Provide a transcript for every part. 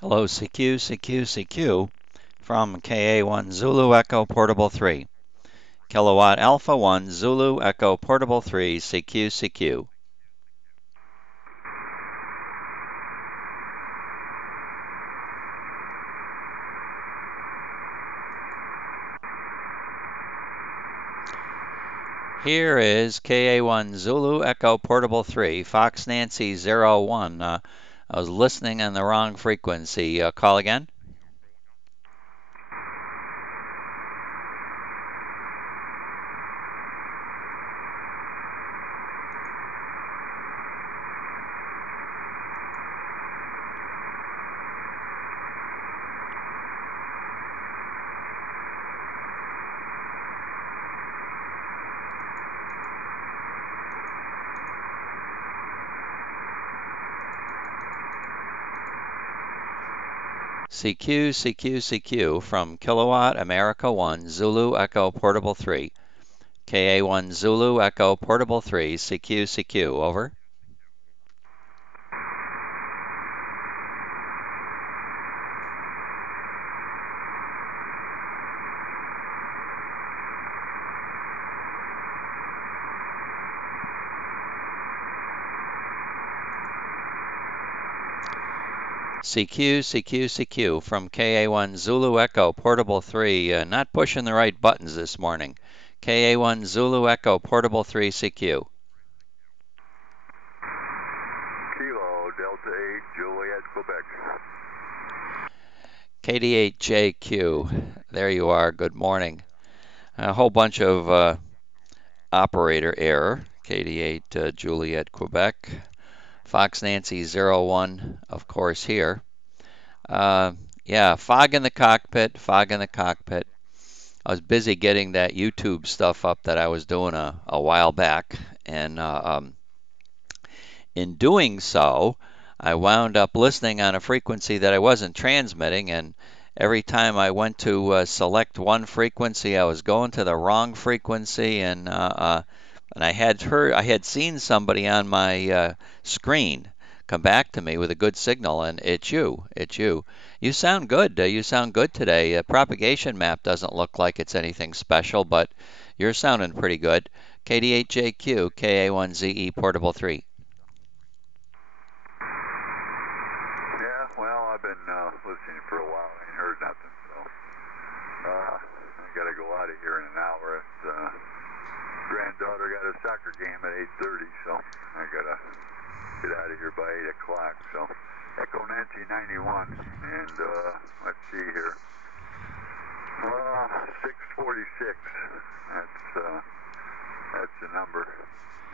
Hello, CQ, CQ, CQ from KA1 Zulu Echo Portable 3. Kilowatt Alpha 1 Zulu Echo Portable 3 CQ, CQ. Here is KA1 Zulu Echo Portable 3, Fox Nancy 01. I was listening on the wrong frequency. Call again. CQ, CQ, CQ from Kilowatt America 1 Zulu Echo Portable 3. KA1 Zulu Echo Portable 3 CQ, CQ. Over. CQ, CQ, CQ from KA1 Zulu Echo Portable 3. Not pushing the right buttons this morning. KA1 Zulu Echo Portable 3 CQ. Kilo Delta 8 Juliet, Quebec. KD8JQ. There you are. Good morning. A whole bunch of operator error. KD8 Juliet, Quebec. Fox Nancy 01, of course, here. Yeah, fog in the cockpit, fog in the cockpit. I was busy getting that YouTube stuff up that I was doing a while back, and in doing so, I wound up listening on a frequency that I wasn't transmitting, and every time I went to select one frequency, I was going to the wrong frequency, and I had seen somebody on my screen come back to me with a good signal, and it's you. You sound good. You sound good today. Propagation map doesn't look like it's anything special, but you're sounding pretty good. KD8JQ, KA1ZE Portable 3. Yeah, well, I've been listening for a while. I ain't heard nothing, so I got to go out of here in an hour. Granddaughter got a soccer game at 8:30, so I got to get out of here by 8 o'clock. So Echo Nancy 91, and let's see here. 646. That's the number.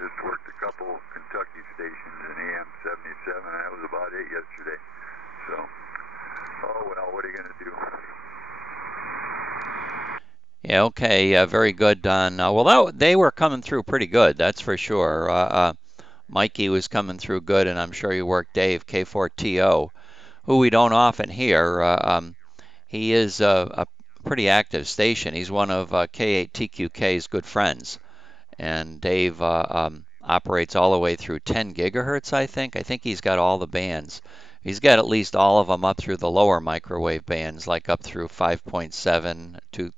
Just worked a couple Kentucky stations in AM 77, and that was about it yesterday. So, oh well, what are you going to do? Yeah, okay, very good, Don. Well, they were coming through pretty good, that's for sure. Mikey was coming through good, and I'm sure you worked Dave, K4TO, who we don't often hear. He is a pretty active station. He's one of K8TQK's good friends. And Dave operates all the way through 10 gigahertz, I think. I think he's got all the bands. He's got at least all of them up through the lower microwave bands, like up through 5.7 to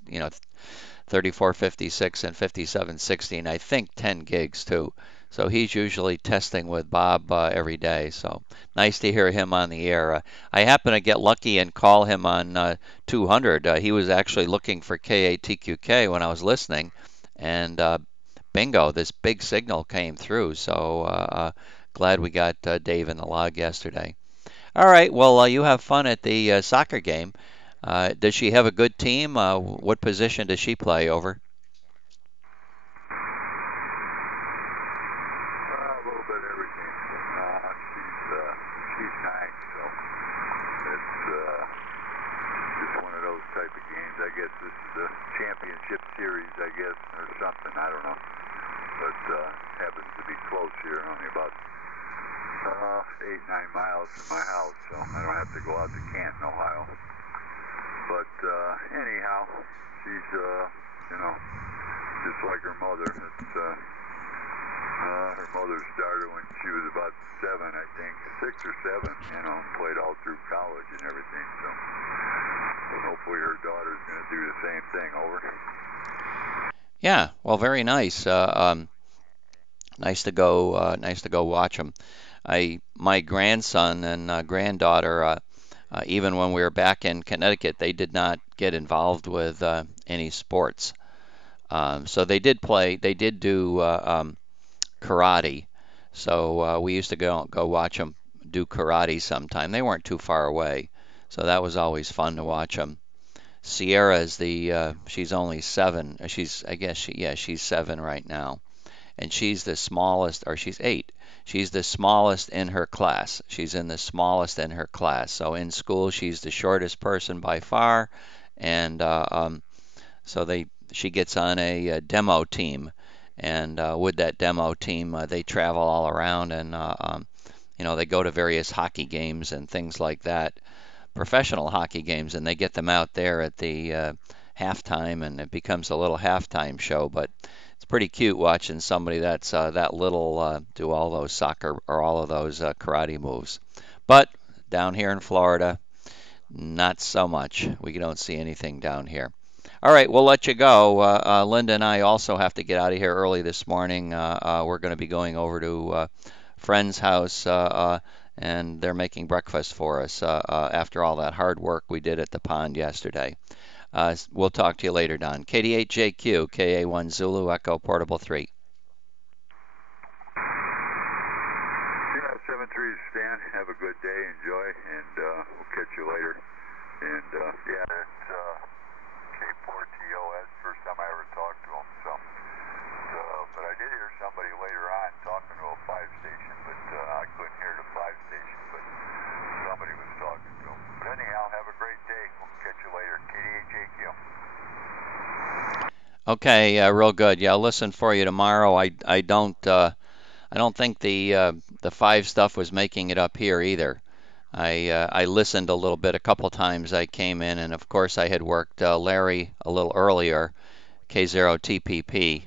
3456 and 5760, and I think 10 gigs too. So he's usually testing with Bob every day. So nice to hear him on the air. I happen to get lucky and call him on 200. He was actually looking for KATQK when I was listening, and bingo, this big signal came through. So glad we got Dave in the log yesterday. All right, well, you have fun at the soccer game. Does she have a good team? What position does she play? Over. A little bit of everything. She's nice, so it's just one of those type of games. I guess this is the championship series, I guess, or something. I don't know. But happens to be close here, only about 8-9 miles from my house, so I don't have to go out to Canton, Ohio. But anyhow, she's just like her mother. It's Her mother started when she was about 7, I think, 6 or 7, and played all through college and everything. So hopefully her daughter's going to do the same thing. Over. Yeah, well, very nice. Nice to go watch them. My grandson and granddaughter, even when we were back in Connecticut, they did not get involved with any sports. So they did play. They did do karate. So we used to go watch them do karate sometime. They weren't too far away, so that was always fun to watch them. Sierra is she's only 7. I guess she's 7 right now, and she's the smallest, or she's 8. She's the smallest in her class. She's in the smallest in her class. So in school, she's the shortest person by far, and so she gets on a demo team, and with that demo team, they travel all around, and they go to various hockey games and things like that, professional hockey games, and they get them out there at the halftime, and it becomes a little halftime show. But it's pretty cute watching somebody that's that little do all those soccer or all of those karate moves. But down here in Florida, not so much. We don't see anything down here. All right, we'll let you go. Linda and I also have to get out of here early this morning. We're going to be going over to friend's house, and they're making breakfast for us after all that hard work we did at the pond yesterday. We'll talk to you later, Don. KD8JQ, KA1 Zulu Echo Portable 3. Yeah, 7-3 Stan. Have a good day. Enjoy, and we'll catch you later. And yeah, that's K4TOS. First time I ever talked to him. So, but I did hear somebody later on talking to a 5 station, but I couldn't hear the 5 station. But somebody was talking to him. But anyhow, have a great day. We'll catch you later. KD8JQ. Okay, real good. Yeah, I'll listen for you tomorrow. I don't think the 5 stuff was making it up here either. I listened a little bit a couple times. I came in, and of course I had worked Larry a little earlier, K0TPP,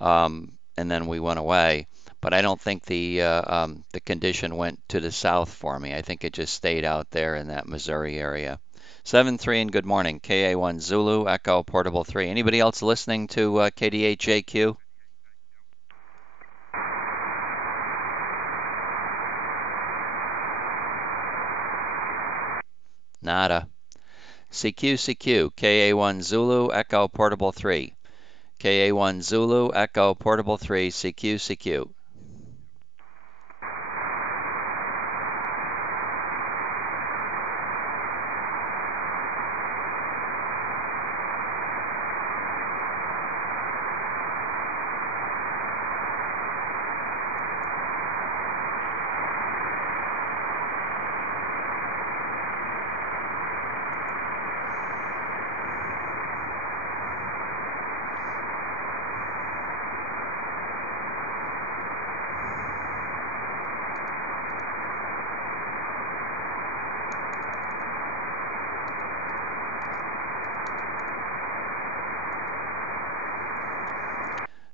and then we went away. But I don't think the condition went to the south for me. I think it just stayed out there in that Missouri area. 7-3 and good morning. KA1 Zulu Echo Portable 3. Anybody else listening to KD8JQ? Nada. CQ, KA1 Zulu Echo Portable 3. KA1 Zulu Echo Portable 3, CQ.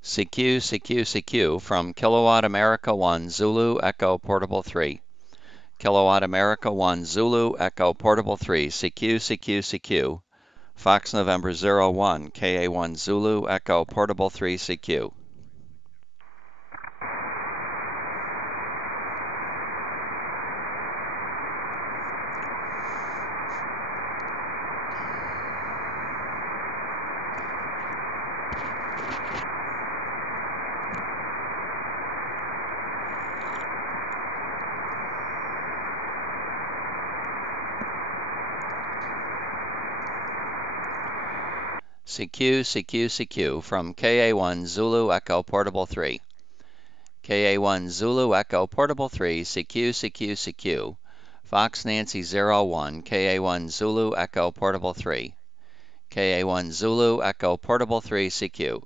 CQ from Kilowatt America 1 Zulu Echo Portable 3. Kilowatt America 1 Zulu Echo Portable 3, CQ. Fox November 01, KA1 Zulu Echo Portable 3, CQ. CQ from KA1 Zulu Echo Portable 3. KA1 Zulu Echo Portable 3, CQ. Fox Nancy 01, KA1 Zulu Echo Portable 3. KA1 Zulu Echo Portable 3, CQ.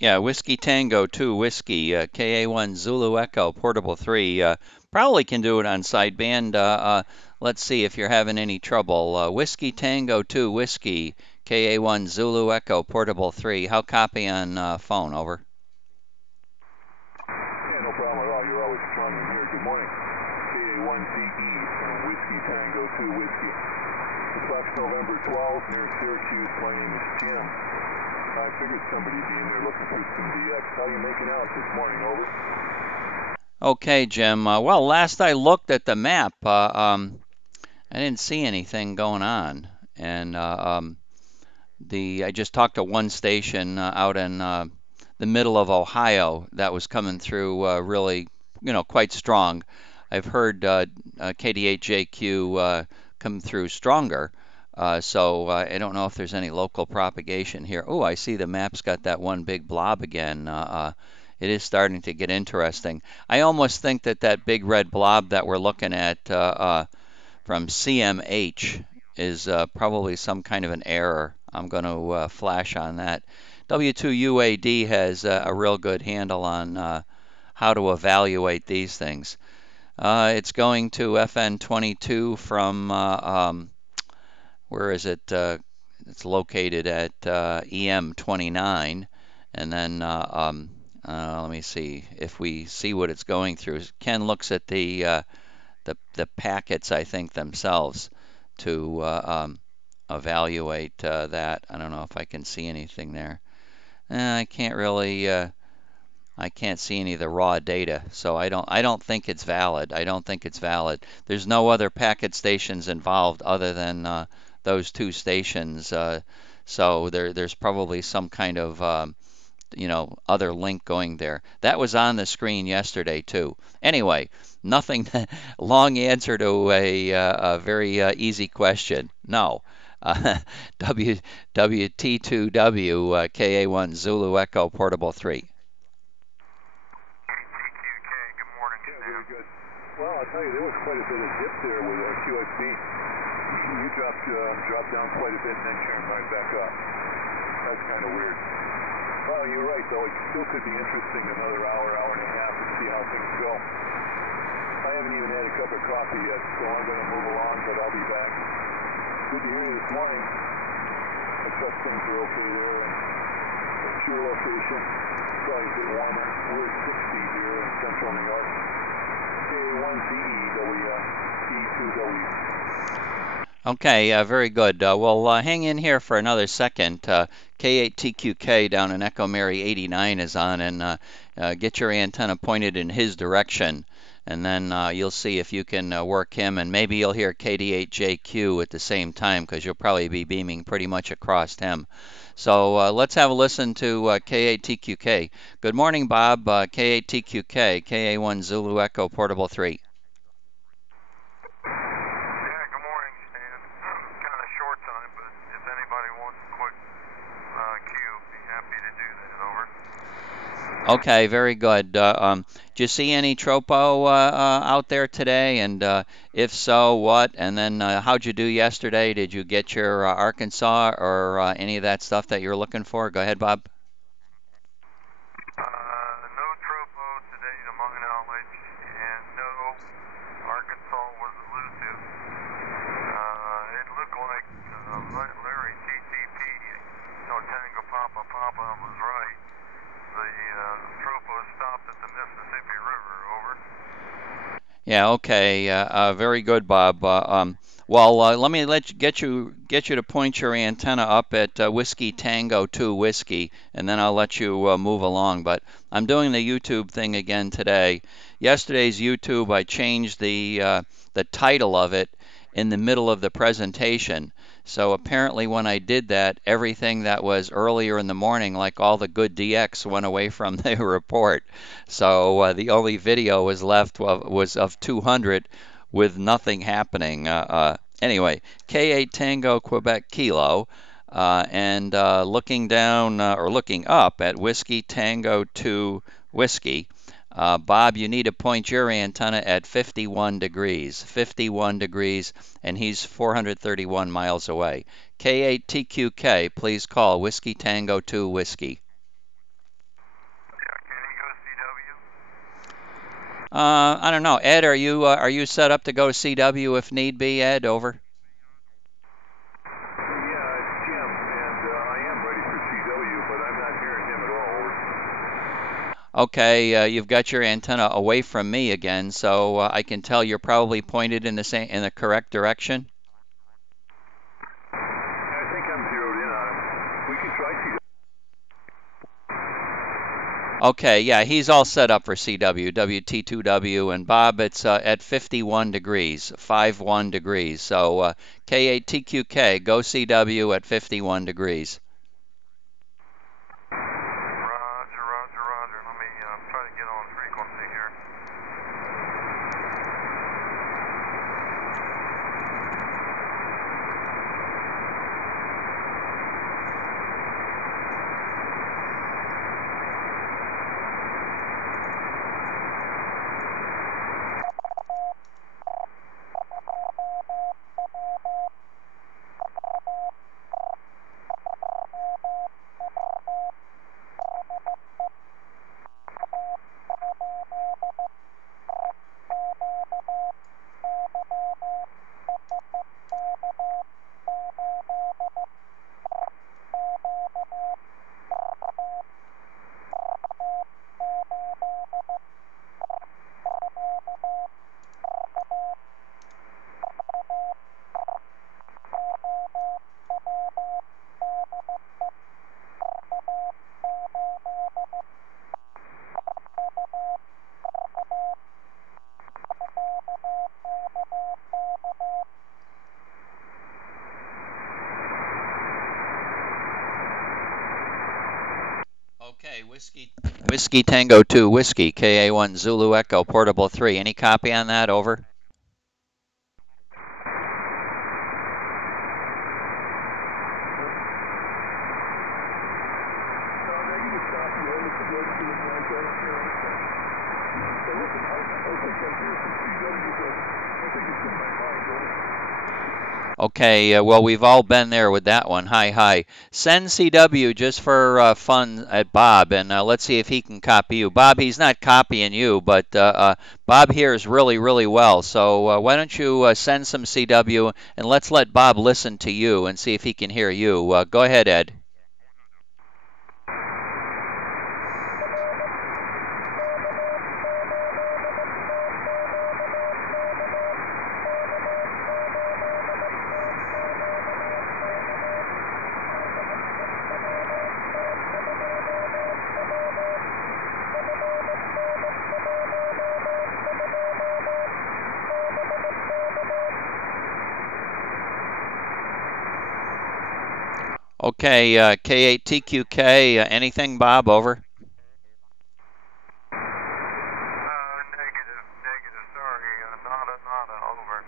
Yeah, Whiskey Tango 2 Whiskey, KA1 Zulu Echo Portable 3. Probably can do it on sideband. Let's see if you're having any trouble. Whiskey Tango 2 Whiskey, KA1 Zulu Echo Portable 3. How copy on phone? Over. Yeah, no problem at all. You're always strong in here. Good morning. KA1ZE from Whiskey Tango 2 Whiskey. It's November 12th near Syracuse. My name is Jim. I figured somebody would be in there looking for some DX. How are you making out this morning? Over. Okay, Jim. Well, last I looked at the map, I didn't see anything going on, and I just talked to one station out in the middle of Ohio that was coming through really, quite strong. I've heard KDHJQ come through stronger. So I don't know if there's any local propagation here. Oh, I see the map's got that one big blob again. It is starting to get interesting. I almost think that big red blob that we're looking at from CMH is probably some kind of an error. I'm going to flash on that. W2UAD has a real good handle on how to evaluate these things. It's going to FN22 from where is it? It's located at EM29, and then let me see if we see what it's going through. Ken looks at the packets, I think, themselves to evaluate that. I don't know if I can see anything there. I can't really. I can't see any of the raw data, so I don't think it's valid. I don't think it's valid. There's no other packet stations involved other than those two stations. So there's probably some kind of other link going there. That was on the screen yesterday too. Anyway, nothing. Long answer to a very easy question. No. WT2W KA1 Zulu Echo Portable 3. Well, I'll tell you, there was quite a bit of dip there with QXB. You dropped down quite a bit and then turned right back up. That's kind of weird. Well, you're right, though. It still could be interesting another hour, hour and a half to see how things go. I haven't even had a cup of coffee yet, so I'm going to move along, but I'll be back. Good to hear you this morning. I trust things are okay there. And your location, probably a bit warmer. We're at 60 here in central New York. K1CEW, C2W. Okay, very good. We'll hang in here for another second. K8TQK down in Echo Mary 89 is on, and get your antenna pointed in his direction, and then you'll see if you can work him, and maybe you'll hear KD8JQ at the same time, because you'll probably be beaming pretty much across him. So let's have a listen to K8TQK. Good morning, Bob. K8TQK, KA1 Zulu Echo Portable 3. Okay, very good. Did you see any tropo out there today? And if so, what? And then how'd you do yesterday? Did you get your Arkansas or any of that stuff that you're looking for? Go ahead, Bob. No tropo today to my knowledge, and no Arkansas was elusive. It looked like Larry TTP, Tango Papa Papa was right. The tropo stopped at the Mississippi River. Over. Yeah. Okay. Very good, Bob. Well, let me get you to point your antenna up at Whiskey Tango 2 Whiskey, and then I'll let you move along. But I'm doing the YouTube thing again today. Yesterday's YouTube, I changed the title of it in the middle of the presentation. So apparently when I did that, everything that was earlier in the morning, like all the good DX, went away from the report. So the only video was left was of 200 with nothing happening. Anyway, K8 Tango Quebec Kilo, and looking down or looking up at Whiskey Tango 2 Whiskey. Bob, you need to point your antenna at 51 degrees. 51 degrees, and he's 431 miles away. K8TQK, please call Whiskey Tango 2 Whiskey. Yeah, can he go CW? I don't know. Ed, are you set up to go CW if need be, Ed? Over. Yeah, it's Jim, and I am ready for CW, but I'm not hearing him at all. Okay, you've got your antenna away from me again, so I can tell you're probably pointed in the correct direction. I think I'm zeroed in on him. We can try CW. Okay, yeah, he's all set up for CW, WT2W, and Bob, it's at 51 degrees, 51 degrees. So K8TQK, go CW at 51 degrees. Roger, roger, roger. Let me try to get on frequency here. Okay, Whiskey Tango 2 Whiskey, KA1 Zulu Echo Portable 3. Any copy on that? Over. Okay, well, we've all been there with that one. Hi, hi. Send CW just for fun at Bob, and let's see if he can copy you. Bob, he's not copying you, but Bob hears really, really well. So why don't you send some CW, and let's let Bob listen to you and see if he can hear you. Go ahead, Ed. Okay, K8TQK, anything, Bob? Over. Negative, sorry. Nada, over.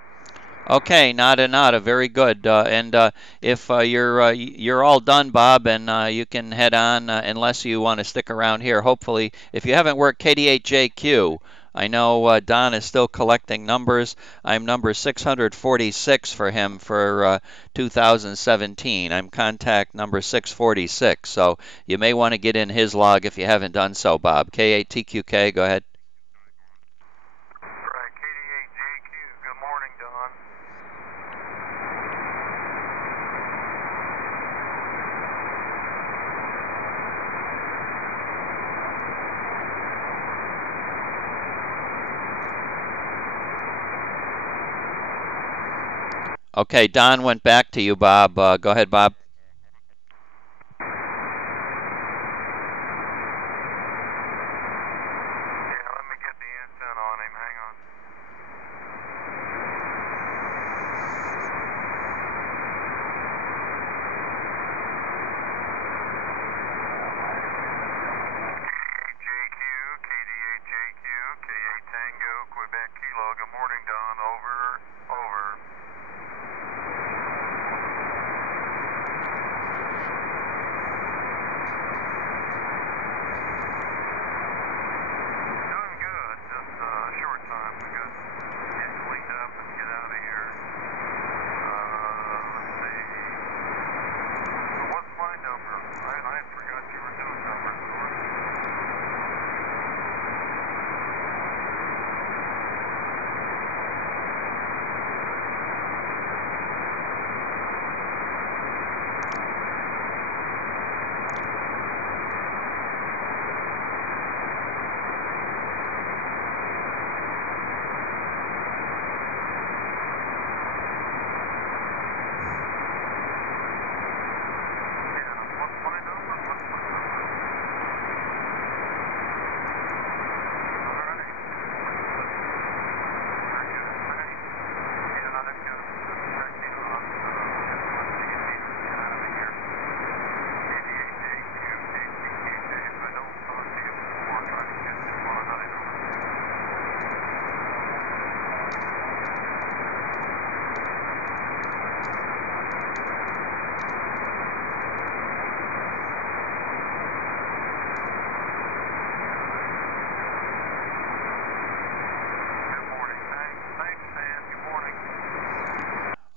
Okay, nada, very good. And if you're all done, Bob, and you can head on unless you want to stick around here. Hopefully, if you haven't worked KD8JQ, I know Don is still collecting numbers. I'm number 646 for him for 2017. I'm contact number 646. So you may want to get in his log if you haven't done so, Bob. K8TQK, go ahead. Right, KD8JQ. Good morning, Don. Okay, Don went back to you, Bob. Go ahead, Bob. Yeah, let me get the antenna on him. Hang on. KD8JQ, K8 Tango, Quebec Kilo. Good morning, Don. Over.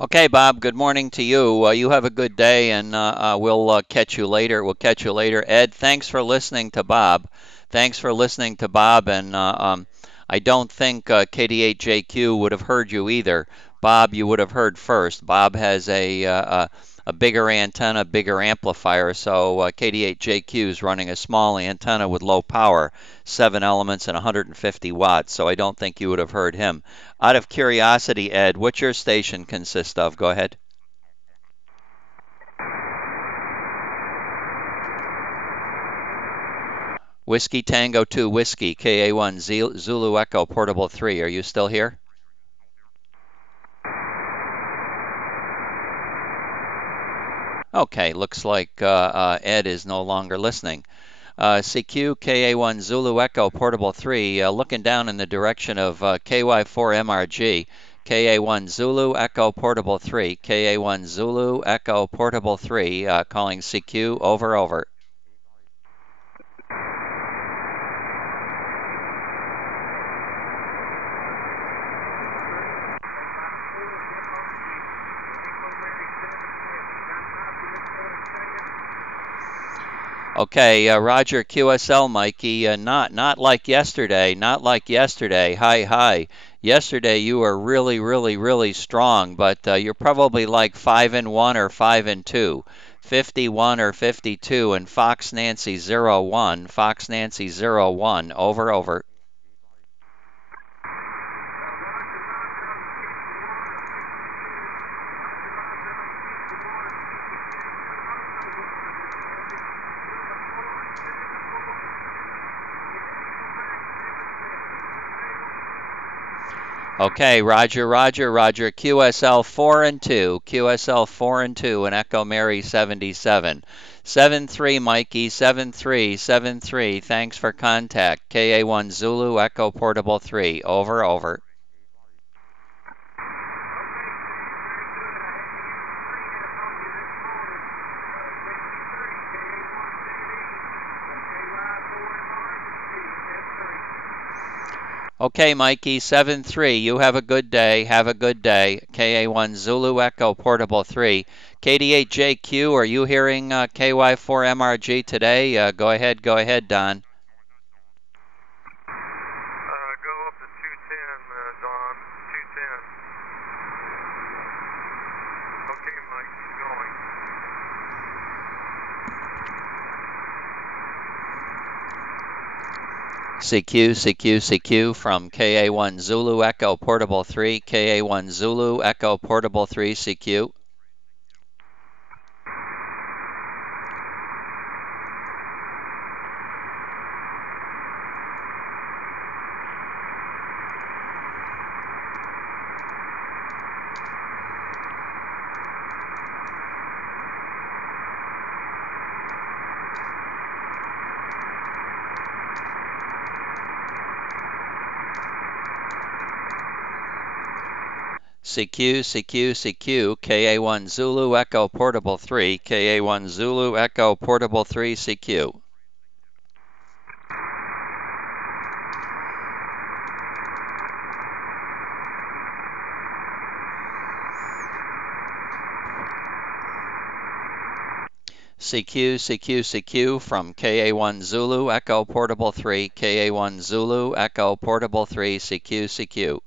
Okay, Bob, good morning to you. You have a good day, and we'll catch you later. We'll catch you later. Ed, thanks for listening to Bob. Thanks for listening to Bob, and I don't think KD8JQ would have heard you either. Bob, you would have heard first. Bob has a bigger antenna, bigger amplifier, so KD8JQ is running a small antenna with low power, 7 elements and 150 watts, so I don't think you would have heard him. Out of curiosity, Ed, what's your station consist of? Go ahead. Whiskey Tango 2 Whiskey, KA1 Zulu Echo Portable 3. Are you still here? Okay, looks like Ed is no longer listening. CQ KA1 Zulu Echo Portable 3, looking down in the direction of KY4MRG. KA1 Zulu Echo Portable 3, KA1 Zulu Echo Portable 3, calling CQ, over, over. Okay, Roger QSL, Mikey. Not like yesterday. Not like yesterday. Hi, hi. Yesterday you were really strong, but you're probably like 5-1 or 5-2, 51 or 52, and Fox Nancy 01. Fox Nancy 01. Over, over. Okay, Roger, QSL 4-2, QSL 4-2, and Echo Mary 77. 7-3, Mikey, 7-3. Thanks for contact. KA1 Zulu, Echo Portable 3. Over, over. Okay, Mikey, 7-3. You have a good day. Have a good day. KA1 Zulu Echo Portable 3. KD8JQ, are you hearing KY4MRG today? Go ahead, Don. Go up to 210, Don. 210. Okay, Mike, keep going. CQ from KA1 Zulu Echo Portable 3, KA1 Zulu Echo Portable 3, CQ. CQ, KA1 Zulu Echo Portable 3, KA1 Zulu Echo Portable 3, CQ. CQ from KA1 Zulu Echo Portable 3, KA1 Zulu Echo Portable 3, CQ.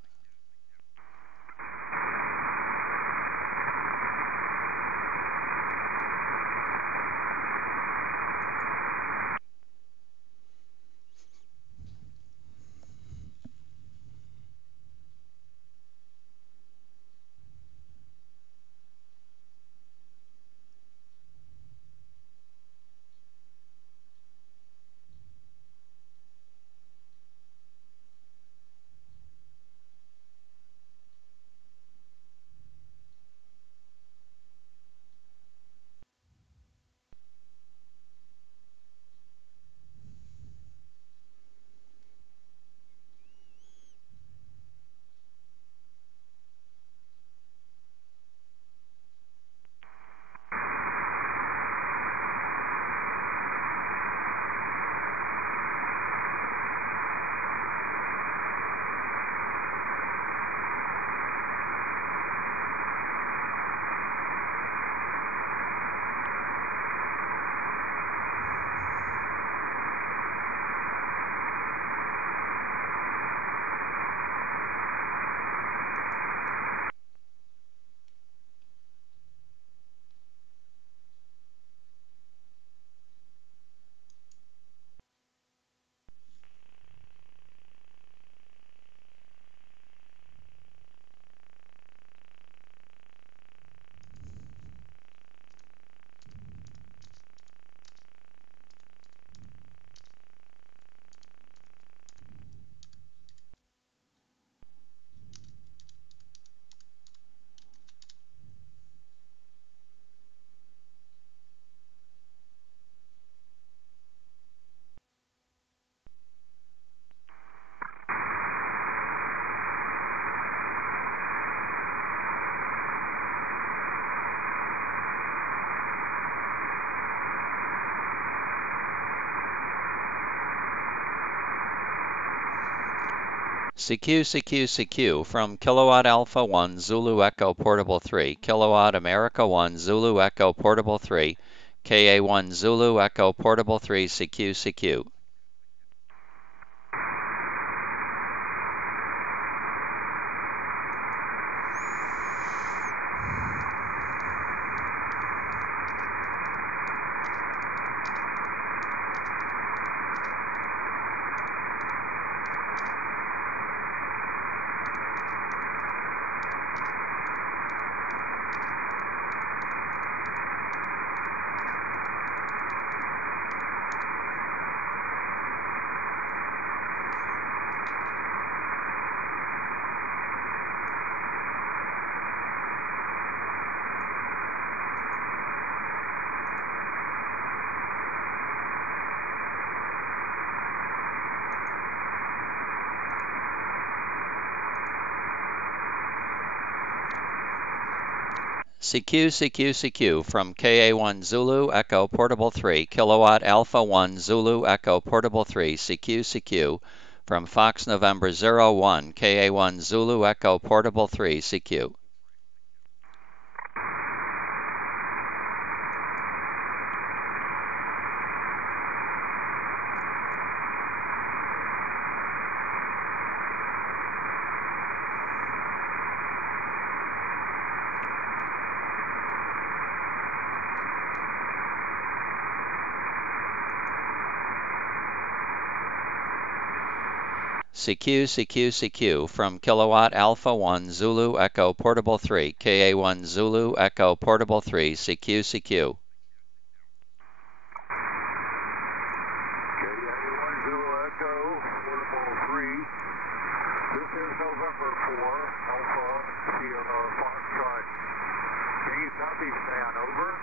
CQ, CQ, CQ from Kilowatt Alpha 1 Zulu Echo Portable 3, Kilowatt America 1 Zulu Echo Portable 3, KA1 Zulu Echo Portable 3, CQ, CQ. CQ, CQ, CQ from KA1 Zulu Echo Portable 3, Kilowatt Alpha 1 Zulu Echo Portable 3, CQ, CQ from Fox November 01, KA1 Zulu Echo Portable 3, CQ. CQ, CQ, CQ from Kilowatt Alpha 1 Zulu Echo Portable 3, KA1 Zulu Echo Portable 3, CQ, CQ. KA1 Zulu Echo Portable 3. This is November 4, Alpha Sierra Foxtrot. Can you copy, Stan? Over.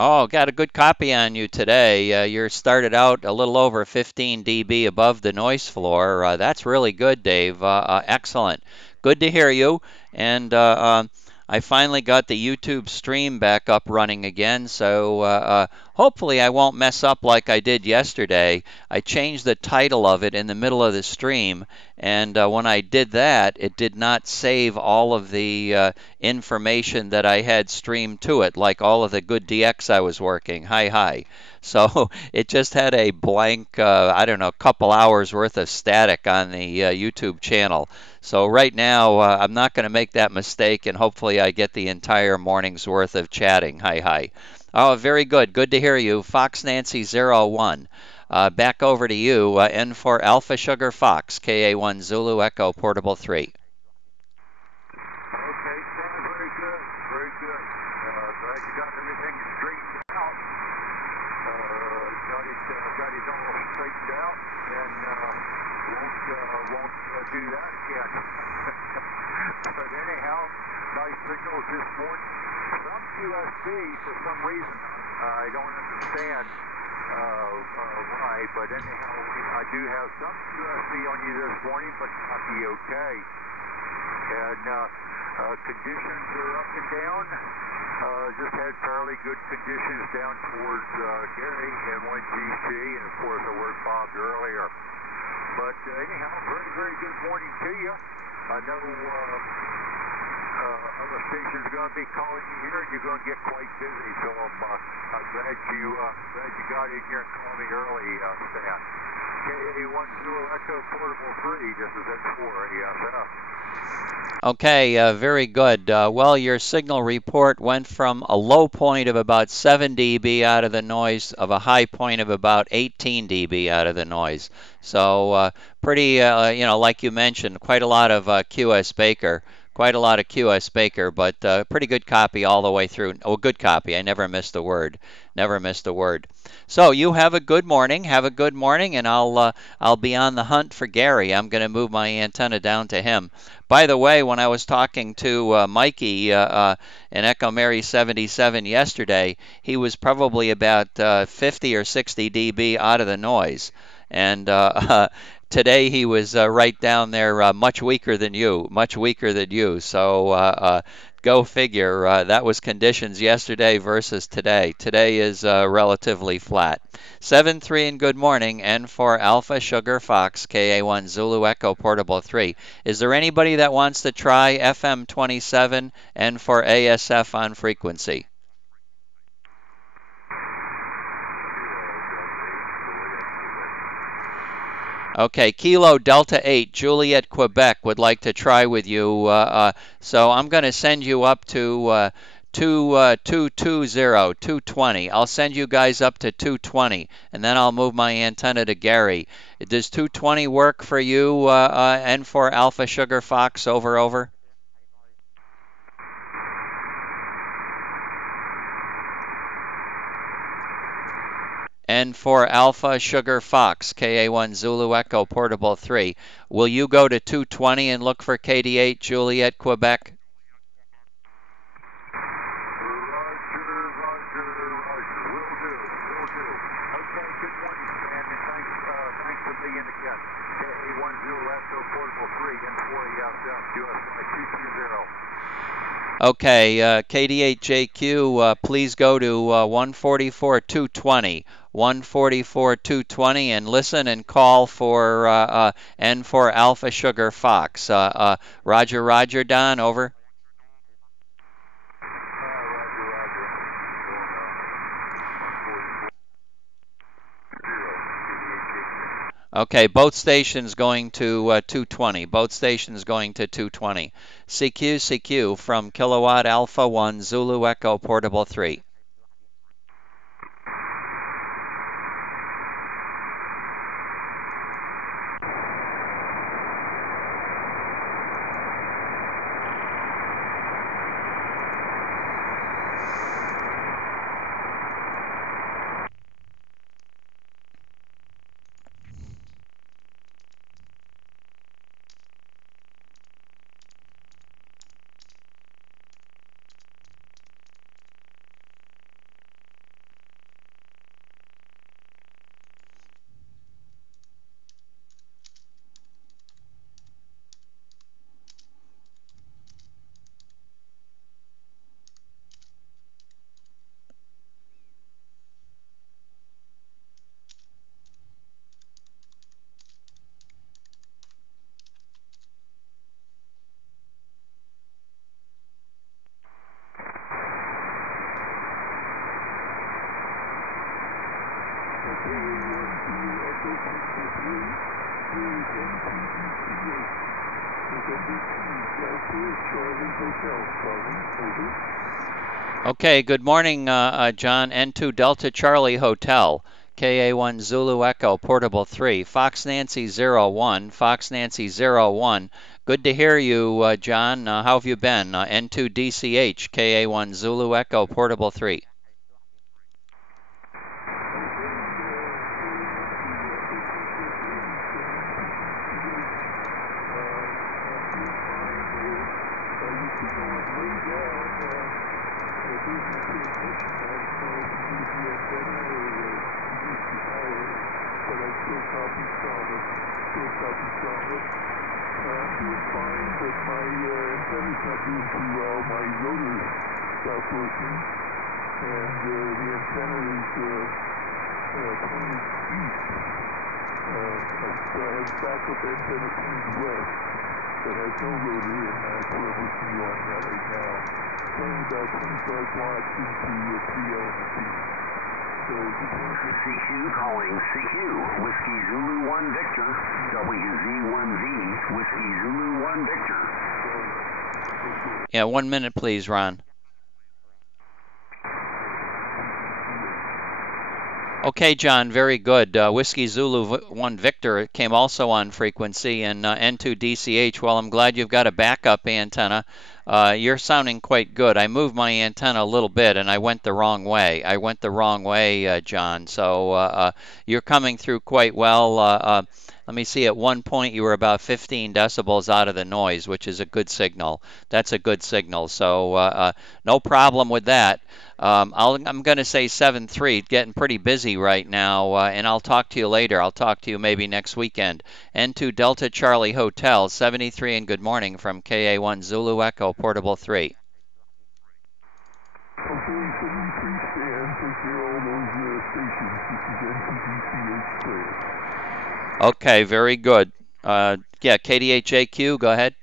Oh, got a good copy on you today. You're started out a little over 15 dB above the noise floor. That's really good, Dave. Excellent. Good to hear you. And I finally got the YouTube stream back up running again, so hopefully I won't mess up like I did yesterday. I changed the title of it in the middle of the stream, and when I did that, it did not save all of the information that I had streamed to it, like all of the good DX I was working. Hi. So it just had a blank, I don't know, couple hours worth of static on the YouTube channel. So right now, I'm not going to make that mistake, and hopefully I get the entire morning's worth of chatting. Hi. Oh, very good. Good to hear you. Fox Nancy 01. Back over to you. N for Alpha Sugar Fox, KA1 Zulu Echo Portable 3. Okay, Stan, very good. Very good. Glad you got everything straightened out. Got it all straightened out, and won't do that again. But anyhow, nice signals this morning. Some QSC for some reason. I don't understand why, but anyhow, I do have some QSC on you this morning, but not the okay. And conditions are up and down. Just had fairly good conditions down towards Gary and 1GC, and of course I worked Bob earlier. But anyhow, very, very good morning to you. I know other stations are going to be calling you here, and you're going to get quite busy. So I'm glad you got in here and called me early, Stan. KA1 Zulu Echo Portable 3. This is N4 ASF. Okay, very good. Well, your signal report went from a low point of about 7 dB out of the noise of a high point of about 18 dB out of the noise. So pretty, like you mentioned, quite a lot of QS Baker. Quite a lot of QS Baker, but pretty good copy all the way through. Oh, good copy. I never missed a word. Never missed a word. So you have a good morning. Have a good morning, and I'll be on the hunt for Gary. I'm going to move my antenna down to him. By the way, when I was talking to Mikey in Echo Mary 77 yesterday, he was probably about 50 or 60 dB out of the noise, and today he was right down there, much weaker than you. So Go figure. That was conditions yesterday versus today. Today is relatively flat. 7-3 and good morning. N4 Alpha Sugar Fox, KA1 Zulu Echo Portable 3. Is there anybody that wants to try FM 27 and for ASF on frequency? Okay, Kilo Delta 8, Juliet, Quebec would like to try with you. So I'm going to send you up to 220. I'll send you guys up to 220, and then I'll move my antenna to Gary. Does 220 work for you, N4 Alpha Sugar Fox, over? N4 Alpha Sugar Fox, KA1 Zulu Echo Portable 3. Will you go to 220 and look for KD8 Juliet, Quebec? Okay, KD8JQ, please go to 144-220, 144-220, and listen and call for N4 Alpha Sugar Fox. Roger, Don, over. Okay, both stations going to 220. Both stations going to 220. CQ from Kilowatt Alpha 1 Zulu Echo Portable 3. Okay, good morning, John. N2 Delta Charlie Hotel, KA1 Zulu Echo Portable 3, Fox Nancy 01, Fox Nancy 01. Good to hear you, John. How have you been? N2 DCH, KA1 Zulu Echo Portable 3. CQ calling CQ, Whiskey Zulu 1 Victor, WZ1V, Whiskey Zulu 1 Victor. Yeah, 1 minute please, Ron. Okay, John, very good. Whiskey Zulu 1 Victor came also on frequency, and N2 DCH, well, I'm glad you've got a backup antenna. You're sounding quite good. I moved my antenna a little bit, and I went the wrong way. John. So you're coming through quite well. Let me see, at one point you were about 15 decibels out of the noise, which is a good signal. That's a good signal. So no problem with that. I'm going to say 7-3, getting pretty busy right now, and I'll talk to you later. I'll talk to you maybe next weekend. N2 Delta Charlie Hotel, 73 and good morning from KA1 Zulu Echo Portable 3. stands for all those stations. This is NPDCH clear. Okay, very good. Yeah, KDHAQ, go ahead.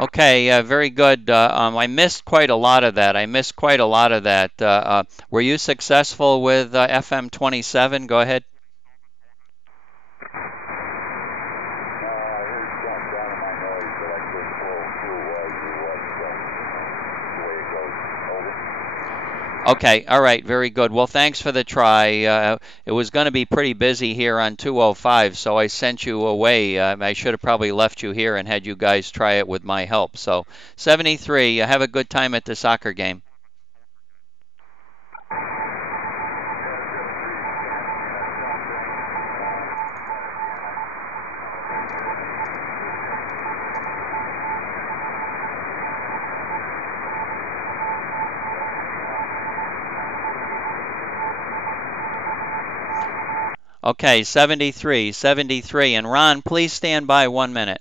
Okay, very good. I missed quite a lot of that. Were you successful with FM 27? Go ahead. Okay, all right, very good. Well, thanks for the try. It was going to be pretty busy here on 205, so I sent you away. I should have probably left you here and had you guys try it with my help. So 73, have a good time at the soccer game. Okay, 73. And Ron, please stand by 1 minute.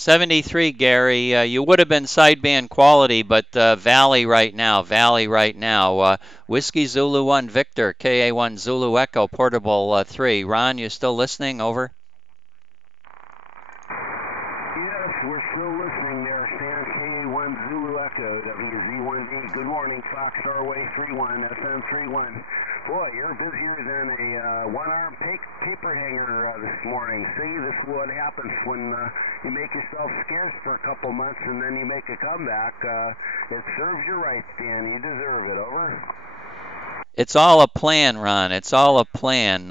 '73, Gary. You would have been sideband quality, but Valley right now. Whiskey Zulu 1 Victor, KA1 Zulu Echo, Portable 3. Ron, you still listening? Over. Yes, we're still listening there. San KA1 Zulu Echo, WZ1V. Good morning, Fox Starway 31, FM 31. Boy, you're busier than a one-arm paper hanger this morning. See, this is what happens when you make yourself scarce for a couple months and then you make a comeback. It serves you right, Dan. You deserve it. Over. It's all a plan, Ron. It's all a plan.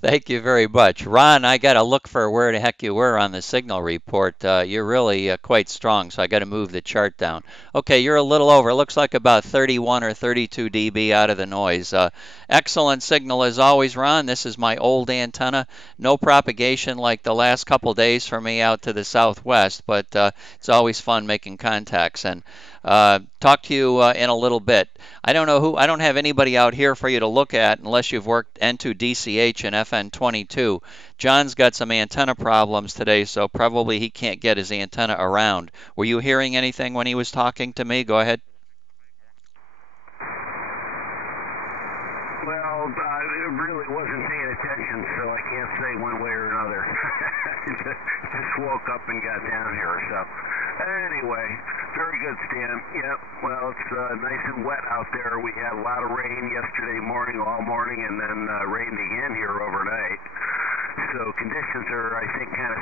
Thank you very much. Ron, I got to look for where the heck you were on the signal report. You're really quite strong, so I got to move the chart down. Okay, you're a little over. It looks like about 31 or 32 dB out of the noise. Excellent signal as always, Ron. This is my old antenna. No propagation like the last couple days for me out to the southwest, but it's always fun making contacts. And talk to you in a little bit. I don't know I don't have anybody out here for you to look at unless you've worked N2DCH and FN22. John's got some antenna problems today, so probably he can't get his antenna around. Were you hearing anything when he was talking to me? Go ahead. Well, I really wasn't paying attention, so I can't say one way or another. Just woke up and got down here, so anyway, very good, Stan. Yep, well, it's nice and wet out there. We had a lot of rain yesterday morning, all morning, and then rained again here overnight. So conditions are, I think, kind of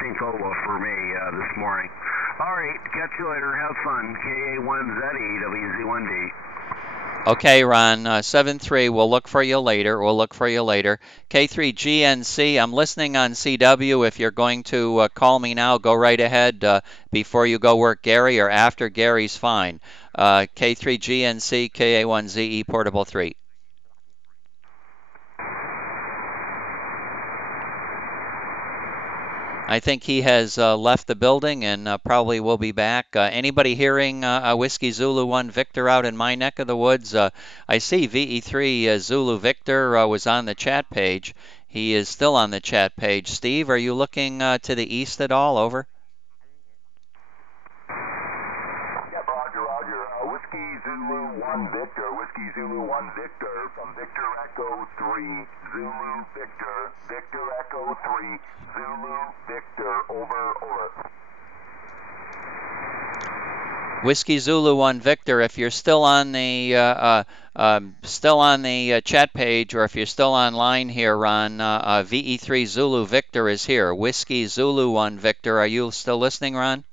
stinkola for me this morning. All right, catch you later. Have fun. KA1ZE, WZ1D. Okay, Ron, 7-3, we'll look for you later. K3GNC, I'm listening on CW. If you're going to call me now, go right ahead before you go work Gary or after Gary's fine. K3GNC, KA1ZE, Portable 3. I think he has left the building and probably will be back. Anybody hearing Whiskey Zulu 1 Victor out in my neck of the woods? I see VE3 Zulu Victor was on the chat page. He is still on the chat page. Steve, are you looking to the east at all? Over. Yep, Roger, Roger. Whiskey Zulu 1 Victor, Whiskey Zulu 1 Victor from Victor Echo 3, Zulu Victor, Victor Echo 3, Zulu Victor, over. Whiskey Zulu 1 Victor, if you're still on the chat page, or if you're still online here, Ron, VE3 Zulu Victor is here. Whiskey Zulu 1 Victor, are you still listening, Ron?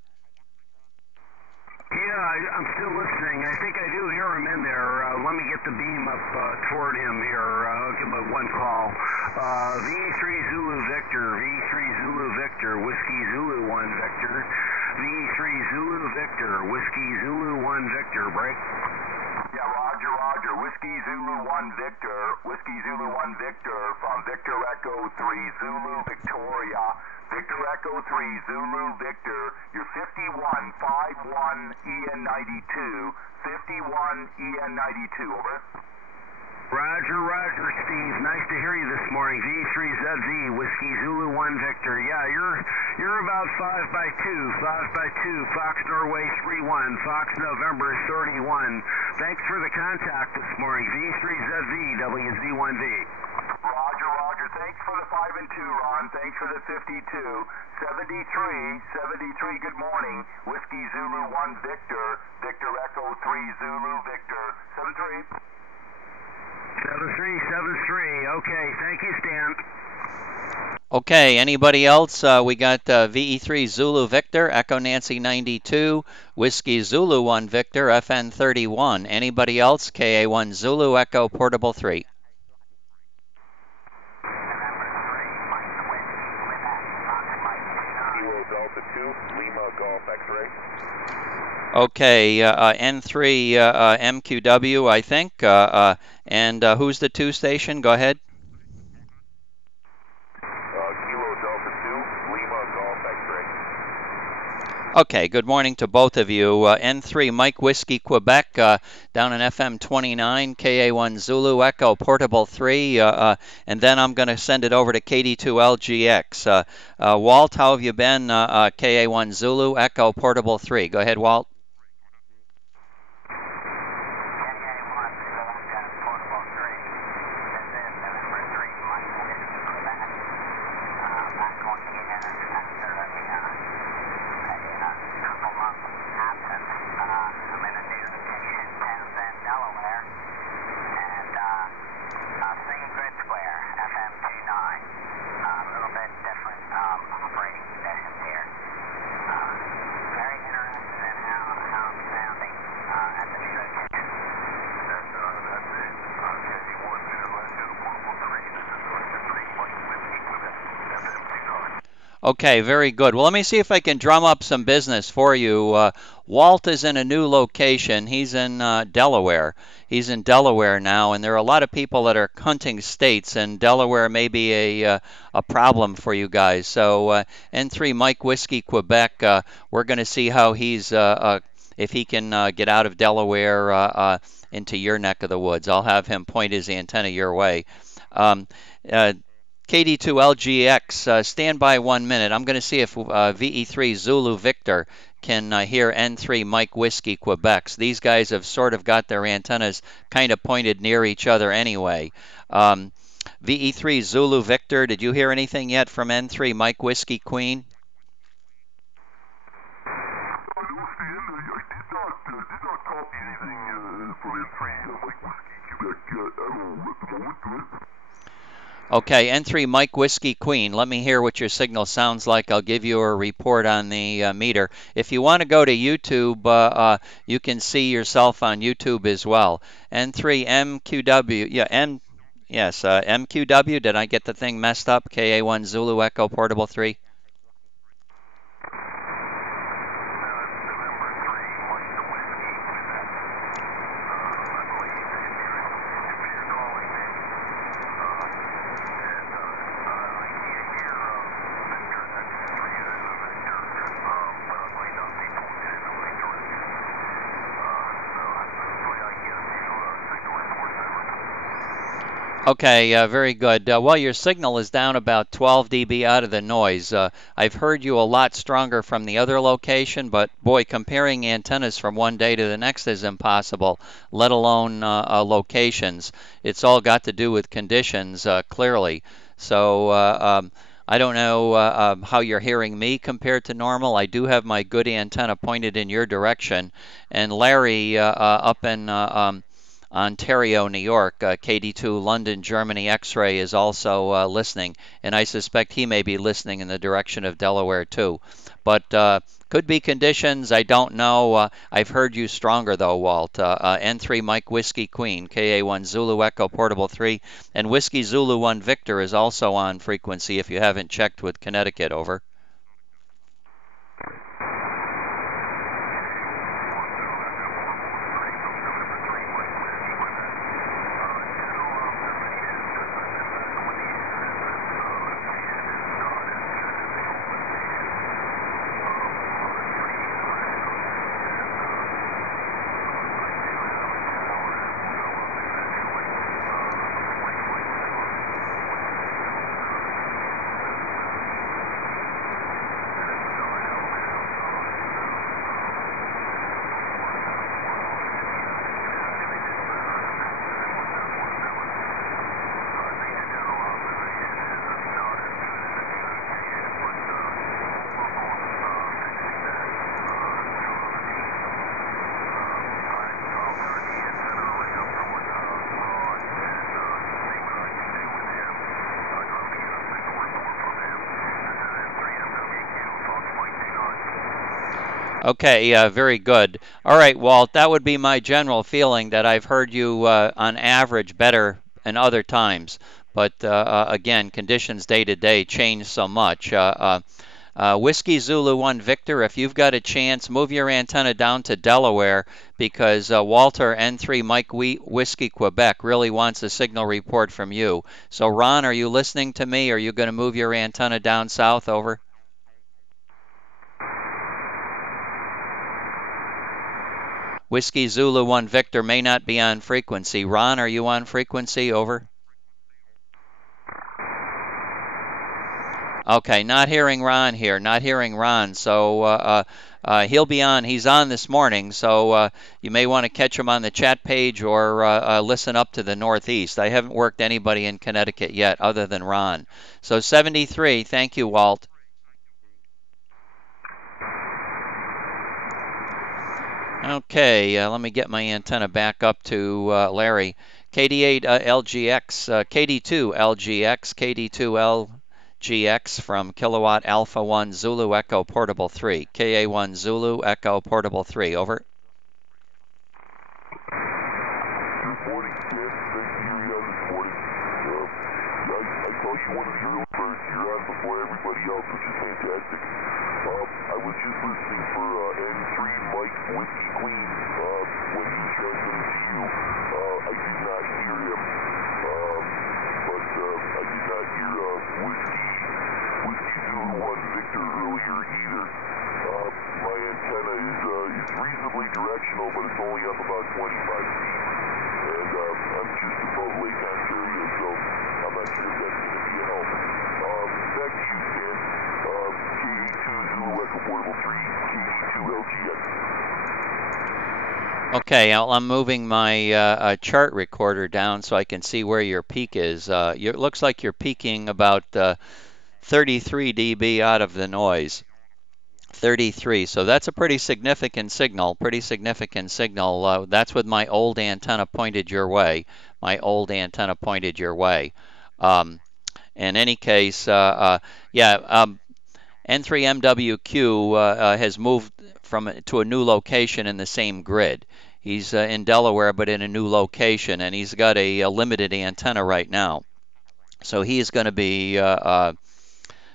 Yeah, I'm still listening. I think I do hear him in there. Let me get the beam up toward him here. I'll give him one call. VE3 Zulu Victor, VE3 Zulu Victor, Whiskey Zulu 1 Victor, VE3 Zulu Victor, Whiskey Zulu 1 Victor, break. Yeah, Roger, Roger. Whiskey Zulu 1 Victor, Whiskey Zulu 1 Victor from Victor Echo 3, Zulu Victoria. Victor Echo 3, Zulu Victor, you're 5151 EN92, 51 EN92, over. Roger, Roger, Steve. Nice to hear you this morning. V3ZZ, Whiskey Zulu 1 Victor. Yeah, you're about 5 by 2, Fox Norway 31, Fox November 31. Thanks for the contact this morning. V3ZZ, WZ1D. Roger, Roger. Thanks for the 5 and 2, Ron. Thanks for the 52. 73, good morning. Whiskey Zulu 1 Victor, Victor Echo 3 Zulu Victor. 73. 73. Okay, thank you, Stan. Okay, anybody else? We got VE3 Zulu Victor, Echo Nancy 92, Whiskey Zulu 1 Victor, FN 31. Anybody else? KA1 Zulu Echo Portable 3. Kilo Delta 2, Lima Golf X-Ray. Okay, N3 MQW, I think. And who's the 2 station? Go ahead. Kilo Delta 2, Lima Golf X-Ray. Okay, good morning to both of you. N3 Mike Whiskey Quebec down in FM 29, KA1 Zulu Echo Portable 3, and then I'm going to send it over to KD2LGX. Walt, how have you been? KA1 Zulu Echo Portable 3. Go ahead, Walt. Okay, very good. Well, let me see if I can drum up some business for you. Walt is in a new location. He's in Delaware. He's in Delaware now, and there are a lot of people that are hunting states, and Delaware may be a problem for you guys. So N3 Mike Whiskey Quebec, we're going to see how he's if he can get out of Delaware into your neck of the woods. I'll have him point his antenna your way. Um, uh, KD2LGX, stand by 1 minute. I'm going to see if VE3 Zulu Victor can hear N3 Mike Whiskey Quebec. These guys have sort of got their antennas kind of pointed near each other anyway. VE3 Zulu Victor, did you hear anything yet from N3 Mike Whiskey Queen? Okay, N3 Mike Whiskey Queen, let me hear what your signal sounds like. I'll give you a report on the meter. If you want to go to YouTube, you can see yourself on YouTube as well. N3 MQW, MQW, did I get the thing messed up? KA1 Zulu Echo Portable 3? Okay, very good. Well, your signal is down about 12 dB out of the noise. I've heard you a lot stronger from the other location, but boy, comparing antennas from one day to the next is impossible, let alone locations. It's all got to do with conditions, clearly. So I don't know how you're hearing me compared to normal. I do have my good antenna pointed in your direction. And Larry up in Ontario, New York, KD2 London, Germany X-ray is also listening, and I suspect he may be listening in the direction of Delaware too. But could be conditions, I don't know. I've heard you stronger though, Walt. N3 Mike Whiskey Queen, KA1 Zulu Echo Portable 3, and Whiskey Zulu 1 Victor is also on frequency if you haven't checked with Connecticut, over. Okay, very good. All right, Walt, that would be my general feeling, that I've heard you on average better than other times. But again, conditions day to day change so much. Whiskey Zulu 1 Victor, if you've got a chance, move your antenna down to Delaware, because Walter N3 Mike Whiskey Quebec really wants a signal report from you. So Ron, are you listening to me? Are you going to move your antenna down south, over? Whiskey Zulu 1 Victor may not be on frequency. Ron, are you on frequency, over? Okay, not hearing Ron here, not hearing Ron. So he'll be on, he's on this morning, so you may want to catch him on the chat page or listen up to the Northeast. I haven't worked anybody in Connecticut yet other than Ron. So 73, thank you, Walt. Okay, let me get my antenna back up to Larry. KD8 LGX, KD2 LGX, KD2 LGX from Kilowatt Alpha 1 Zulu Echo Portable 3, KA1 Zulu Echo Portable 3, over. Good morning, Jeff. Great to hear you this morning. I saw you wanted early birds. You're on before everybody else, which is fantastic. I was just listening for N3 Mike Whiskey Queen when he transmitted to you. I did not hear him, but I did not hear Whiskey Zulu 1 Victor earlier either. My antenna is reasonably directional, but it's only up about 25 feet. And I'm just above Lake Ontario, so I'm not sure if that's going to be a help. Back to you, Stan. KE2 Zulu Echo Portable 3, KE2 LGX. Okay, I'm moving my chart recorder down so I can see where your peak is. It looks like you're peaking about 33 dB out of the noise. 33, so that's a pretty significant signal, that's with my old antenna pointed your way. In any case, N3MWQ has moved to a new location in the same grid. He's in Delaware, but in a new location, and he's got a limited antenna right now. So he's going to be, a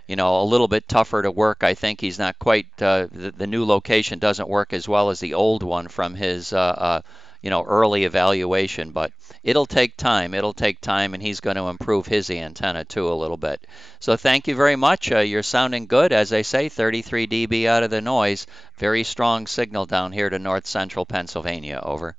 little bit tougher to work. I think he's not quite. The new location doesn't work as well as the old one from his, early evaluation. But it'll take time. And he's going to improve his antenna too a little bit. So thank you very much. You're sounding good, as I say. 33 dB out of the noise. Very strong signal down here to north central Pennsylvania. Over.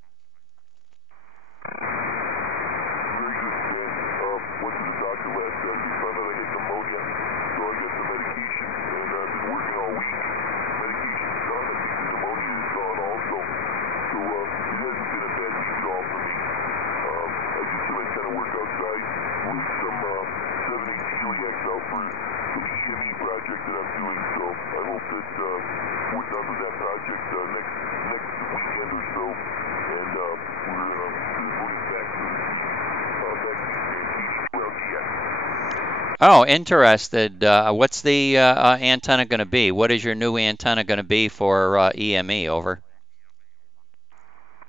Oh, interested. What's the antenna going to be? What is your new antenna going to be for EME? Over.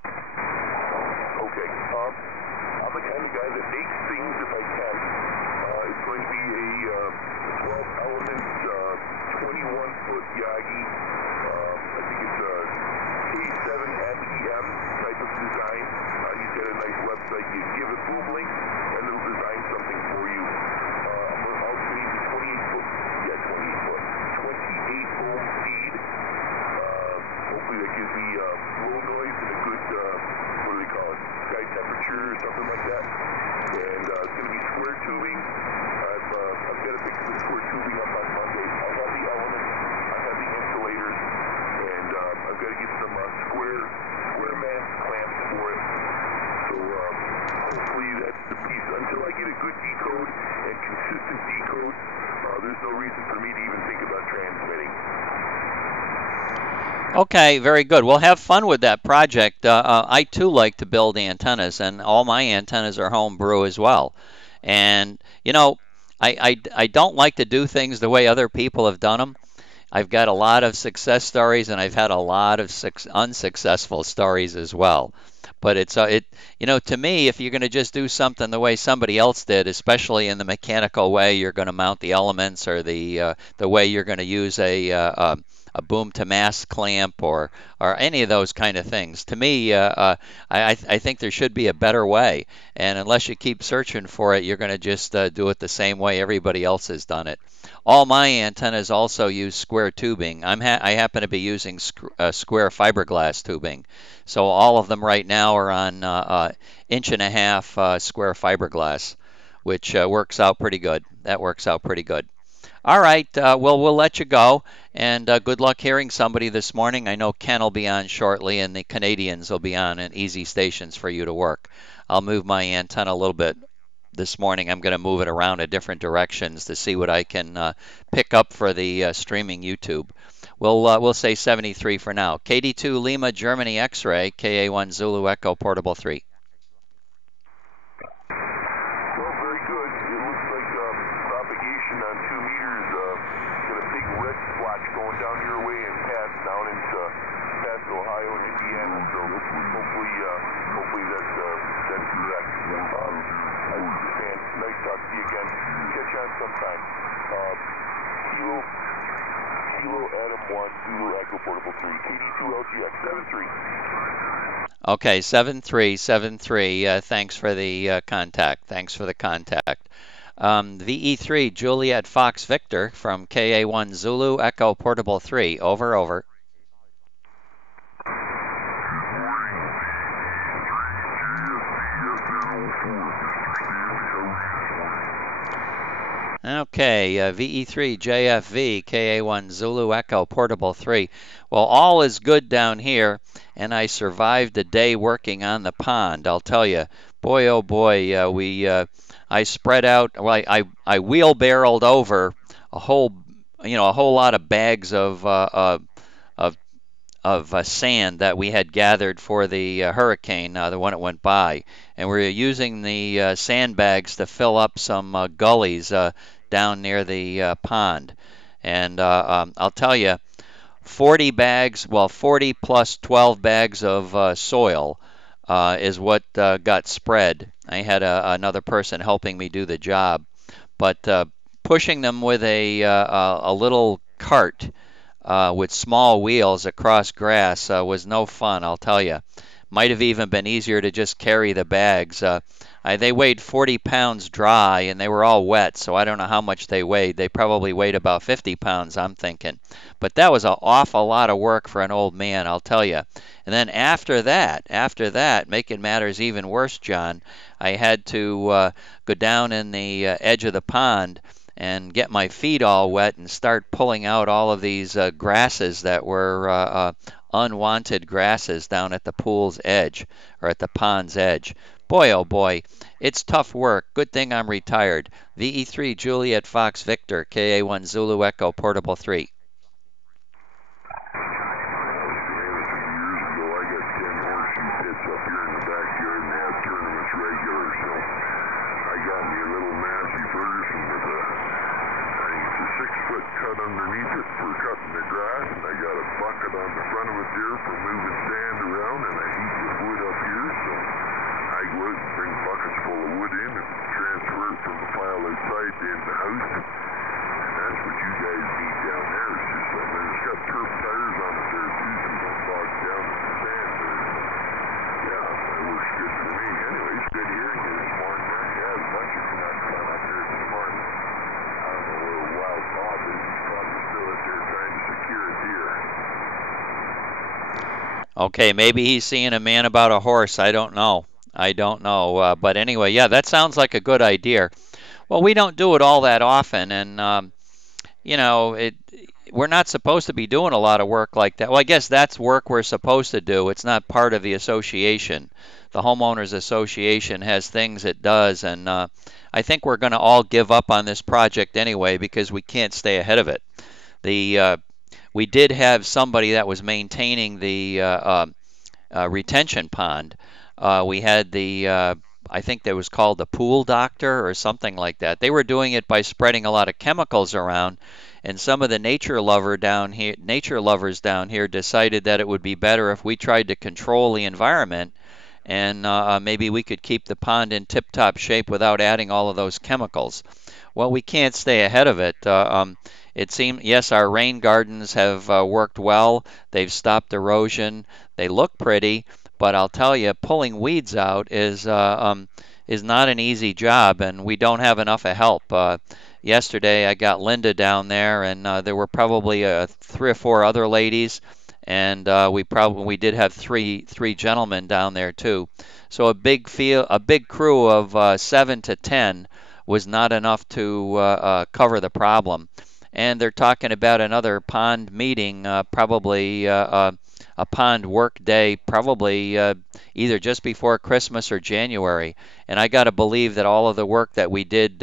Okay. I'm the kind of guy that makes things if I can. It's going to be a 12-element, 21-foot Yagi. I think it's a K7FEM type of design. He's got a nice website. You give it Boom Link, and it'll design something for you. Something like that, and it's going to be square tubing. I've got to fix the square tubing up on Monday. I have the elements, I have the insulators, and I've got to get some square mass clamps for it. So hopefully that's the piece. Until I get a good decode and consistent decode, there's no reason for me to even think about transmitting. Okay, very good. Well, have fun with that project. I too like to build antennas, and all my antennas are homebrew as well. And I don't like to do things the way other people have done them. I've got a lot of success stories, and I've had a lot of unsuccessful stories as well. But to me, if you're going to just do something the way somebody else did, especially in the mechanical way, you're going to mount the elements, or the way you're going to use a boom to mass clamp, or any of those kind of things. To me, I think there should be a better way. And unless you keep searching for it, you're going to just do it the same way everybody else has done it. All my antennas also use square tubing. I happen to be using square fiberglass tubing. So all of them right now are on 1.5 inch square fiberglass, which works out pretty good. That works out pretty good. All right, well, we'll let you go, and good luck hearing somebody this morning. I know Ken will be on shortly, and the Canadians will be on in easy stations for you to work. I'll move my antenna a little bit this morning. I'm going to move it around in different directions to see what I can pick up for the streaming YouTube. We'll say 73 for now. KD2 Lima Germany X-ray, KA1 Zulu Echo Portable 3. Sometime. time. Kilo Adam 1, Zulu Echo Portable 3, KD2LGX 73. Okay, 7373. Thanks for the contact. Thanks for the contact. VE3 Juliet Fox Victor from KA1 Zulu Echo Portable 3. Over, over. Okay, VE3 JFV KA1 Zulu Echo Portable 3. Well, all is good down here, and I survived a day working on the pond. I'll tell you, boy, oh boy, I spread out. Well, I wheelbarreled over a whole, a whole lot of bags of sand that we had gathered for the hurricane, the one that went by, and we were using the sandbags to fill up some gullies down near the pond. And I'll tell you, 40 bags, well, 40 plus 12 bags of soil is what got spread. I had another person helping me do the job, but pushing them with a little cart with small wheels across grass was no fun, I'll tell you. Might have even been easier to just carry the bags. They weighed 40 pounds dry, and they were all wet, so I don't know how much they weighed. They probably weighed about 50 pounds, I'm thinking. But that was an awful lot of work for an old man, I'll tell you. And then after that, making matters even worse, John, I had to go down in the edge of the pond and get my feet all wet and start pulling out all of these grasses that were unwanted grasses down at the pool's edge or at the pond's edge. Boy, oh boy, it's tough work. Good thing I'm retired. VE3 Juliet Fox Victor, KA1 Zulu Echo Portable 3. Underneath it for cutting the grass, and I got a bucket on the front of it there for moving sand around, and a heap of wood up here, so I go out and bring buckets full of wood in and transfer it from the pile outside to in the house, and that's what you guys need down there. It's just like, it's got turf tires on it there too, so you don't bog down with the sand there. Yeah, that works good for me. Anyways, good hearing you this morning. Yeah, a bunch of nuts on up there this morning. I don't know where Wild Bob is. He's probably still out there trying to secure a deer. Okay, maybe he's seeing a man about a horse. I don't know. But anyway, yeah, that sounds like a good idea. Well, we don't do it all that often, and we're not supposed to be doing a lot of work like that. Well, I guess that's work we're supposed to do. It's not part of the association. The homeowners association has things it does, and I think we're going to all give up on this project anyway because we can't stay ahead of it. We did have somebody that was maintaining the retention pond. We had I think that was called the pool doctor or something like that. They were doing it by spreading a lot of chemicals around, and some of the nature lovers down here decided that it would be better if we tried to control the environment, and maybe we could keep the pond in tip-top shape without adding all of those chemicals. Well, we can't stay ahead of it. It seems, yes, our rain gardens have worked well. They've stopped erosion. They look pretty, but I'll tell you, pulling weeds out is not an easy job, and we don't have enough of help. Yesterday, I got Linda down there, and there were probably 3 or 4 other ladies, and we did have three gentlemen down there too. So a big crew of 7 to 10 was not enough to cover the problem. And they're talking about another pond meeting, probably a pond work day, probably either just before Christmas or January. And I got to believe that all of the work that we did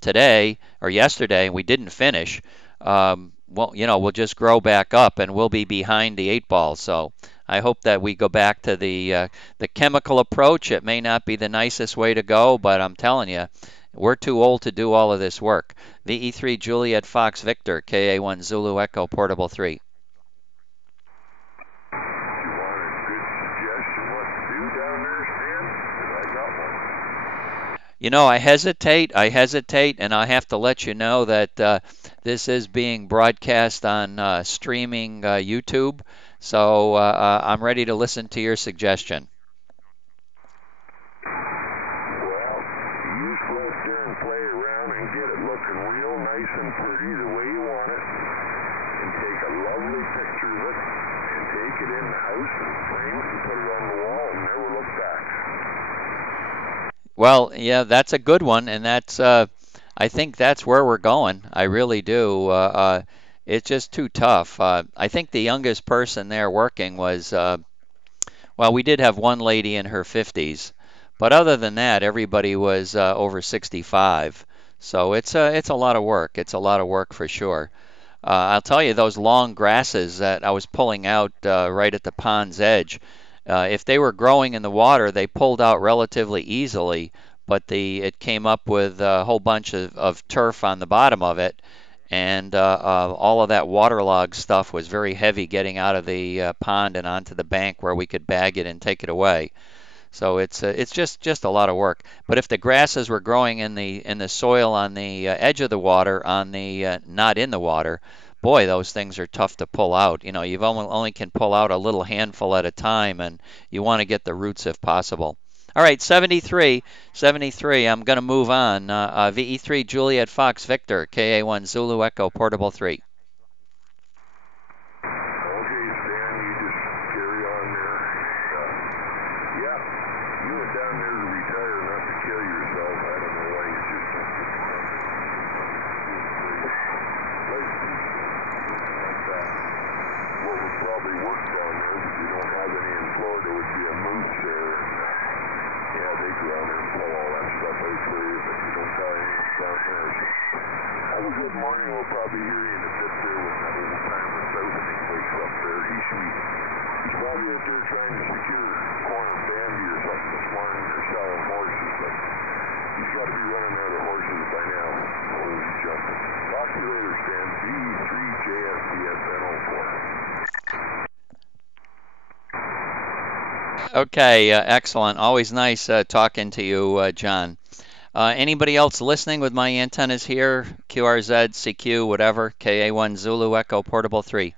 today or yesterday, and we didn't finish, we'll just grow back up, and we'll be behind the 8 ball. So I hope that we go back to the chemical approach. It may not be the nicest way to go, but I'm telling you, we're too old to do all of this work. VE3 Juliet Fox Victor, KA1 Zulu Echo Portable 3. You know, I hesitate, and I have to let you know that this is being broadcast on streaming YouTube, so I'm ready to listen to your suggestion. Well, you go up there and play around and get it looking real nice and pretty the way you want it, and take a lovely picture of it, and take it in the house and frame it and put it on the wall and never look back. Well, yeah, that's a good one, and I think that's where we're going. I really do. It's just too tough. I think the youngest person there working was, well, we did have one lady in her 50s, but other than that, everybody was over 65. So it's a lot of work. It's a lot of work for sure. I'll tell you, those long grasses that I was pulling out right at the pond's edge, if they were growing in the water, they pulled out relatively easily, but it came up with a whole bunch of turf on the bottom of it, and all of that waterlogged stuff was very heavy getting out of the pond and onto the bank where we could bag it and take it away. So it's just a lot of work. But if the grasses were growing in the soil on the edge of the water, on the not in the water, boy, those things are tough to pull out. You know, you've only can pull out a little handful at a time, and you want to get the roots if possible. All right, 73, 73. I'm going to move on. VE3 Juliet Fox Victor, KA1 Zulu Echo Portable 3. Okay, Stan, you just carry on there. Yeah, you went down there to retire, not to kill yourself. I don't know why you just don't get the like that. What would probably work down there, but we don't have any in Florida, would be a moose there. Yeah, they go down there and pull all that stuff out for you, but you don't got anything down there. So, have a good morning. We'll probably hear you in a bit there when that old timer Southending wakes up there. He's probably out there trying to secure corn or bandy or something this morning. They're selling horses, but he's got to be running out of horses by now. Oh, he's jumping. Talk to you later, Stan. V3JSDSN04. Okay, excellent. Always nice talking to you, John. Anybody else listening with my antennas here? QRZ, CQ, whatever. KA1 Zulu Echo Portable 3.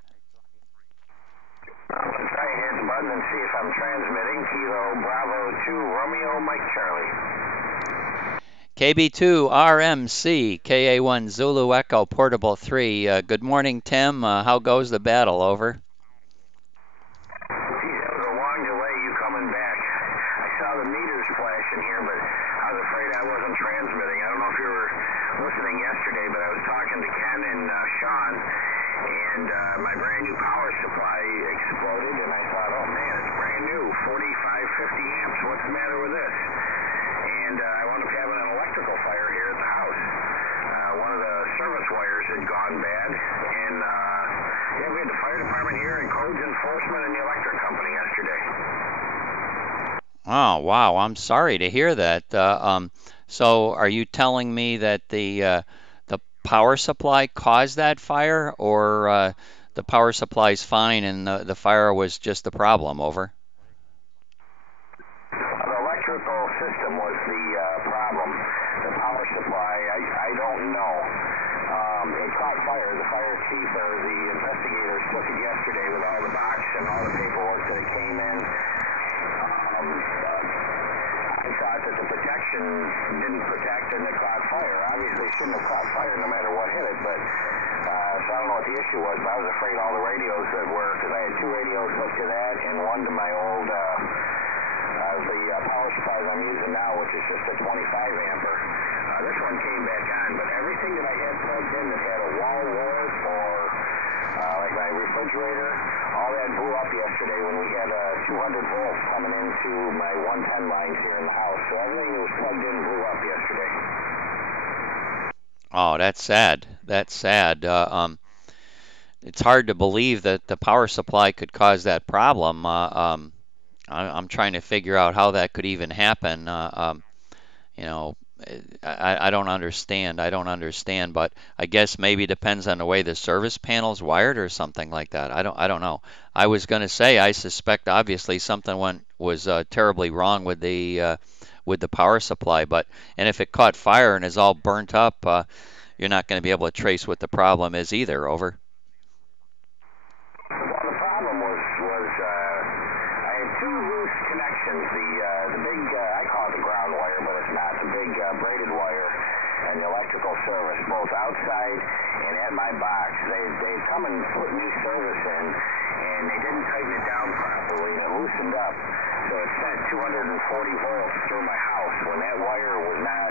I'm going to try and hit the button and see if I'm transmitting. Kilo Bravo 2 Romeo Mike Charlie. KB2 RMC, KA1 Zulu Echo Portable 3. Good morning, Tim. How goes the battle? Over. Geez, that was a long delay, you coming back. I saw the meters flashing here, but I was afraid I wasn't transmitting. I don't know if you were listening yesterday, but I was talking to Ken and Sean, and my brand new power supply exploded, and I thought, oh man, it's brand new, 45, 50 amps. What's the matter with this? And I wound up having an electrical fire here at the house. One of the service wires had gone bad, and yeah, we had the fire department here and codes enforcement and the electric company yesterday. Oh, wow. I'm sorry to hear that. So are you telling me that the power supply caused that fire, or the power supply's fine and the fire was just the problem? Over. The electrical system was the problem. The power supply, I don't know. It caught fire. The fire chief or the investigators took it yesterday with all the box and all the paperwork that it came in. I thought that the protection didn't protect and it caught fire. Obviously, it shouldn't have caught fire no matter what hit it, but so I don't know what the issue was, but I was afraid all the radios that were, because I had two radios hooked to that and one to my old the power supply I'm using now, which is just a 25 amper. This one came back on, but everything that I had plugged in that had a wall wart or like my refrigerator, all that blew up yesterday when we had 200 volts coming into my 110 lines here in the house. So everything that was plugged in blew up yesterday. Oh, that's sad. That's sad. It's hard to believe that the power supply could cause that problem. I'm trying to figure out how that could even happen. You know, I don't understand. I don't understand, but I guess maybe it depends on the way the service panel's wired or something like that. I don't know. I was going to say I suspect obviously something was terribly wrong with the with the power supply. And if it caught fire and is all burnt up, you're not going to be able to trace what the problem is either. Over. Well, the problem was I had two loose connections. The big, I call it the ground wire, but it's not. The big braided wire and the electrical service, both outside and at my box. They'd come and put new service in, and they didn't tighten it down properly, and it loosened up. So it sent 240 volts through my house. When that wire was not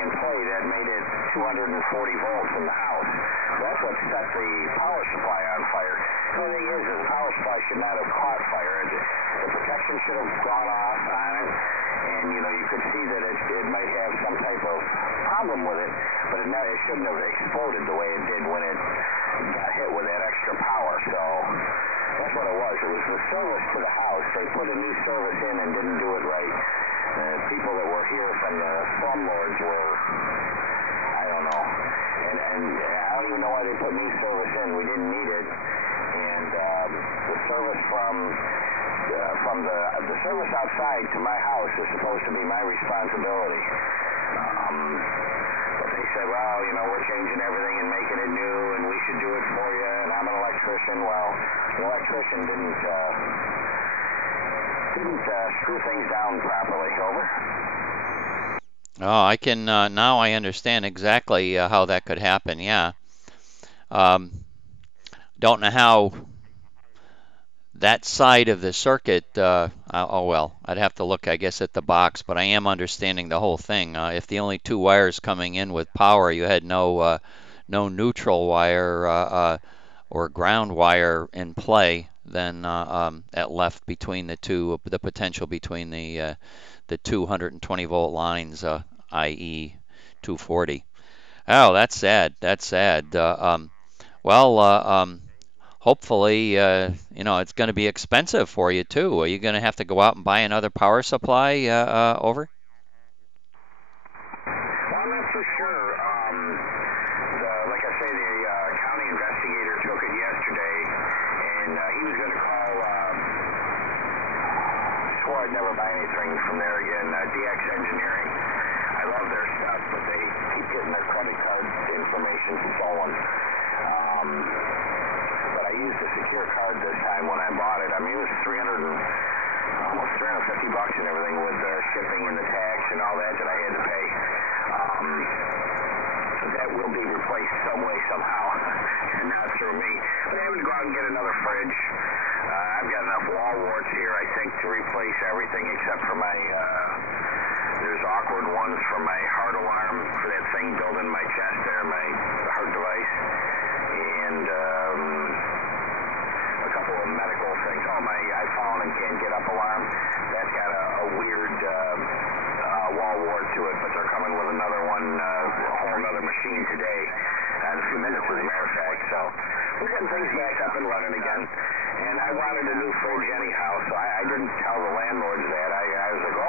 in play, that made it 240 volts in the house. That's what set the power supply on fire. The thing is the power supply should not have caught fire. The protection should have gone off on it, and you could see that it might have some type of problem with it, but it shouldn't have exploded the way it did when it got hit with that extra power. So that's what it was. It was the service to the house. They put a new service in and didn't do it right. The people that were here from the slumlords were, I don't know, and I don't even know why they put new service in. We didn't need it, and the service from the service outside to my house is supposed to be my responsibility. But they said, well, we're changing everything and making it new, and we should do it for you, and I'm an electrician. Well, the electrician didn't screw things down properly. Over. Oh, I can now I understand exactly how that could happen. Yeah. Don't know how that side of the circuit, oh well, I'd have to look, I guess, at the box, but I am understanding the whole thing. If the only two wires coming in with power, you had no neutral wire or ground wire in play, then at left between the two, the potential between the 220 volt lines, i.e. 240. Oh, that's sad. That's sad. Hopefully, it's going to be expensive for you too. Are you going to have to go out and buy another power supply? Over. Well, I'm not so sure. Like I say, the county investigator took it yesterday, and he was going to call. Swore I'd never buy anything from there again. DX Engineering. I love their stuff, but they keep getting their credit card information stolen. I used a secure card this time when I bought it. I mean, it was almost $350 and everything with the shipping and the tax and all that I had to pay. That will be replaced some way, somehow, and not through me. But I'm going to go out and get another fridge. I've got enough wall warts here, I think, to replace everything except for my, there's awkward ones for my heart alarm, for that thing built in my chest there, my heart device, and a couple of medical things. Oh, my I've fallen and can't get up alarm. That's got a weird wall wart to it, but they're coming with another one, a whole other machine today, in a few minutes, as a matter of fact. So we're getting things back up and running again. And I wanted a new fridge anyhow, so I didn't tell the landlords that. I was like, oh,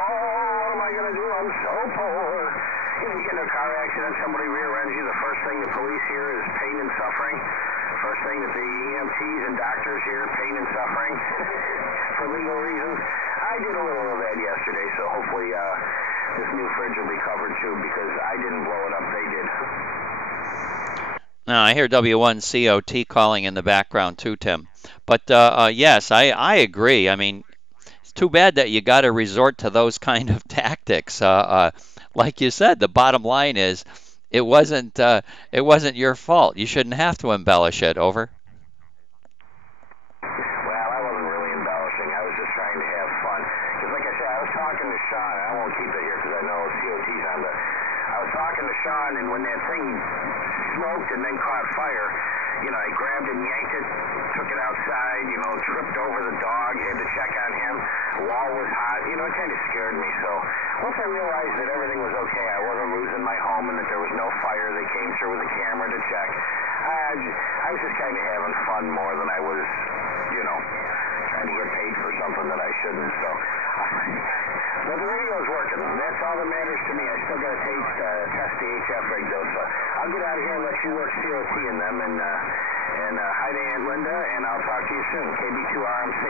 what am I going to do? I'm so poor. You get in a car accident, somebody rear-ends you, the first thing the police hear is pain and suffering. First thing that the EMTs and doctors hear, pain and suffering, for legal reasons. I did a little of that yesterday, so hopefully this new fridge will be covered too, because I didn't blow it up, they did. Now, I hear W1COT calling in the background too, Tim. But yes, I agree. I mean, it's too bad that you got to resort to those kind of tactics. Like you said, the bottom line is it wasn't your fault. You shouldn't have to embellish it. Over. Well, I wasn't really embellishing. I was just trying to have fun. Because like I said, I was talking to Sean, and I won't keep it here because I know COT's on, but I was talking to Sean, and when that thing smoked and then caught fire, I grabbed it and yanked it, took it outside, tripped over the dog, had to check on him. The wall was hot, it kind of scared me. So once I realized that everything was okay, I wasn't losing my home and that there was no fire, they came through with a camera to check. I was just kind of having fun more than I was, trying to get paid for something that I shouldn't. So, but the radio's working. That's all that matters to me. I still got to test the HF rig though. So I'll get out of here and let you work COT in them. And hi to Aunt Linda, and I'll talk to you soon. KB2 RMC.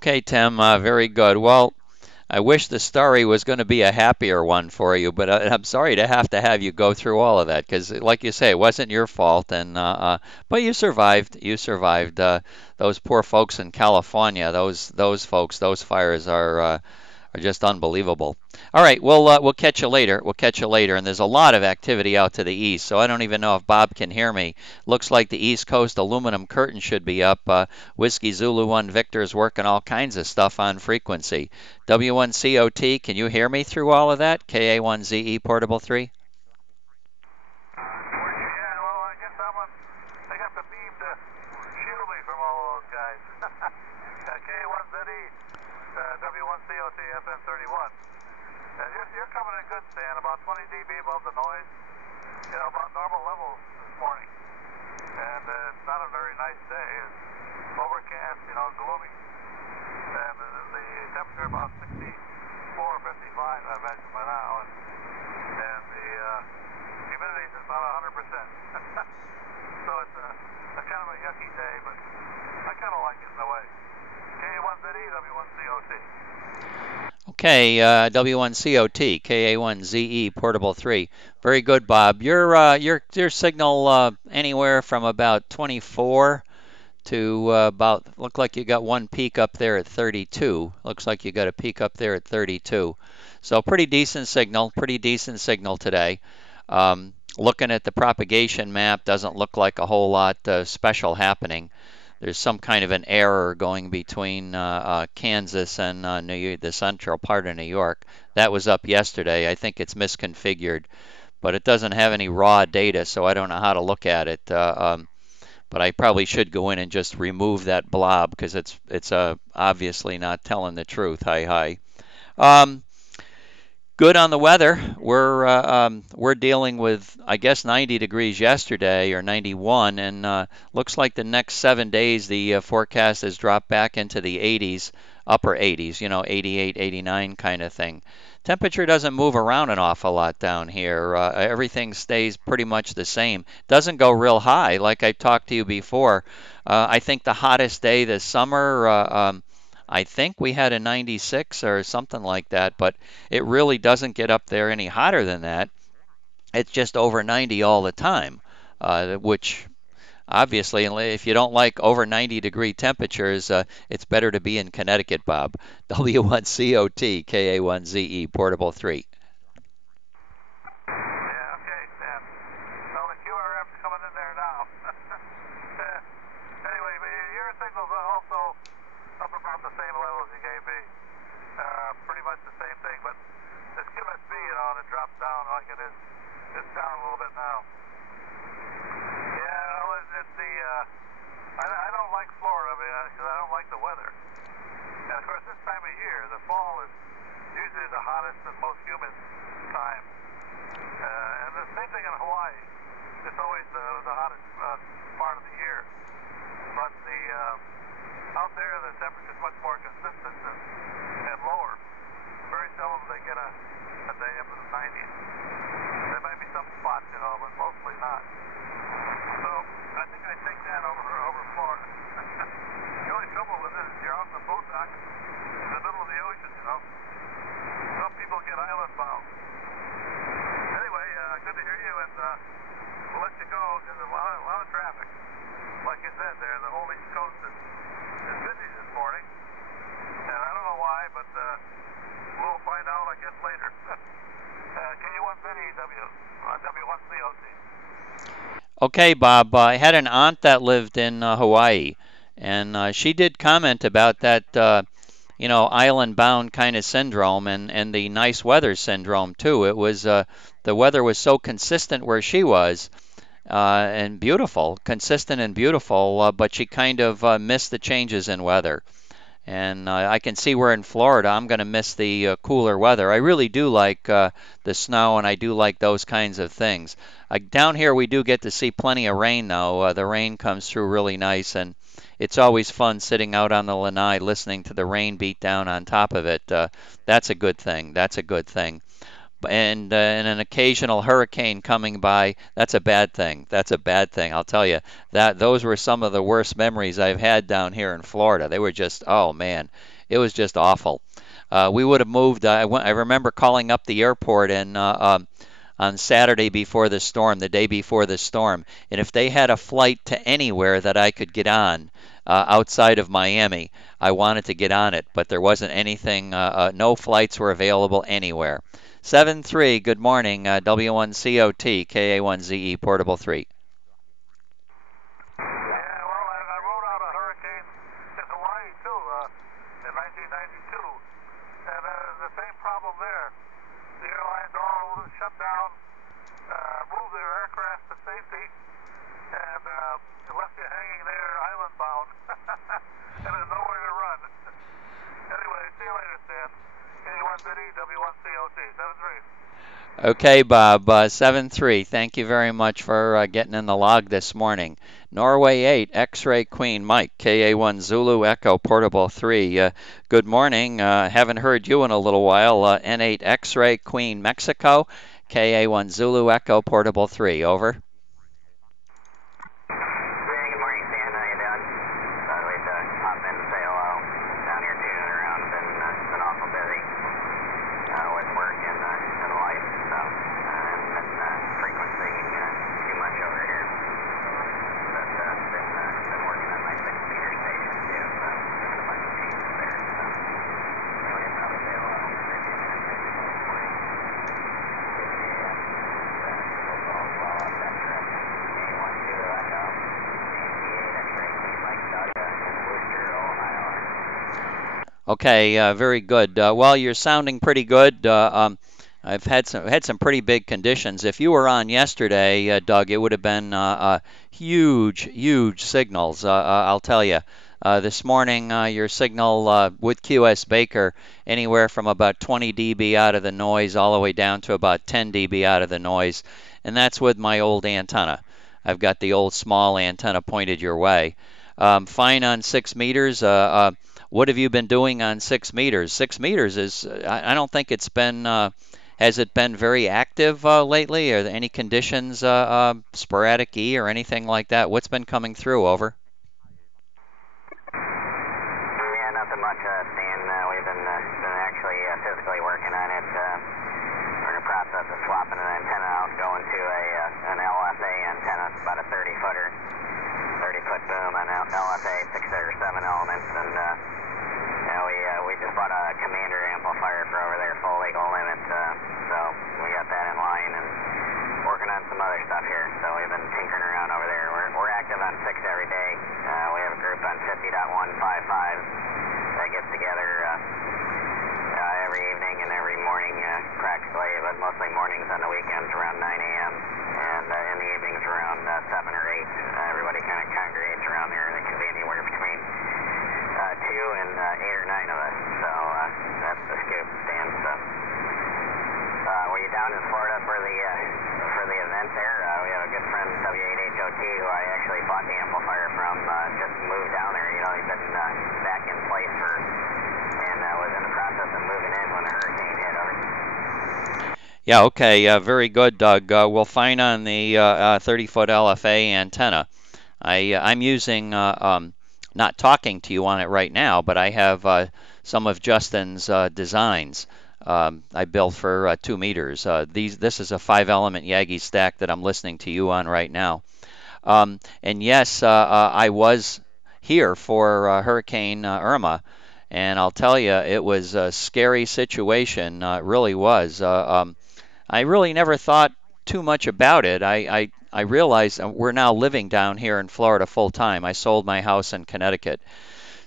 Okay, Tim. Very good. Well, I wish the story was going to be a happier one for you, but I'm sorry to have you go through all of that because, like you say, it wasn't your fault, and but you survived. You survived. Those poor folks in California, those folks, those fires are just unbelievable. All right, we'll catch you later. We'll catch you later. And there's a lot of activity out to the east, so I don't even know if Bob can hear me. Looks like the East Coast aluminum curtain should be up. Whiskey Zulu 1 Victor is working all kinds of stuff on frequency. W1COT, can you hear me through all of that? KA1ZE Portable 3? Yeah, well, I guess they got the beam to shield me from all those guys. K1ZE, W1COT, FM31. And you're coming in good, Stan, about 20 dB above the noise, about normal levels this morning. And it's not a very nice day. It's overcast, gloomy. And the temperature about 64, 55, I imagine by now. And the humidity is about 100%. So it's a kind of a yucky day, but I kind of like it in a way. K1ZE, W1COT. Okay, W1COT, KA1ZE Portable 3. Very good, Bob. Your signal anywhere from about 24 to about, look like you got one peak up there at 32. Looks like you got a peak up there at 32. So pretty decent signal today. Looking at the propagation map, doesn't look like a whole lot special happening. There's some kind of an error going between Kansas and the central part of New York. That was up yesterday. I think it's misconfigured, but it doesn't have any raw data, so I don't know how to look at it. But I probably should go in and just remove that blob because it's obviously not telling the truth. Hi. Good on the weather. We're dealing with, I guess, 90 degrees yesterday or 91, and looks like the next 7 days the forecast has dropped back into the 80s, upper 80s, 88, 89 kind of thing. Temperature doesn't move around an awful lot down here. Everything stays pretty much the same. Doesn't go real high, like I talked to you before. I think the hottest day this summer. I think we had a 96 or something like that, but it really doesn't get up there any hotter than that. It's just over 90 all the time, which obviously, if you don't like over 90-degree temperatures, it's better to be in Connecticut, Bob. W1COT, KA1ZE, Portable 3. Yeah, okay, Stan. Well, the QRF's coming in there now. Anyway, but your signal's also up about the same level as you gave me. Pretty much the same thing, but this QSB, it dropped down like it is. It's down a little bit now. Yeah, well, it's the, I don't like Florida because I don't like the weather. And of course, this time of year, the fall is usually the hottest and most humid time. And the same thing in Hawaii. It's always the hottest part of the year. But out there, the temperature is much more consistent and lower. Very seldom they get a day up in the 90s. There might be some spots, but mostly not. So I think I take that over Florida. The only trouble with it is you're out in the boat dock in the middle of the ocean, Some people get island bound. Anyway, good to hear you, and we'll let you go. There's a lot of traffic. Like you said there, the whole East Coast is busy this morning. And I don't know why, but we'll find out, I guess, later. K1ZE, W1COT. Okay, Bob. I had an aunt that lived in Hawaii, and she did comment about that, island-bound kind of syndrome and the nice weather syndrome too. It was the weather was so consistent where she was, and beautiful, consistent and beautiful, but she kind of missed the changes in weather. And I can see we're in Florida. I'm going to miss the cooler weather. I really do like the snow, and I do like those kinds of things. Down here, we do get to see plenty of rain, though. The rain comes through really nice, and it's always fun sitting out on the lanai listening to the rain beat down on top of it. That's a good thing. That's a good thing. And an occasional hurricane coming by, that's a bad thing. That's a bad thing. I'll tell you that those were some of the worst memories I've had down here in Florida. They were just, oh man, it was just awful. We would have moved. I remember calling up the airport and on Saturday before the storm, the day before the storm, and if they had a flight to anywhere that I could get on outside of Miami, I wanted to get on it, but there wasn't anything. No flights were available anywhere. 7-3. Good morning. W1COT KA1ZE Portable 3. Yeah, well, I rode out a hurricane in Hawaii too in 1992, and the same problem there. The airlines are all shut down, moved their aircraft to safety, and left you hanging there island bound, and there's nowhere to run. Anyway, see you later, Stan. K1 Biddy, W1COT, 7-3. Okay, Bob, 7-3. Thank you very much for getting in the log this morning. Norway 8, X-Ray Queen Mike, KA1 Zulu Echo Portable 3. Good morning. Haven't heard you in a little while. N8 X-Ray Queen Mexico, KA1 Zulu Echo Portable 3. Over. Good morning, Stan. How you doing? Thought we'd pop in and say hello. Down here tuning around. Been awful busy with work and life, so haven't been frequenting too much over here. But been working on my 6-meter station too, so doing a bunch of changes there. So anyway, probably say hello. Okay, very good. Well, you're sounding pretty good. I've had some pretty big conditions. If you were on yesterday, Doug, it would have been huge signals. I'll tell you. This morning, your signal with QS Baker anywhere from about 20 dB out of the noise all the way down to about 10 dB out of the noise, and that's with my old antenna. I've got the old small antenna pointed your way. Fine on 6 meters. What have you been doing on 6 meters? 6 meters is, I don't think it's been, has it been very active lately? Are there any conditions, sporadic E or anything like that? What's been coming through? Over. Yeah, nothing much, Stan. We've been actually physically working on it. We're in the process of swapping an antenna out, going to an LFA antenna. It's about a 30-footer, 30-foot boom on LFA, 6 or 7 elements, and we just bought a Commander amplifier for over there, full legal limit, so we got that in line and working on some other stuff here. So we've been tinkering around over there. We're active on 6 every day. We have a group on 50.155 that gets together every evening and every morning practically, but mostly mornings on the weekends around 9 a.m. and in the evenings around 7 or 8. Everybody kind of congregates around there, and it can be anywhere between 2 and 8 or 9 of us. So that's the scoop, Stan. So were you down in Florida for the event there? We have a good friend, W8HOT, who I actually bought the amplifier from, just moved down there. You know, he's been back in place and was in the process of moving in when the hurricane hit. Over. Yeah, okay, very good, Doug. We'll find on the 30-foot LFA antenna. I'm using, not talking to you on it right now, but I have some of Justin's designs. I built for 2 meters. This is a 5-element Yagi stack that I'm listening to you on right now. And yes, I was here for Hurricane Irma, and I'll tell you, it was a scary situation. It really was. I really never thought too much about it. I realized we're now living down here in Florida full time. I sold my house in Connecticut.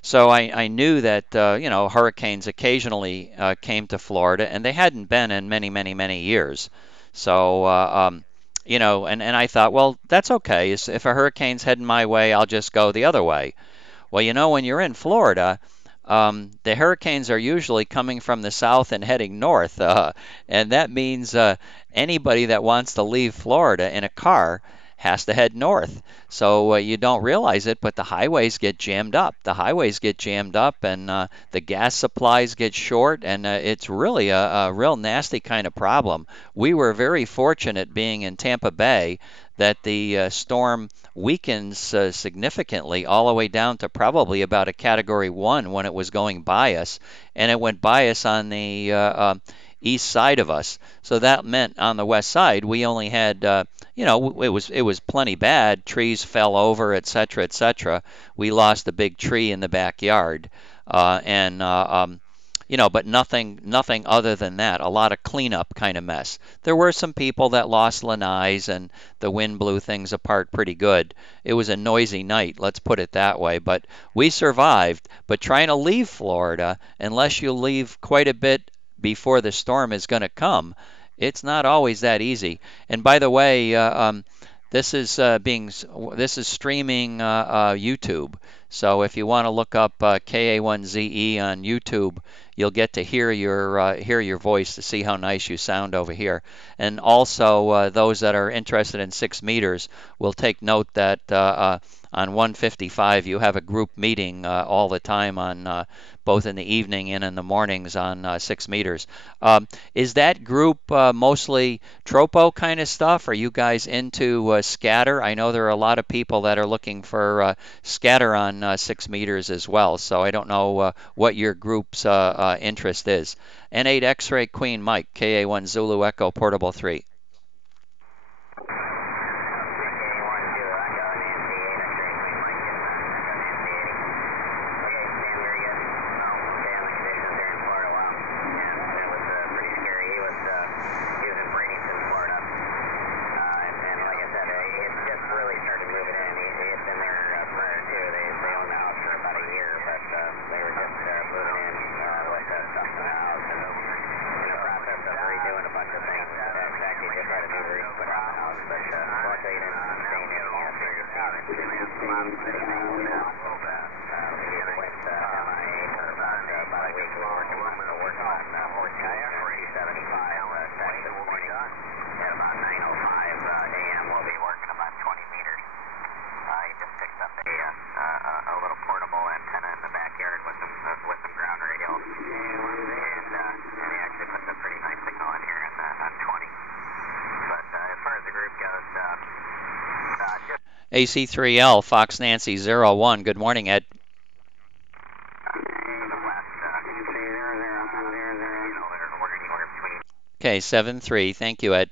So I knew that, hurricanes occasionally came to Florida, and they hadn't been in many years. So, and I thought, well, that's okay. If a hurricane's heading my way, I'll just go the other way. Well, when you're in Florida, the hurricanes are usually coming from the south and heading north, and that means anybody that wants to leave Florida in a car has to head north. So you don't realize it, but the highways get jammed up. The highways get jammed up, and the gas supplies get short, and it's really a real nasty kind of problem. We were very fortunate being in Tampa Bay that the storm weakens significantly all the way down to probably about a Category 1 when it was going by us, and it went by us on the east side of us. So that meant on the west side we only had, it was plenty bad. Trees fell over, etc., etc. We lost a big tree in the backyard, but nothing other than that. A lot of cleanup kind of mess. There were some people that lost lanais, and the wind blew things apart pretty good. It was a noisy night, let's put it that way. But we survived. But trying to leave Florida, unless you leave quite a bit before the storm is going to come, it's not always that easy. And by the way, this is streaming YouTube. So if you want to look up KA1ZE on YouTube, you'll get to hear your voice to see how nice you sound over here. And also, those that are interested in 6 meters will take note that on 155 you have a group meeting all the time on both in the evening and in the mornings on 6 meters. Is that group mostly tropo kind of stuff? Are you guys into scatter? I know there are a lot of people that are looking for scatter on 6 meters as well, so I don't know what your group's interest is. N8 X-Ray Queen Mike, KA1 Zulu Echo Portable 3. AC3L, Fox Nancy 01. Good morning, Ed. Okay, 7-3. Thank you, Ed.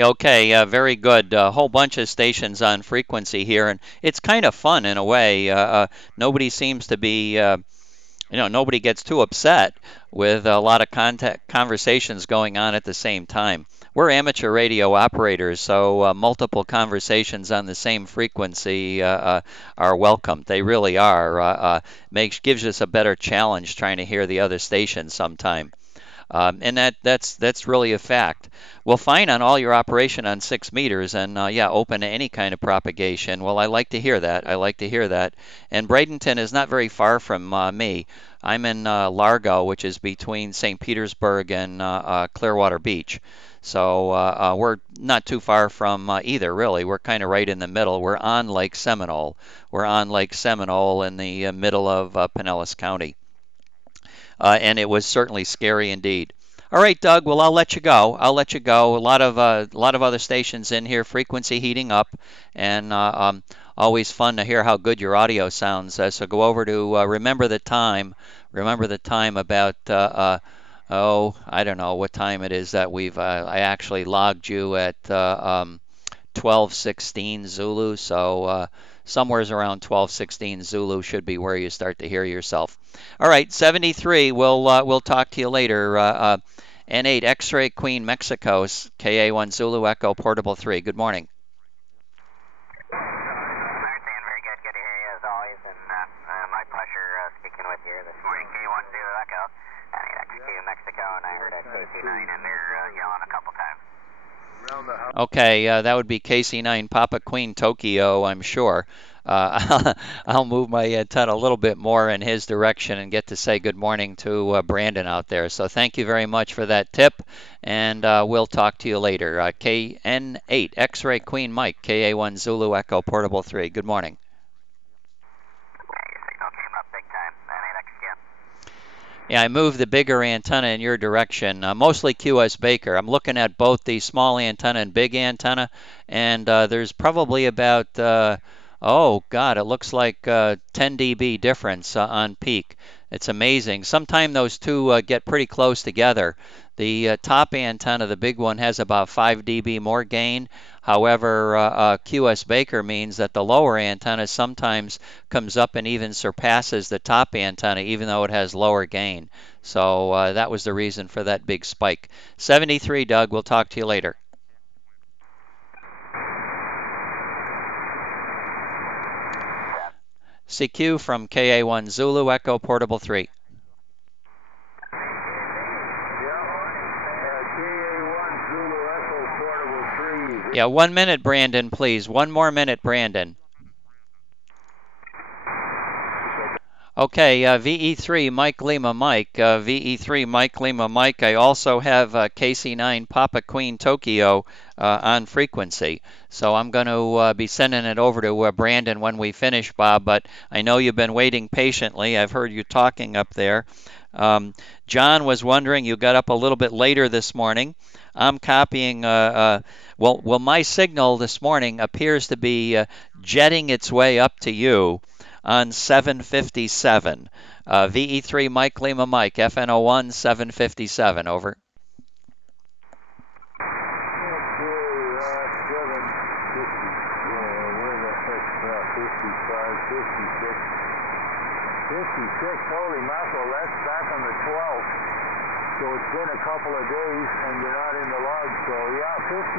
Okay, very good. A whole bunch of stations on frequency here, and it's kind of fun in a way. Nobody seems to be, nobody gets too upset with a lot of conversations going on at the same time. We're amateur radio operators, so multiple conversations on the same frequency are welcome. They really are. Gives us a better challenge trying to hear the other stations sometime. And that's really a fact. Well, fine on all your operation on 6 meters, and open to any kind of propagation. Well, I like to hear that. I like to hear that. And Bradenton is not very far from me. I'm in Largo, which is between St. Petersburg and Clearwater Beach. So we're not too far from either, really. We're kind of right in the middle. We're on Lake Seminole. We're on Lake Seminole in the middle of Pinellas County. And it was certainly scary indeed. All right, Doug. Well, I'll let you go. I'll let you go. A lot of other stations in here. Frequency heating up, and always fun to hear how good your audio sounds. So go over to remember the time. Remember the time about oh, I don't know what time it is that we've. I actually logged you at 12:16 Zulu. So somewhere's around 12:16 Zulu should be where you start to hear yourself. All right, 73. We'll talk to you later. N8 X-Ray Queen Mexico, KA1 Zulu Echo Portable 3. Good morning. Understand, very good. Good to hear you as always, and my pleasure speaking with you this morning. K1 Zulu Echo, N8 XQ Mexico, and I heard KC9 in there yelling a couple times. Okay, that would be KC9 Papa Queen Tokyo, I'm sure. I'll move my antenna a little bit more in his direction and get to say good morning to Brandon out there. So thank you very much for that tip, and we'll talk to you later. KN8 X-Ray Queen Mike, KA1 Zulu Echo Portable 3. Good morning. Your signal came up big time, N8 XQ. Yeah, I moved the bigger antenna in your direction, mostly QS Baker. I'm looking at both the small antenna and big antenna, and there's probably about oh, God, it looks like 10 dB difference on peak. It's amazing. Sometimes those two get pretty close together. The top antenna, the big one, has about 5 dB more gain. However, QS Baker means that the lower antenna sometimes comes up and even surpasses the top antenna, even though it has lower gain. So that was the reason for that big spike. 73, Doug. We'll talk to you later. CQ from KA1 Zulu Echo Portable 3. KA1 Zulu Echo Portable 3. Yeah, 1 minute, Brandon, please. 1 more minute, Brandon. Okay, VE3 Mike Lima Mike, VE3 Mike Lima Mike. I also have KC9 Papa Queen Tokyo on frequency. So I'm going to be sending it over to Brandon when we finish, Bob, but I know you've been waiting patiently. I've heard you talking up there. John was wondering, you got up a little bit later this morning. I'm copying, well, my signal this morning appears to be jetting its way up to you on 757. VE3 Mike Lima Mike, FN01 757, over. Holy mackerel, that's back on the 12th. So it's been a couple of days and you're not in the log. So yeah, 757,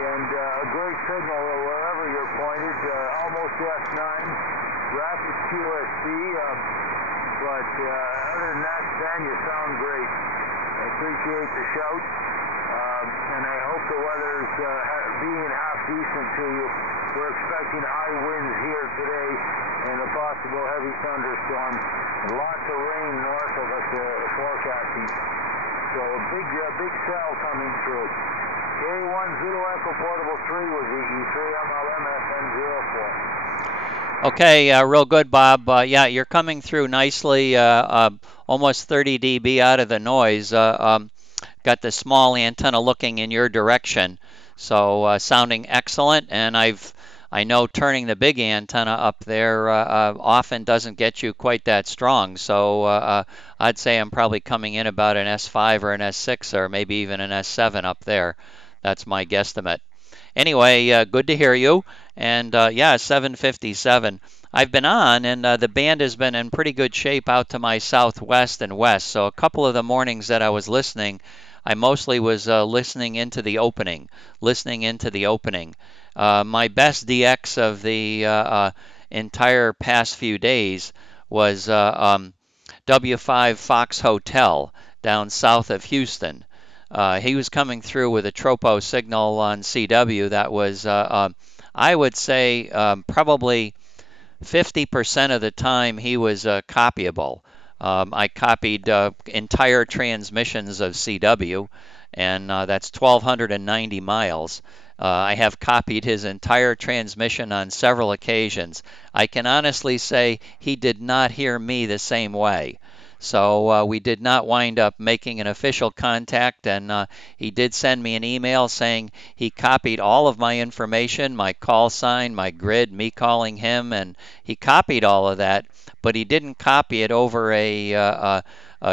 and a great signal wherever you're pointed, almost S9, rapid QSC, but other than that, Stan, you sound great. I appreciate the shout, and I hope the weather's being half decent to you. We're expecting high winds here today and a possible heavy thunderstorm. Lots of rain north of us forecasting. So a big cell coming through. K1 Zulu Echo Portable 3 with VE3 MLM FN04. Okay, real good, Bob. Yeah, you're coming through nicely, almost 30 dB out of the noise. Got the small antenna looking in your direction, so sounding excellent. And I know turning the big antenna up there often doesn't get you quite that strong. So I'd say I'm probably coming in about an S5 or an S6 or maybe even an S7 up there. That's my guesstimate. Anyway, good to hear you. And yeah, 757. I've been on, and the band has been in pretty good shape out to my southwest and west. So a couple of the mornings that I was listening, I mostly was listening into the opening. My best DX of the entire past few days was W5 Fox Hotel down south of Houston. He was coming through with a tropo signal on CW that was, I would say, probably 50% of the time he was copyable. I copied entire transmissions of CW, and that's 1,290 miles. I have copied his entire transmission on several occasions. I can honestly say he did not hear me the same way. So we did not wind up making an official contact, and he did send me an email saying he copied all of my information, my call sign, my grid, me calling him, and he copied all of that, but he didn't copy it over a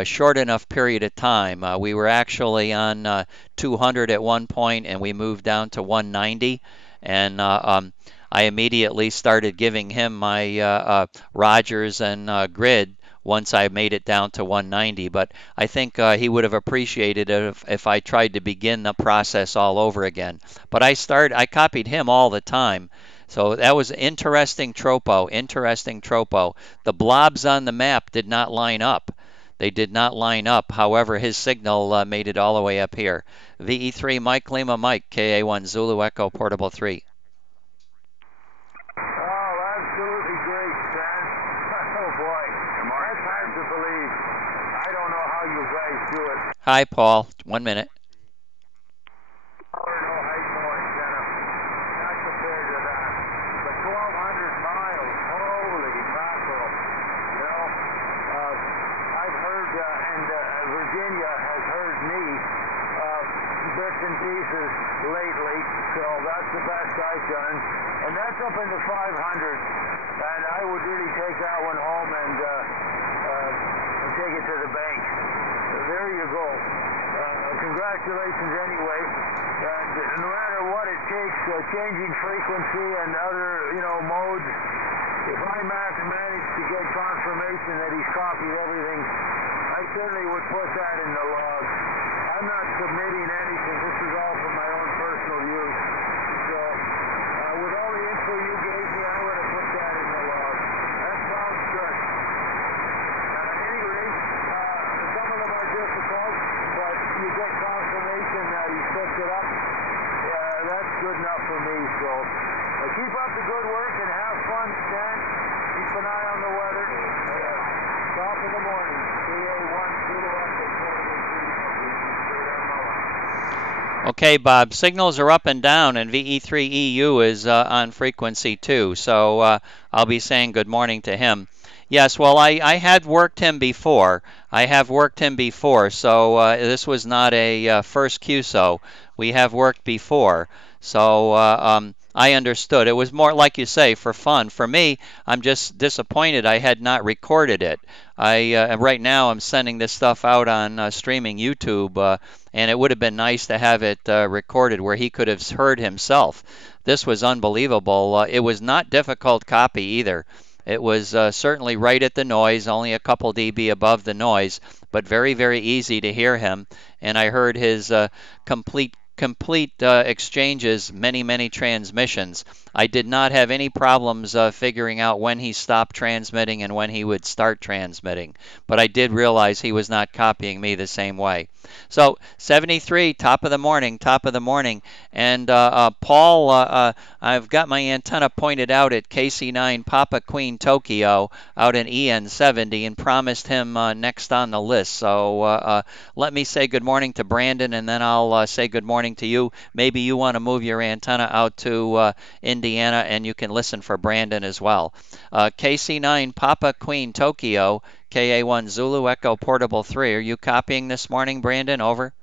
short enough period of time. We were actually on 200 at one point, and we moved down to 190, and I immediately started giving him my Rogers and grid once I made it down to 190. But I think he would have appreciated it if I tried to begin the process all over again. But I copied him all the time. So that was interesting tropo, interesting tropo. The blobs on the map did not line up. They did not line up. However, his signal made it all the way up here. VE3 Mike Lima Mike, KA1 Zulu Echo Portable 3. Absolutely great, Stan. Oh boy, that's hard to believe. I don't know how you guys do it. Hi, Paul. 1 minute. No height points in them. Not compared to that. But 1,200 miles, holy mackerel. You know, I've heard, and Virginia has heard me bits and pieces lately, so that's the best I've done. And that's up into 500. And I would really take that one home and take it to the bank. There you go. Congratulations anyway. And no matter what it takes, changing frequency and other, modes, if I manage to get confirmation that he's copied everything, I certainly would put that in the log. I'm not submitting anything. This is all for my own personal use. So, with all the info you gave me, I would have put that in the log. That sounds good. Anyway, some of them are difficult, but you get confirmation that he's picked it up. That's good enough for me. So, keep up the good work and have fun, Stan. Keep an eye on the weather. Top of the morning. KA1 Zulu Echo Portable 3. Okay, Bob, signals are up and down, and VE3EU is on frequency 2, so I'll be saying good morning to him. Yes, well, I had worked him before. I have worked him before, so this was not a first QSO. We have worked before, so I understood. It was more, like you say, for fun. For me, I'm just disappointed I had not recorded it. Right now I'm sending this stuff out on streaming YouTube, and it would have been nice to have it recorded where he could have heard himself. This was unbelievable. It was not difficult copy either. It was certainly right at the noise, only a couple dB above the noise, but very, very easy to hear him. And I heard his complete exchanges, many transmissions. I did not have any problems figuring out when he stopped transmitting and when he would start transmitting, but I did realize he was not copying me the same way. So 73, top of the morning, and Paul, I've got my antenna pointed out at KC9 Papa Queen Tokyo out in EN70 and promised him next on the list. So let me say good morning to Brandon, and then I'll say good morning to you. Maybe you want to move your antenna out to Indiana, and you can listen for Brandon as well. KC9 Papa Queen Tokyo, KA1 Zulu Echo Portable 3. Are you copying this morning, Brandon? Over.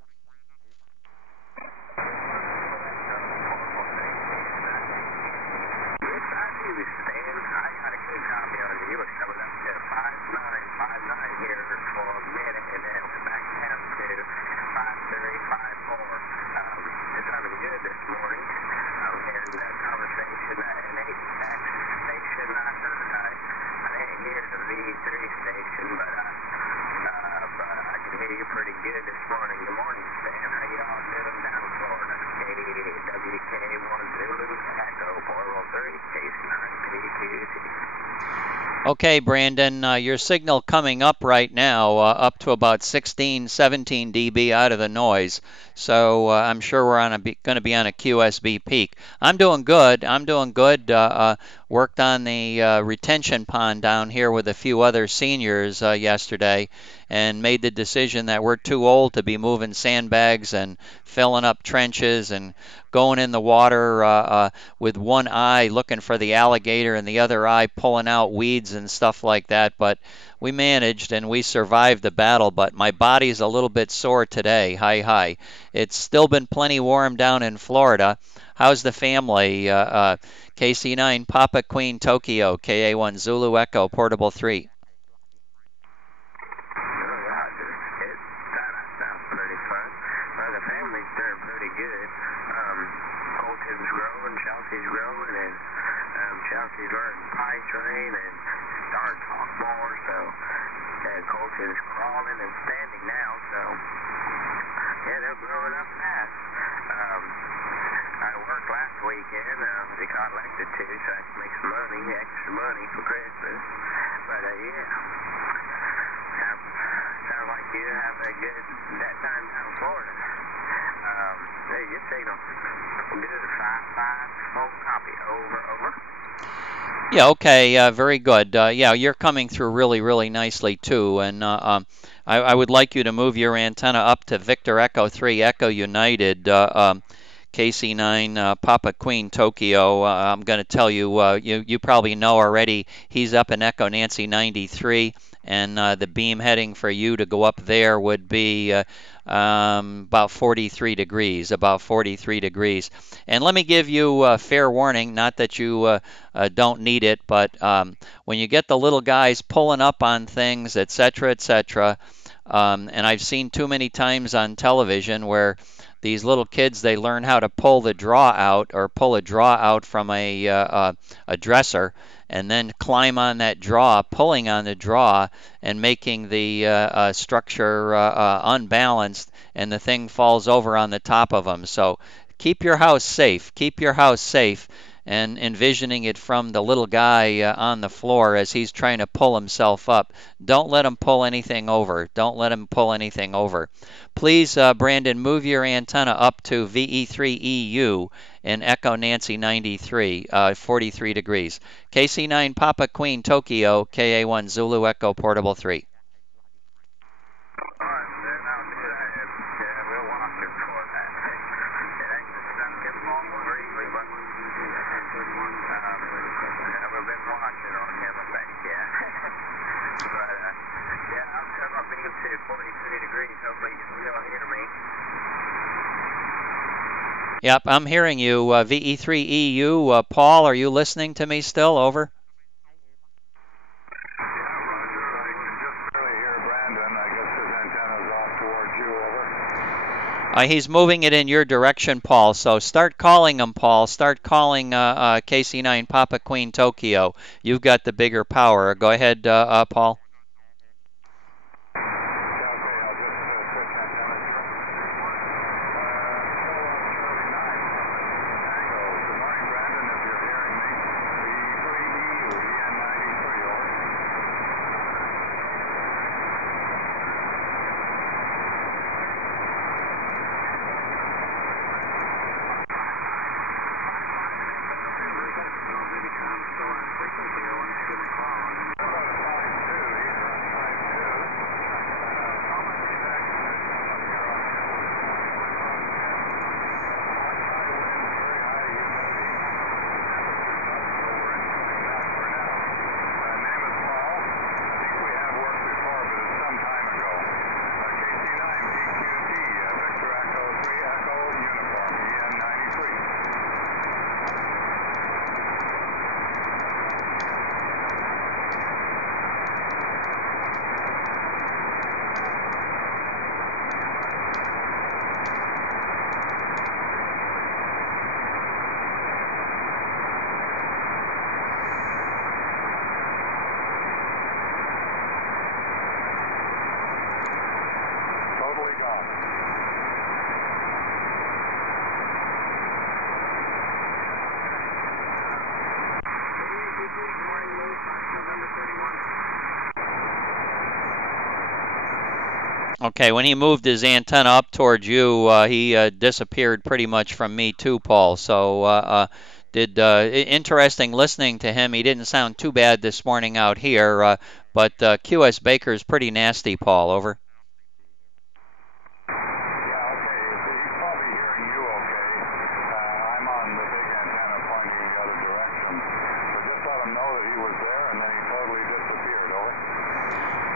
Okay, Brandon, your signal coming up right now, up to about 16, 17 dB out of the noise. So I'm sure we're going to be on a QSB peak. I'm doing good. Worked on the retention pond down here with a few other seniors yesterday, and made the decision that we're too old to be moving sandbags and filling up trenches and going in the water with one eye looking for the alligator and the other eye pulling out weeds and stuff like that. But we managed and we survived the battle, but my body's a little bit sore today. Hi. It's still been plenty warm down in Florida. How's the family? KC9 Papa Queen Tokyo, KA1 Zulu Echo, Portable 3. Chelsea's growing, and Chelsea's learning pie train and starting talk more, so Colt is crawling and standing now, so yeah, they're growing up fast. I worked last weekend, they got elected to, so I can make some money, extra money for Christmas, but yeah, sounds like you have a good that time down in Florida. Hey, your signal. Good, 5-5, full copy. Over. Yeah, okay, very good. Yeah, you're coming through really nicely too, and I would like you to move your antenna up to Victor Echo 3 Echo United, KC9 Papa Queen Tokyo. I'm going to tell you, you probably know already, he's up in Echo Nancy 93, and the beam heading for you to go up there would be about 43 degrees, And let me give you fair warning, not that you don't need it, but when you get the little guys pulling up on things, etc., and I've seen too many times on television where these little kids, they learn how to pull the draw out or pull a draw out from a dresser and then climb on that draw, pulling on the draw and making the structure unbalanced, and the thing falls over on the top of them. So keep your house safe, and envisioning it from the little guy on the floor as he's trying to pull himself up. Don't let him pull anything over. Please, Brandon, move your antenna up to VE3EU in Echo Nancy 93, 43 degrees. KC9 Papa Queen Tokyo, KA1 Zulu Echo Portable 3. Yep, I'm hearing you. VE3EU, Paul, are you listening to me still? Over. Yeah, Roger. I can just barely hear Brandon. I guess his antenna's off towards you. Over. He's moving it in your direction, Paul. So start calling him, Paul. Start calling KC9 Papa Queen Tokyo. You've got the bigger power. Go ahead, Paul. Okay, when he moved his antenna up towards you, he disappeared pretty much from me too, Paul. So interesting listening to him. He didn't sound too bad this morning out here, but QS Baker's pretty nasty, Paul. Over.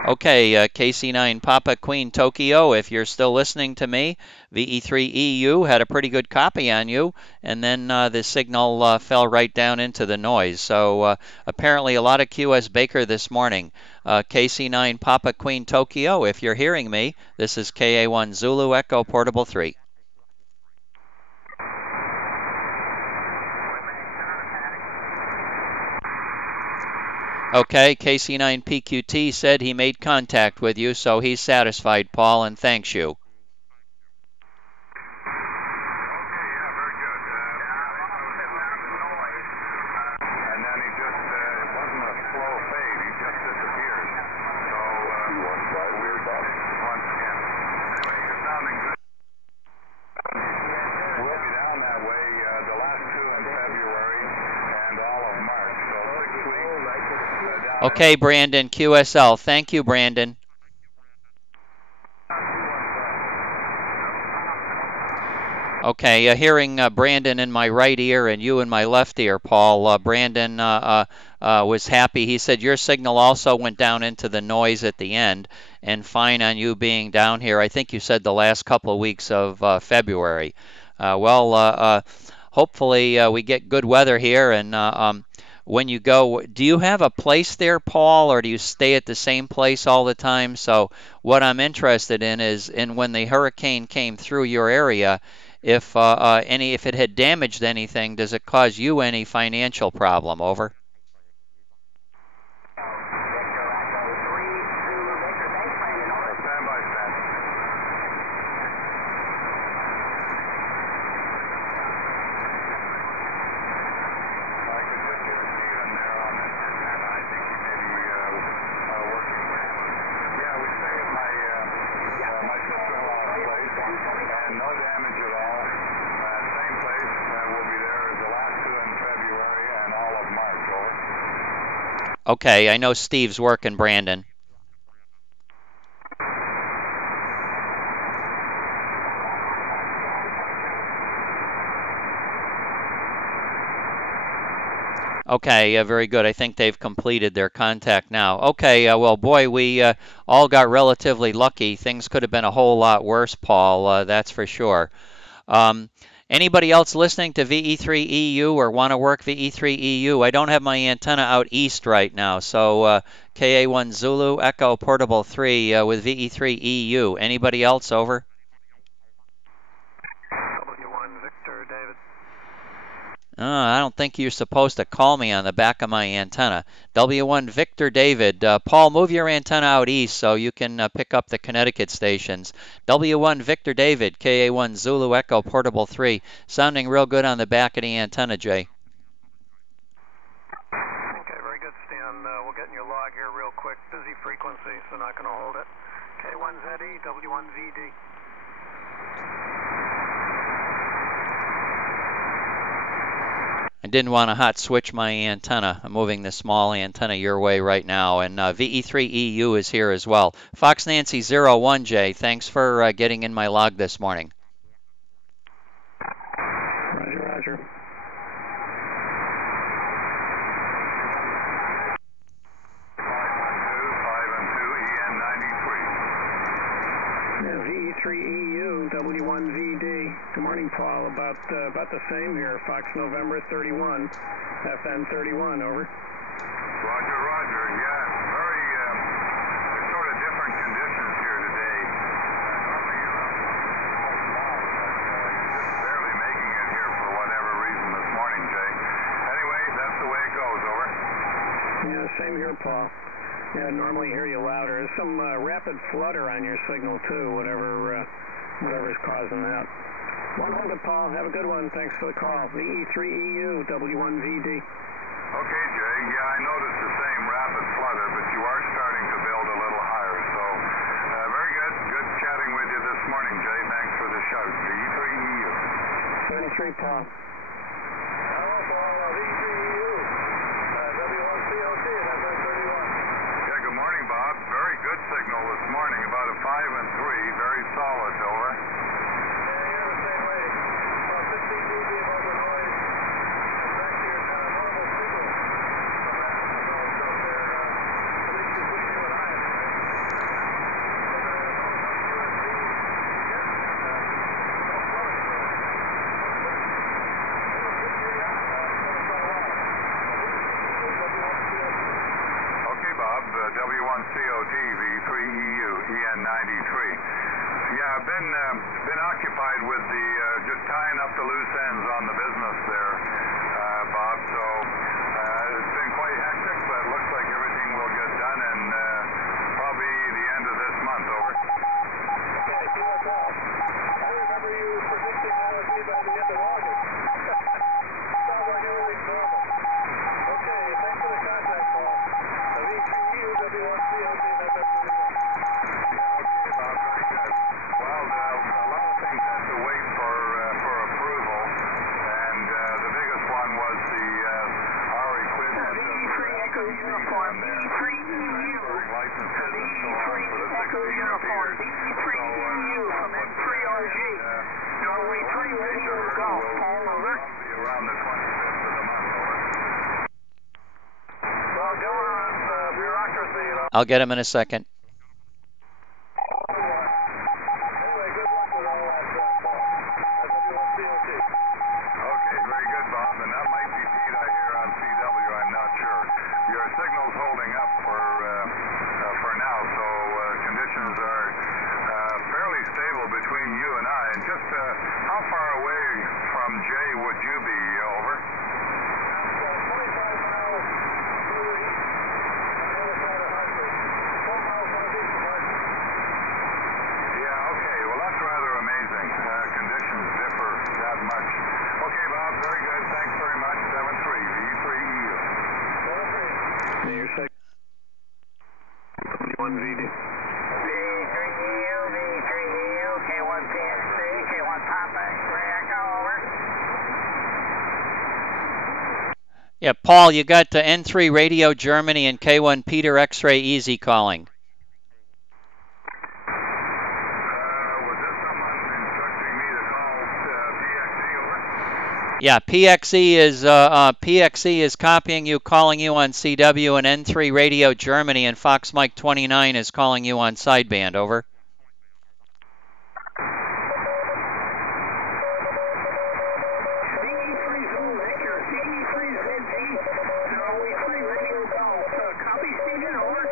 Okay, KC9 Papa Queen Tokyo, if you're still listening to me, VE3EU had a pretty good copy on you, and then the signal fell right down into the noise. So apparently a lot of QS Baker this morning. KC9 Papa Queen Tokyo, if you're hearing me, this is KA1 Zulu Echo Portable 3. Okay, KC9PQT said he made contact with you, so he's satisfied, Paul, and thanks you. Okay, Brandon, QSL. Thank you, Brandon. Okay, hearing Brandon in my right ear and you in my left ear, Paul. Brandon was happy. He said your signal also went down into the noise at the end, and fine on you being down here. I think you said the last couple of weeks of February. Hopefully we get good weather here, and when you go, do you have a place there, Paul, or do you stay at the same place all the time? So what I'm interested in is when the hurricane came through your area, if it had damaged anything, does it cause you any financial problem? Over. Okay, I know Steve's working, Brandon. Okay, very good. I think they've completed their contact now. Okay, well, boy, we all got relatively lucky. Things could have been a whole lot worse, Paul, that's for sure. Anybody else listening to VE3EU or want to work VE3EU? I don't have my antenna out east right now, so KA1 Zulu Echo Portable 3 with VE3EU. Anybody else? Over. W1 Victor David. I don't think you're supposed to call me on the back of my antenna. W1 Victor David. Paul, move your antenna out east so you can pick up the Connecticut stations. W1 Victor David, KA1 Zulu Echo Portable 3. Sounding real good on the back of the antenna, Jay. Okay, very good, Stan. We'll get in your log here real quick. Busy frequency, so not going to hold it. K1ZE, W1VD. I didn't want to hot switch my antenna. I'm moving the small antenna your way right now, and VE3EU is here as well. Fox Nancy 01J, thanks for getting in my log this morning. Roger, roger. VE3EU, W1VD. Good morning, Paul. About the same here. Fox November 31, FN 31. Over. Roger, roger. Yeah, very sort of different conditions here today. Normally you're up just barely making it here for whatever reason this morning, Jay. Anyway, that's the way it goes. Over. Yeah, same here, Paul. Yeah, normally hear you louder. There's some rapid flutter on your signal too, whatever's causing that. 100, Paul. Have a good one. Thanks for the call. VE3EU, W1VD. Okay, Jay. Yeah, I noticed the same rapid flutter, but you are starting to build a little higher. So, very good. Good chatting with you this morning, Jay. Thanks for the shout. VE3EU. 33, Paul. Hello, Paul. VE3EU. W1CLT, that's 31. Yeah, good morning, Bob. Very good signal this morning. About a 5 and 3. Very solid. Over. been occupied with the just tying up the loose ends on the business there, Bob. So it's been quite hectic, but it looks like everything will get done in probably the end of this month. Over. Okay, keep us out. I remember you predicting that would be by the end of August. Sounds like everything's normal. Okay, thanks for the contact call. V3U, W1CLZ, FM 31. Okay, Bob, very good. Well, a lot of things had to wait for approval, and the biggest one was our equipment. V3 Echo Uniform, V3 EU. Licenses and so on for the Echo 16 Uniform, meters. V3 EU from M3RG. Norway 3 Radio Golf, Paul, over. Be around the 25th of the month, over. Well, government bureaucracy, you know. I'll get him in a second. Anyway, good luck with all that stuff. W1CLZ. Okay, very good, Bob. And that might be Pete I hear on CW. I'm not sure. Your signal's holding up for now, so conditions are fairly stable between you and I. And just how far away from Jay would you be? Over. 25 miles further east, on the other side of Hartford. 4 miles northeast of Hartford. Yeah, okay. Well, that's rather amazing. Conditions differ that much. Okay, Bob, very good. Thanks very much. 7-3, V3EU. V1VD. V3EU, V3EU, K1 PNC, K1 Papa, Echo, over. Yeah, Paul, you got N3 Radio Germany and K1 Peter X-Ray Easy calling. Was this someone instructing me to call PXE, over? Yeah, PXE is copying you, calling you on CW, and N3 Radio Germany and Fox Mike 29 is calling you on sideband. Over. VE3 Zulu Victor, VE3 ZG, Norway 3 Radio Golf. Copy, Stephen, over.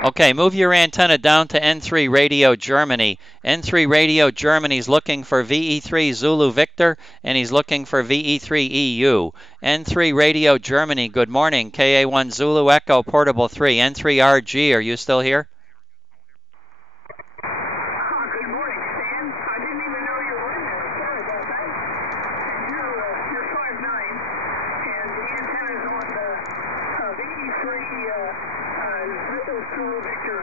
Okay, move your antenna down to N3 Radio Germany. N3 Radio Germany is looking for VE3 Zulu Victor, and he's looking for VE3 EU. N3 Radio Germany, good morning. KA1 Zulu Echo Portable 3. N3RG, are you still here? Good morning, Stan. I didn't even know you were in there. Sorry about that. You're 5'9", and the antenna's on the VE3 Zulu Victor.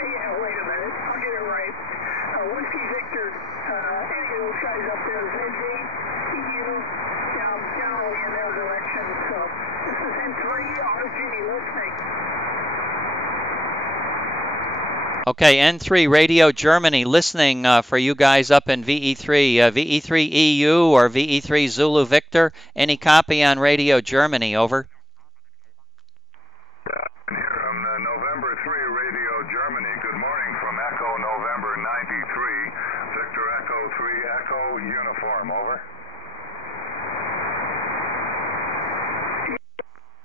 Yeah, wait a minute. I'll get it right. Whiskey Victor, any of those guys up there, ZG, EU, generally in their direction. So this is N3RG listening. Okay, N3 Radio Germany listening for you guys up in VE3. VE3 EU or VE3 Zulu Victor. Any copy on Radio Germany, over. Here on November 3 Radio Germany. Good morning from Echo November 93. Victor Echo 3 Echo Uniform, over.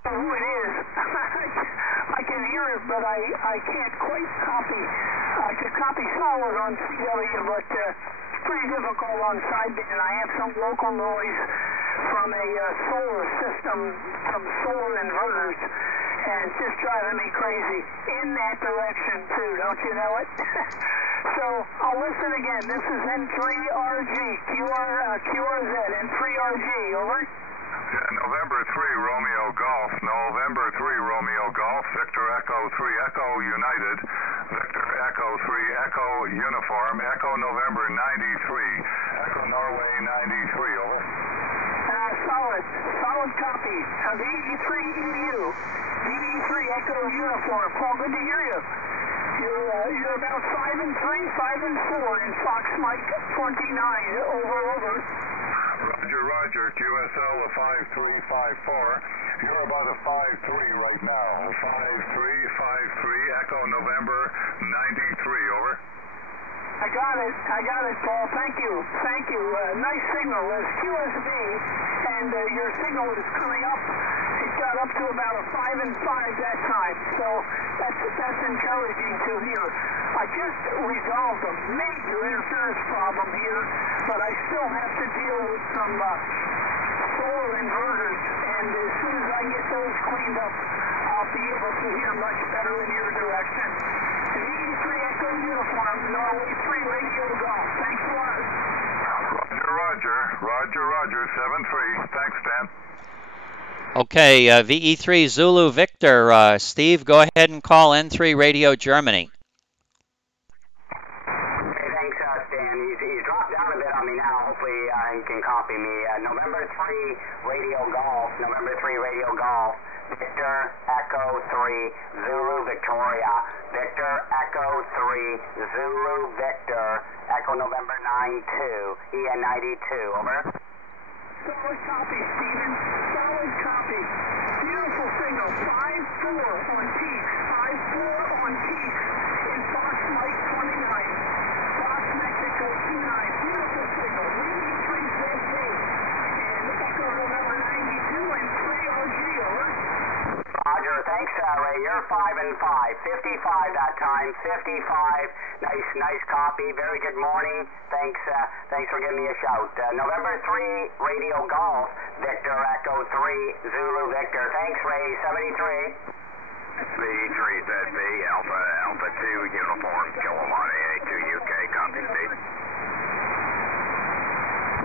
Who it is? I can hear it, but I can't quite copy. I could copy solid on CW, but pretty difficult on sideband, and I have some local noise from a solar system, from solar inverters, and it's just driving me crazy in that direction too, don't you know it? So I'll listen again. This is N3RG, QRZ, N3RG, over. November 3 Romeo Golf, November 3 Romeo Golf, Victor Echo 3 Echo United, Victor Echo 3 Echo Uniform, Echo November 93, Echo Norway 93, over. Solid copy. VE3 EU, VE3 Echo Uniform. Paul, good to hear you. You're about 5 and 3, 5 and 4 in Fox Mike 29, over. Roger, QSL a 5354. You're about a 53 right now. 5353, Echo November 93, over. I got it, Paul. Thank you. Nice signal. There's QSB, and your signal is coming up. It got up to about a 5 and 5 that time, so that's encouraging to hear. I just resolved a major interference problem here, but I still have to deal with some solar inverters, and as soon as I get those cleaned up, I'll be able to hear much better in your direction. VE3 Echo Uniform, Norway 3 Radio Golf. Thanks a lot. Roger, 7-3. Thanks, Dan. Okay, VE3 Zulu Victor. Steve, go ahead and call N3 Radio Germany. Hey, thanks, Stan. He's dropped down a bit on me now. Hopefully he can copy me. November 3 Radio Golf, Victor Echo 3 Zulu Victoria, Victor Echo 3 Zulu Victor, Echo November 92, EN 92, over. Solid copy, Stephen. Solid copy. Beautiful signal. 5-4 on peaks. 5-4 on peaks in Fox Mike 29. Fox Mexico 29. Beautiful signal. VE3ZZ. And Echo November 92 and 3RG, over. Roger, thanks, Ray. You're 5 and 5. 55 that time. 55. Nice copy. Very good morning. Thanks for giving me a shout. November 3 Radio Golf, Victor Echo 3 Zulu Victor. Thanks, Ray. 73. VE3ZB, Alpha 2 Uniform, Kilowatt AA2 UK, copy, Steve.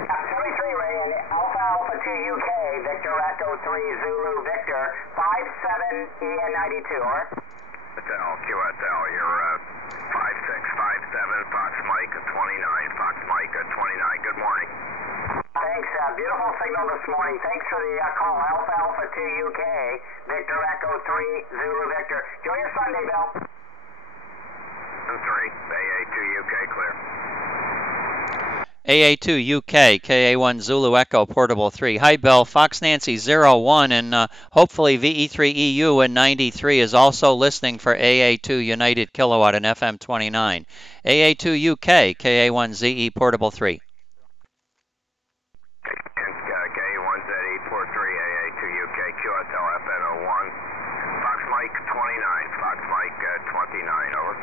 73, Ray, and Alpha 2 UK, Victor Echo 3 Zulu Victor, 57 EN 92, over. QSL, you're 5657, Fox Mike 29, Fox Mike 29, good morning. Thanks, beautiful signal this morning. Thanks for the call. Alpha 2 UK, Victor Echo 3 Zulu Victor. Enjoy your Sunday, Bill. 3, AA2 UK, clear. AA2 UK, KA1 Zulu Echo Portable 3. Hi, Bill. Fox Nancy 01, and hopefully VE3 EU in 93 is also listening for AA2 United Kilowatt and FM 29. AA2 UK, KA1 ZE Portable 3. KA1ZE Port 3, AA2 UK, QSL FN01, Fox Mike 29, Fox Mike 29, over.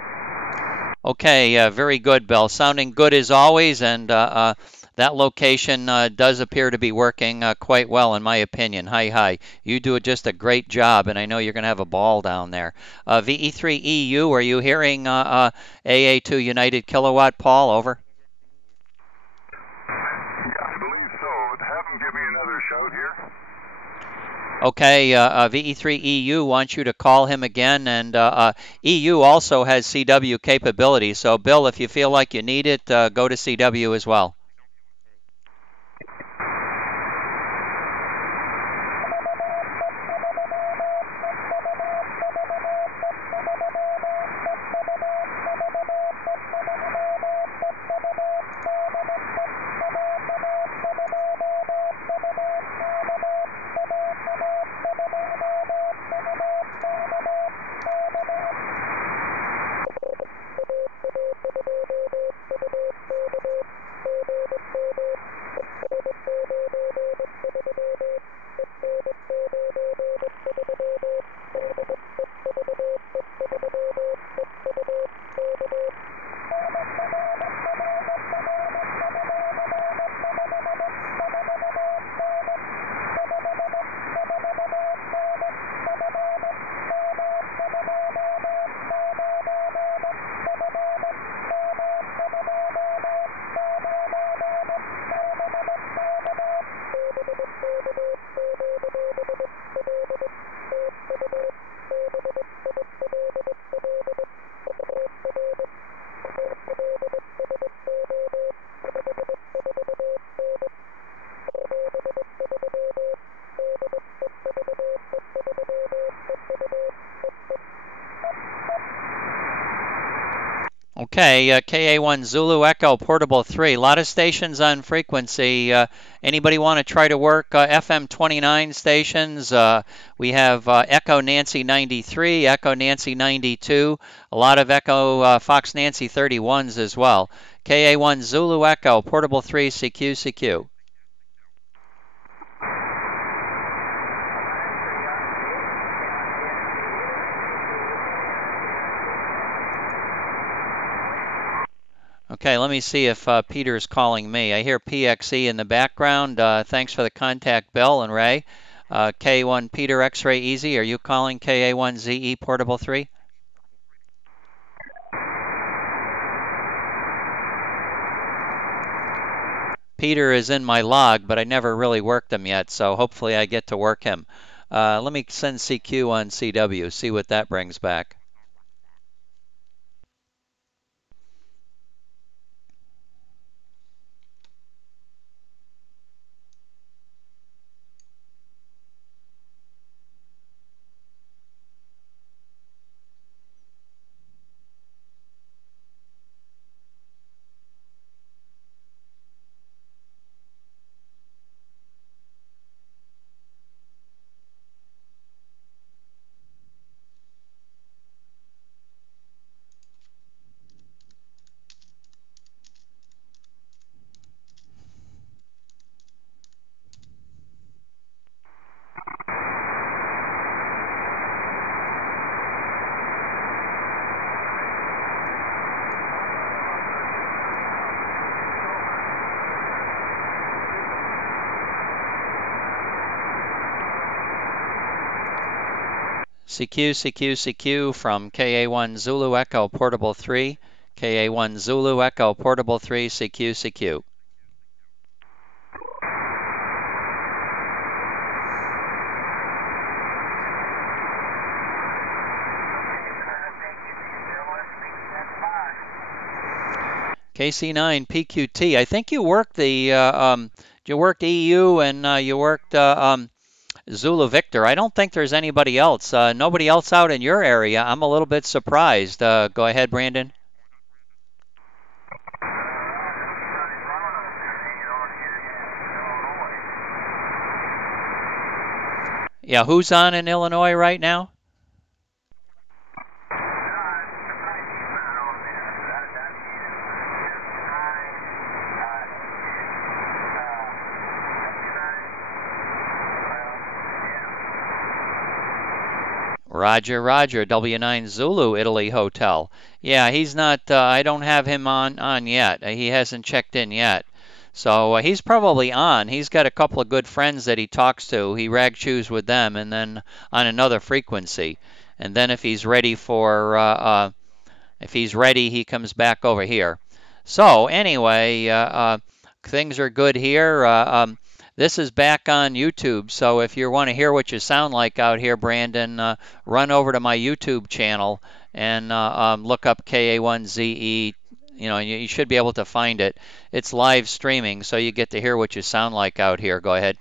Okay, very good, Bill. Sounding good as always, and that location does appear to be working quite well, in my opinion. Hi. You do just a great job, and I know you're going to have a ball down there. VE3 EU, are you hearing AA2 United Kilowatt, Paul? Over. I believe so. Have them give me another shout here. Okay, VE3 EU wants you to call him again, and EU also has CW capability. So, Bill, if you feel like you need it, go to CW as well. Okay, KA1 Zulu Echo Portable 3. A lot of stations on frequency. Anybody want to try to work FM 29 stations? We have Echo Nancy 93, Echo Nancy 92, a lot of Echo Fox Nancy 31s as well. KA1 Zulu Echo Portable 3 CQ. Okay, let me see if Peter's calling me. I hear PXE in the background. Thanks for the contact, Bill and Ray. K1 Peter X-Ray Easy, are you calling KA1 ZE Portable 3? Peter is in my log, but I never really worked him yet, so hopefully I get to work him. Let me send CQ on CW, see what that brings back. CQ from KA1 Zulu Echo Portable 3, KA1 Zulu Echo Portable 3, CQ. KC9 PQT. I think you worked the you worked EU and you worked Zulu Victor. I don't think there's anybody else. Nobody else out in your area. I'm a little bit surprised. Go ahead, Brandon. Yeah, who's on in Illinois right now? Roger, W9 Zulu Italy Hotel. Yeah, he's not, I don't have him on yet. He hasn't checked in yet. So he's probably on. He's got a couple of good friends that he talks to. He rag chews with them and then on another frequency. And then if he's ready for, he comes back over here. So anyway, things are good here. This is back on YouTube, so if you want to hear what you sound like out here, Brandon, run over to my YouTube channel and look up KA1ZE. You know, you should be able to find it. It's live streaming, so you get to hear what you sound like out here. Go ahead.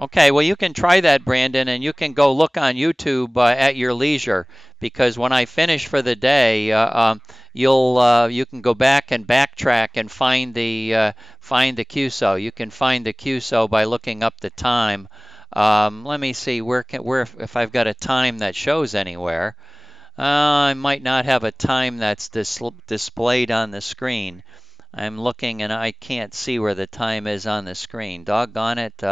Okay, well, you can try that, Brandon, and you can go look on YouTube at your leisure, because when I finish for the day, you can go back and backtrack and find the QSO. You can find the QSO by looking up the time. Let me see where if I've got a time that shows anywhere. I might not have a time that's displayed on the screen. I'm looking and I can't see where the time is on the screen. Doggone it.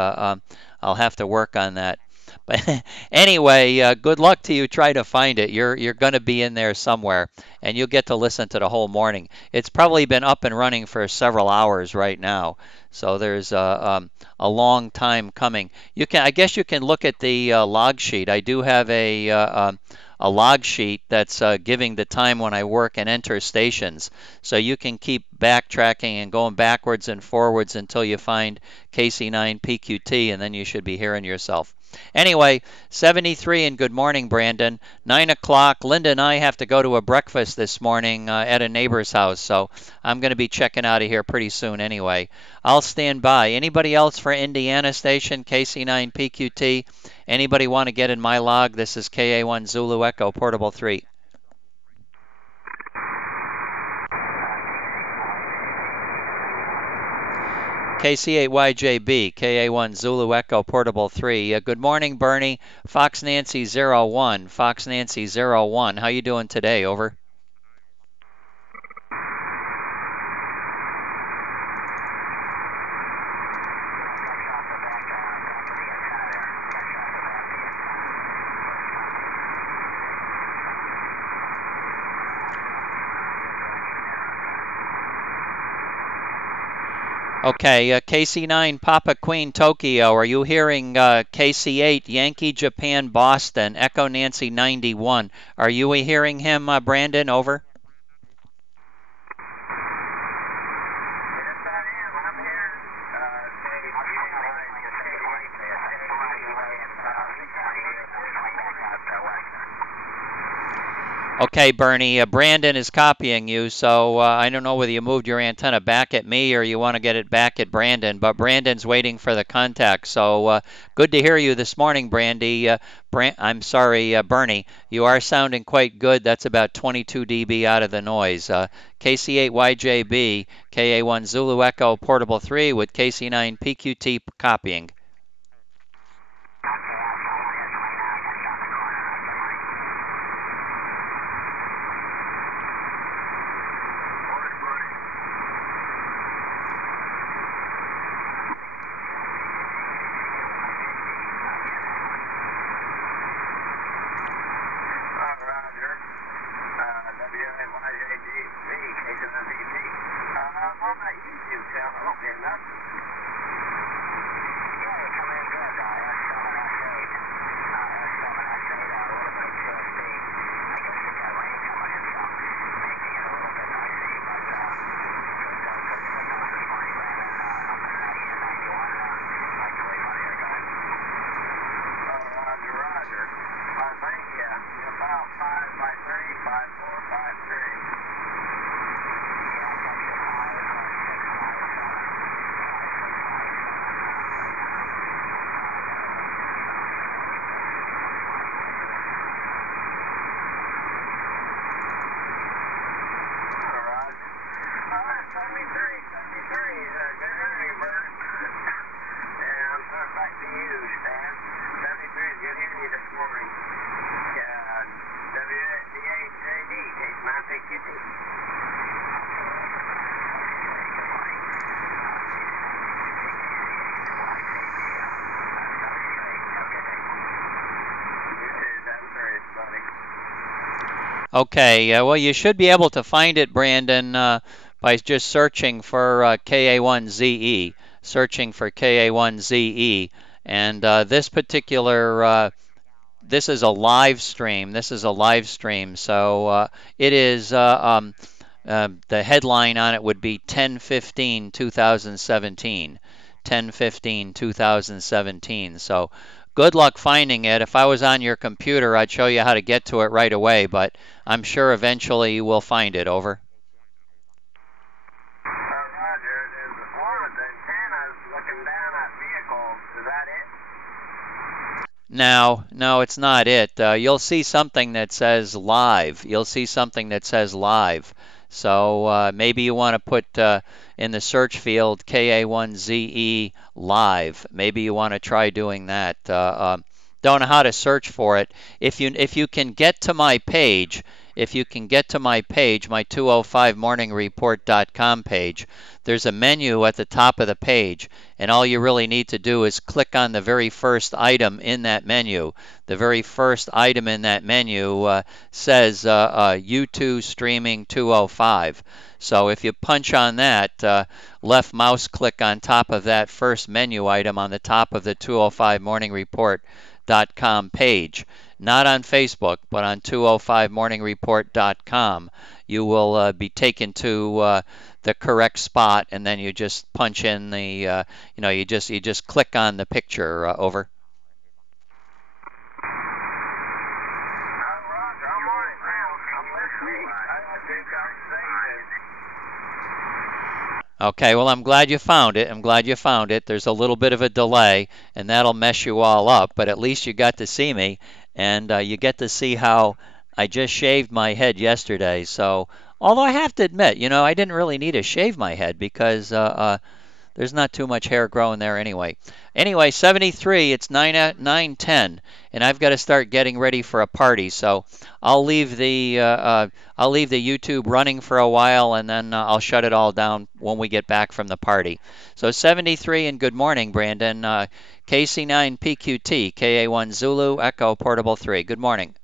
I'll have to work on that. But anyway, good luck to you. Try to find it. You're going to be in there somewhere, and you'll get to listen to the whole morning. It's probably been up and running for several hours right now. So there's a long time coming. I guess you can look at the log sheet. I do have a log sheet that's giving the time when I work and enter stations. So you can keep backtracking and going backwards and forwards until you find KC9PQT, and then you should be hearing yourself. Anyway, 73 and good morning, Brandon. 9 o'clock. Linda and I have to go to a breakfast this morning at a neighbor's house, so I'm going to be checking out of here pretty soon anyway. I'll stand by. Anybody else for Indiana station, KC9PQT? Anybody want to get in my log? This is KA1 Zulu Echo, Portable 3. KC8YJB, KA1 Zulu Echo, Portable 3. Good morning, Bernie. Fox Nancy 01, Fox Nancy 01. How you doing today? Over. Okay, KC9 Papa Queen Tokyo, are you hearing KC8 Yankee Japan Boston, Echo Nancy 91? Are you hearing him, Brandon? Over. Okay, Bernie, Brandon is copying you, so I don't know whether you moved your antenna back at me or you want to get it back at Brandon, but Brandon's waiting for the contact. So good to hear you this morning, Brandy. Bernie. You are sounding quite good. That's about 22 dB out of the noise. KC8YJB, KA1 Zulu Echo, Portable 3 with KC9 PQT copying. Okay, well, you should be able to find it, Brandon, by just searching for KA1ZE, searching for KA1ZE. And this particular, this is a live stream. This is a live stream. So it is, the headline on it would be 10/15/2017. 10/15/2017. So good luck finding it. If I was on your computer, I'd show you how to get to it right away, but I'm sure eventually you will find it. Over. Roger, there's one of the antennas looking down at vehicles. Is that it? No, it's not it. You'll see something that says live. You'll see something that says live. So maybe you want to put in the search field KA1ZE live. Maybe you want to try doing that. Don't know how to search for it. If you can get to my page, if you can get to my page, my 205morningreport.com page, there's a menu at the top of the page, and all you really need to do is click on the very first item in that menu. The very first item in that menu says U2 Streaming 205. So if you punch on that, left mouse click on top of that first menu item on the top of the 205morningreport.com page, not on Facebook, but on 205morningreport.com, you will be taken to the correct spot, and then you just punch in the, you just click on the picture. Over. Roger, I'm on it now. I'm listening. I think I'm saying it. Okay, well, I'm glad you found it. There's a little bit of a delay, and that'll mess you all up, but at least you got to see me, and you get to see how I just shaved my head yesterday. So, although I have to admit, I didn't really need to shave my head because there's not too much hair growing there anyway. Anyway, 73, it's 9:10, and I've got to start getting ready for a party. So I'll leave the YouTube running for a while, and then I'll shut it all down when we get back from the party. So 73, and good morning, Brandon. KC9PQT, KA1 Zulu Echo Portable 3. Good morning.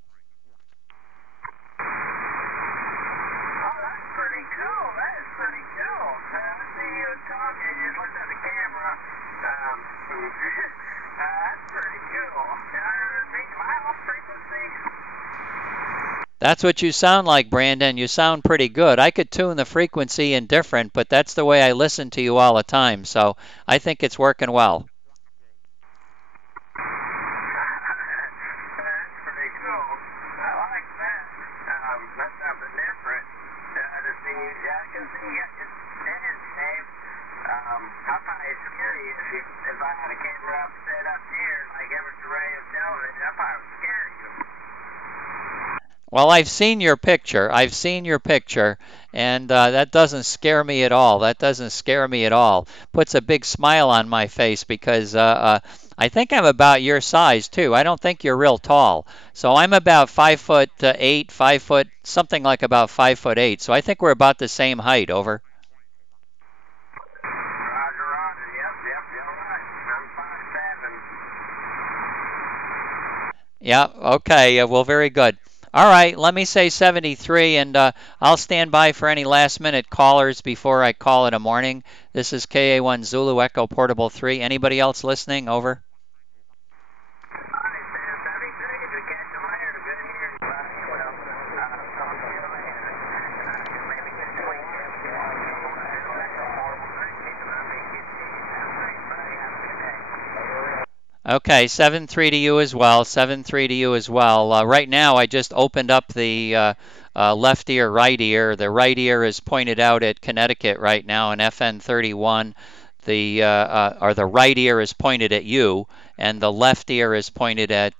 That's what you sound like, Brandon. You sound pretty good. I could tune the frequency in different, but that's the way I listen to you all the time. So I think it's working well. That's pretty cool. I like that. That's something different to see you, Jack. Because you got your head shaved. I'll probably scare you if I had a camera up set up here, like amateur radio television. I'll probably scare you. Well, I've seen your picture, and that doesn't scare me at all. Puts a big smile on my face because I think I'm about your size too. I don't think you're real tall. So I'm about 5'8", 5 foot, something like about 5'8". So I think we're about the same height. Over. Roger. Yep, you're right. I'm 5'7". Yeah, okay. Well, very good. All right, let me say 73, and I'll stand by for any last-minute callers before I call it a morning. This is KA1 Zulu Echo Portable 3. Anybody else listening? Over. Okay, 7-3 to you as well. 7-3 to you as well. Right now, I just opened up the left ear, right ear. The right ear is pointed out at Connecticut right now in FN 31. The right ear is pointed at you, and the left ear is pointed at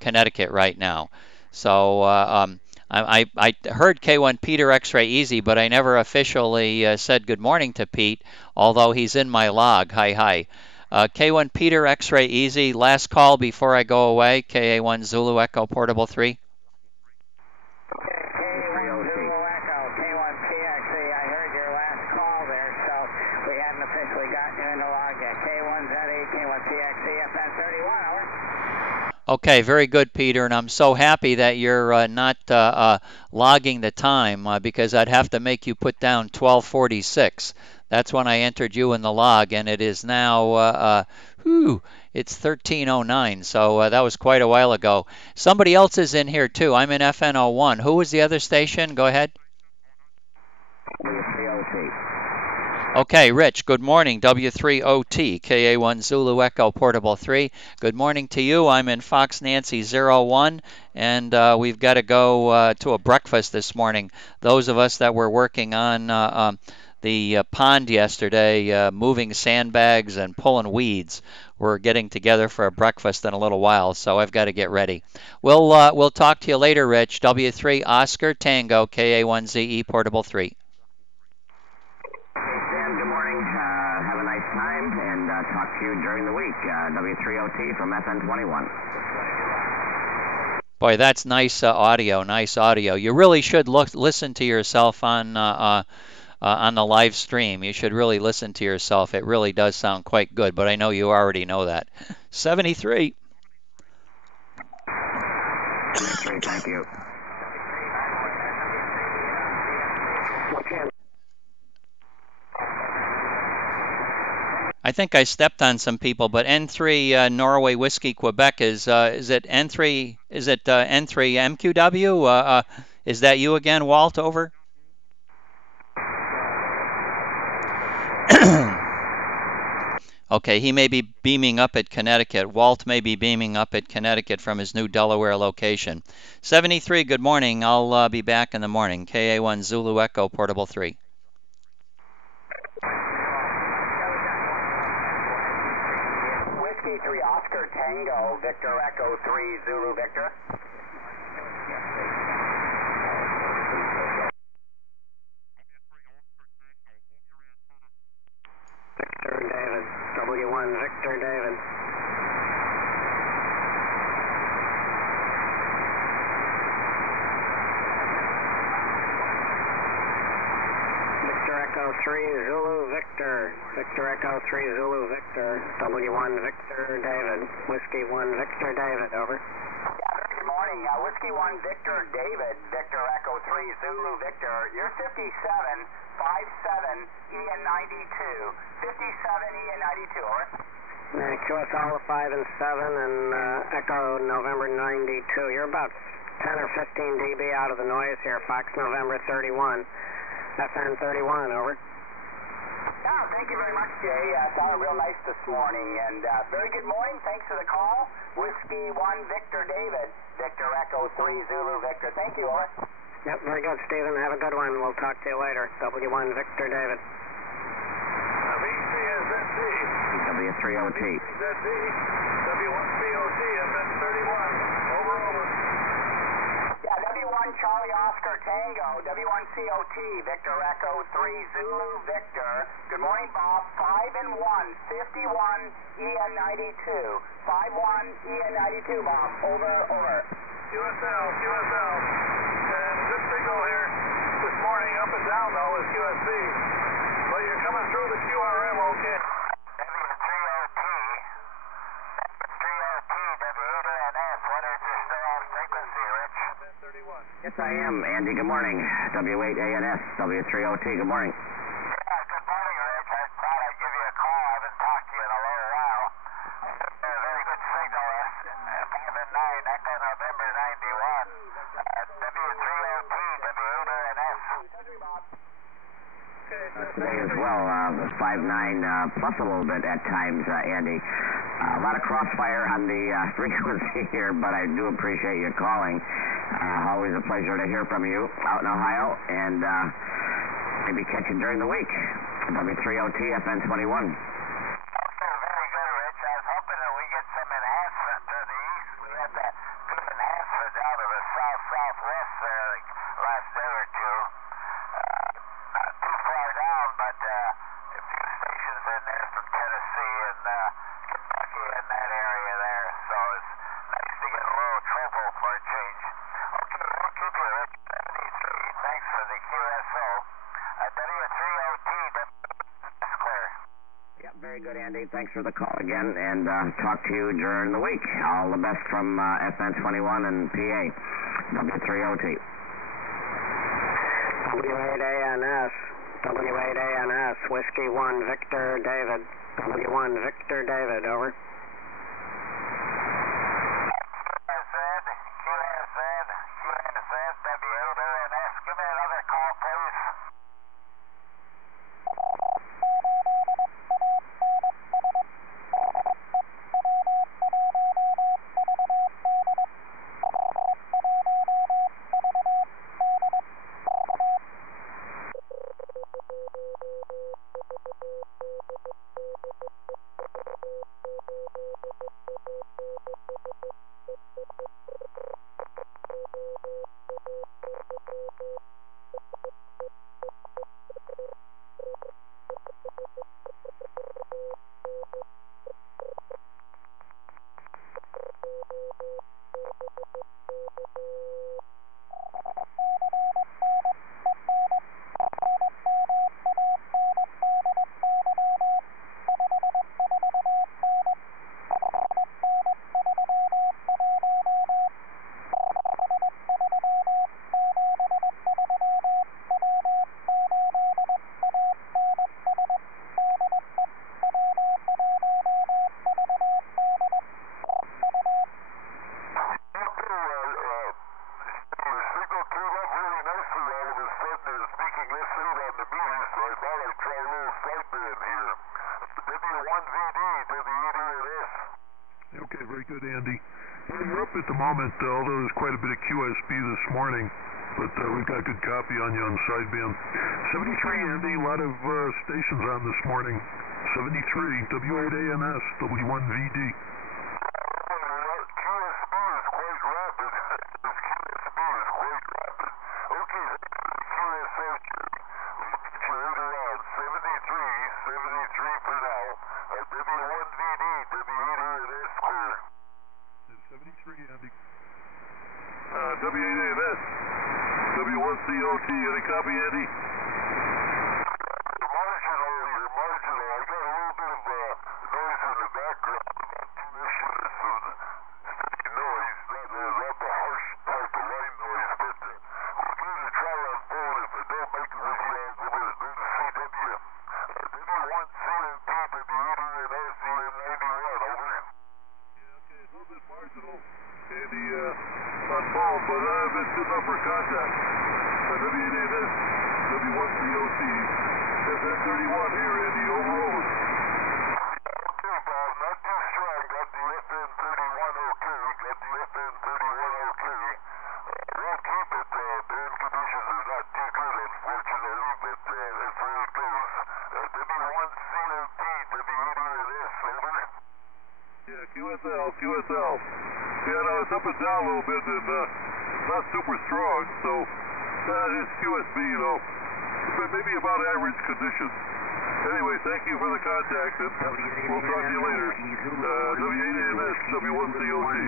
Connecticut right now. So I heard K1 Peter X-Ray Easy, but I never officially said good morning to Pete, although he's in my log. Hi. K1 Peter X-Ray Easy, last call before I go away. KA1 Zulu Echo Portable 3. K1 Zulu Echo, K1 PXE. I heard your last call there, so we haven't officially gotten you in the log yet. K1 Z8, K1 PXE, FN 31, over. Okay, very good, Peter, and I'm so happy that you're not logging the time because I'd have to make you put down 1246. That's when I entered you in the log, and it is now, it's 1309, so that was quite a while ago. Somebody else is in here, too. I'm in FN01. Who was the other station? Go ahead. W3OT. Okay, Rich, good morning. W3OT, KA1 Zulu Echo Portable 3. Good morning to you. I'm in Fox Nancy 01, and we've got to go to a breakfast this morning. Those of us that were working on the pond yesterday, moving sandbags and pulling weeds, we're getting together for a breakfast in a little while, so I've got to get ready. We'll talk to you later, Rich. W3 Oscar Tango, KA1ZE Portable 3. Have a nice time, and talk to you during the week. W3OT from FN 21. Boy, that's nice audio. Nice audio. You really should listen to yourself on the live stream. You should really listen to yourself. It really does sound quite good, but I know you already know that. 73. Thank you. I think I stepped on some people, but N3 Norway Whiskey Quebec is it N3? Is it N3 MQW? Is that you again, Walt? Over. Okay, he may be beaming up at Connecticut. Walt may be beaming up at Connecticut from his new Delaware location. 73, good morning. I'll be back in the morning. KA1 Zulu Echo, Portable 3. Whiskey 3 Oscar Tango, Victor Echo 3 Zulu Victor. Victor David, W1 Victor David. Victor Echo 3 Zulu Victor. Victor Echo 3 Zulu Victor. W1 Victor David. Whiskey 1 Victor David, over. Good morning. Whiskey 1 Victor David, Victor Echo 3 Zulu Victor. You're 57, 57 EN 92. 57 EN 92, over. QSL 5 and 7 and Echo November 92. You're about 10 or 15 dB out of the noise here. Fox November 31. FN 31, over. Yeah, thank you very much, Jay. Sounded real nice this morning. And very good morning. Thanks for the call. Whiskey 1 Victor David, Victor Echo 3 Zulu Victor. Thank you, over. Yep, very good, Stephen. Have a good one. We'll talk to you later. W1 Victor David. V3SNC. W3OT. ZB. W1COT, FN 31. Over. Yeah, W1 Charlie Oscar Tango, W1COT, Victor Echo 3 Zulu Victor. Good morning, Bob. 5 and 1, 51 EN 92. 51 EN 92, Bob. Over. QSL. And good signal here this morning. Up and down, though, with QSB. But you're coming through the QRM okay. W3OT, W8NS, wonder if you're still on frequency, Rich? Yes, I am, Andy. Good morning. W8ANS, W3OT. Good morning. Yeah, good morning, Rich. I thought I'd give you a call. I haven't talked to you in a little while. A very good signal, 5 and 9, Echo November 91. W3OT, W8NS. Today as well, 5-9 plus a little bit at times, Andy. A lot of crossfire on the frequency here, but I do appreciate you calling. Always a pleasure to hear from you out in Ohio, and maybe catch you during the week. W3OT, FN 21. Okay, very good, Rich. I was hoping that we get some enhancement to the east. We had that good enhancement out of the south-southwest there last day or two. Not too far down, but a few stations in there from Tennessee and Kentucky in that area there. So it's nice to get a little trouble for a change. Okay, we'll keep you, Rich. 73. Thanks for the QSO. W3OT, that's clear. Yeah, very good, Andy. Thanks for the call again, and talk to you during the week. All the best from FN 21 and PA. W3OT. W8ANS. W8ANS. Whiskey 1 Victor David. W1 Victor David, over. QSZ, W8NS. Give me another call, please. good, Andy. We're up at the moment, although there's quite a bit of QSB this morning, but we've got good copy on you on sideband. 73, Andy, a lot of stations on this morning. 73, W8AMS, W1VD. W8AMS, W1COT, any copy, Andy? Marginal. I got a little bit of noise in the background. Sticky noise, not the harsh type of line noise, but we'll give it a try on phone. If it don't make it with you, I'll go to CW. W1COT, W8AMS, CM91, over. Yeah, okay, a little bit marginal. Andy, on phone, but it's good enough for contact. W8AMS, W1COT, FN31 here, Andy, over. Okay, Bob, not too strong. Got the FN31 okay. We'll keep it. Band conditions are not too good, unfortunately, but that's where it goes. W1COT, W8AMS, over. Yeah, QSL. Yeah, no, it's up and down a little bit and not super strong, so it's QSB, maybe about average conditions. Anyway, thank you for the contact, and we'll talk to you later. W8AMS, W1COT.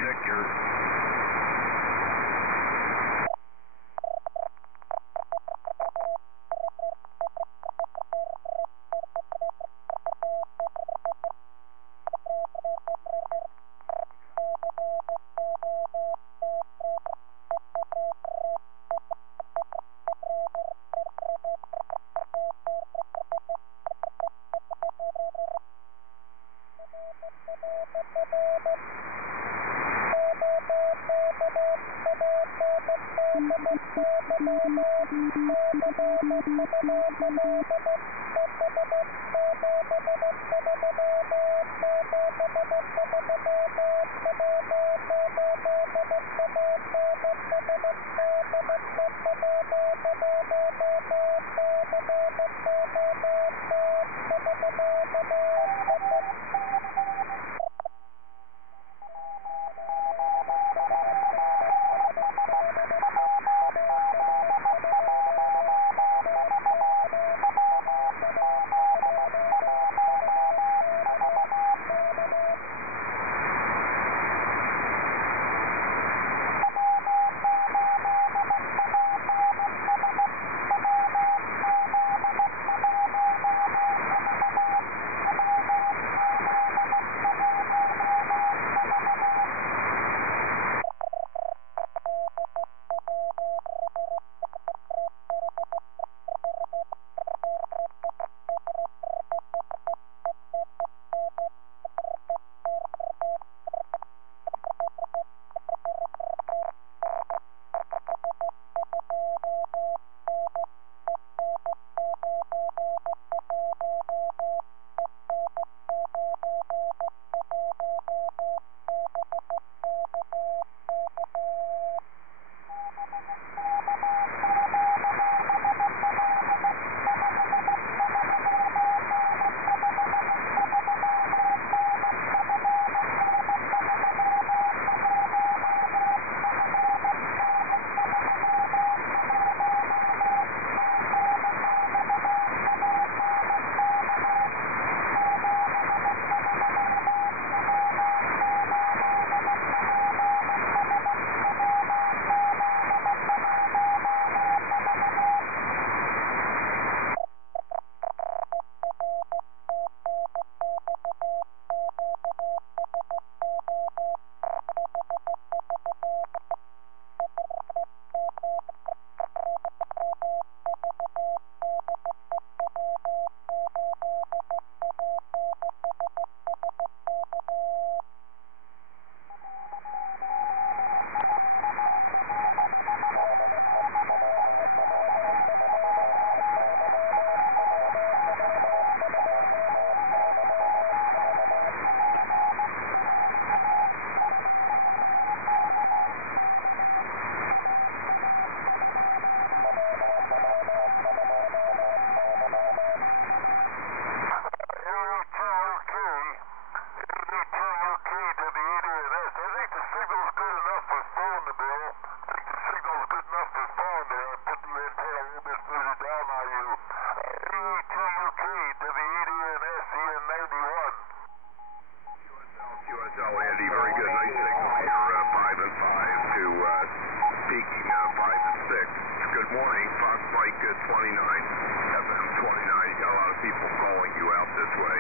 good morning. Fox Mike 29, FM 29. You got a lot of people calling you out this way.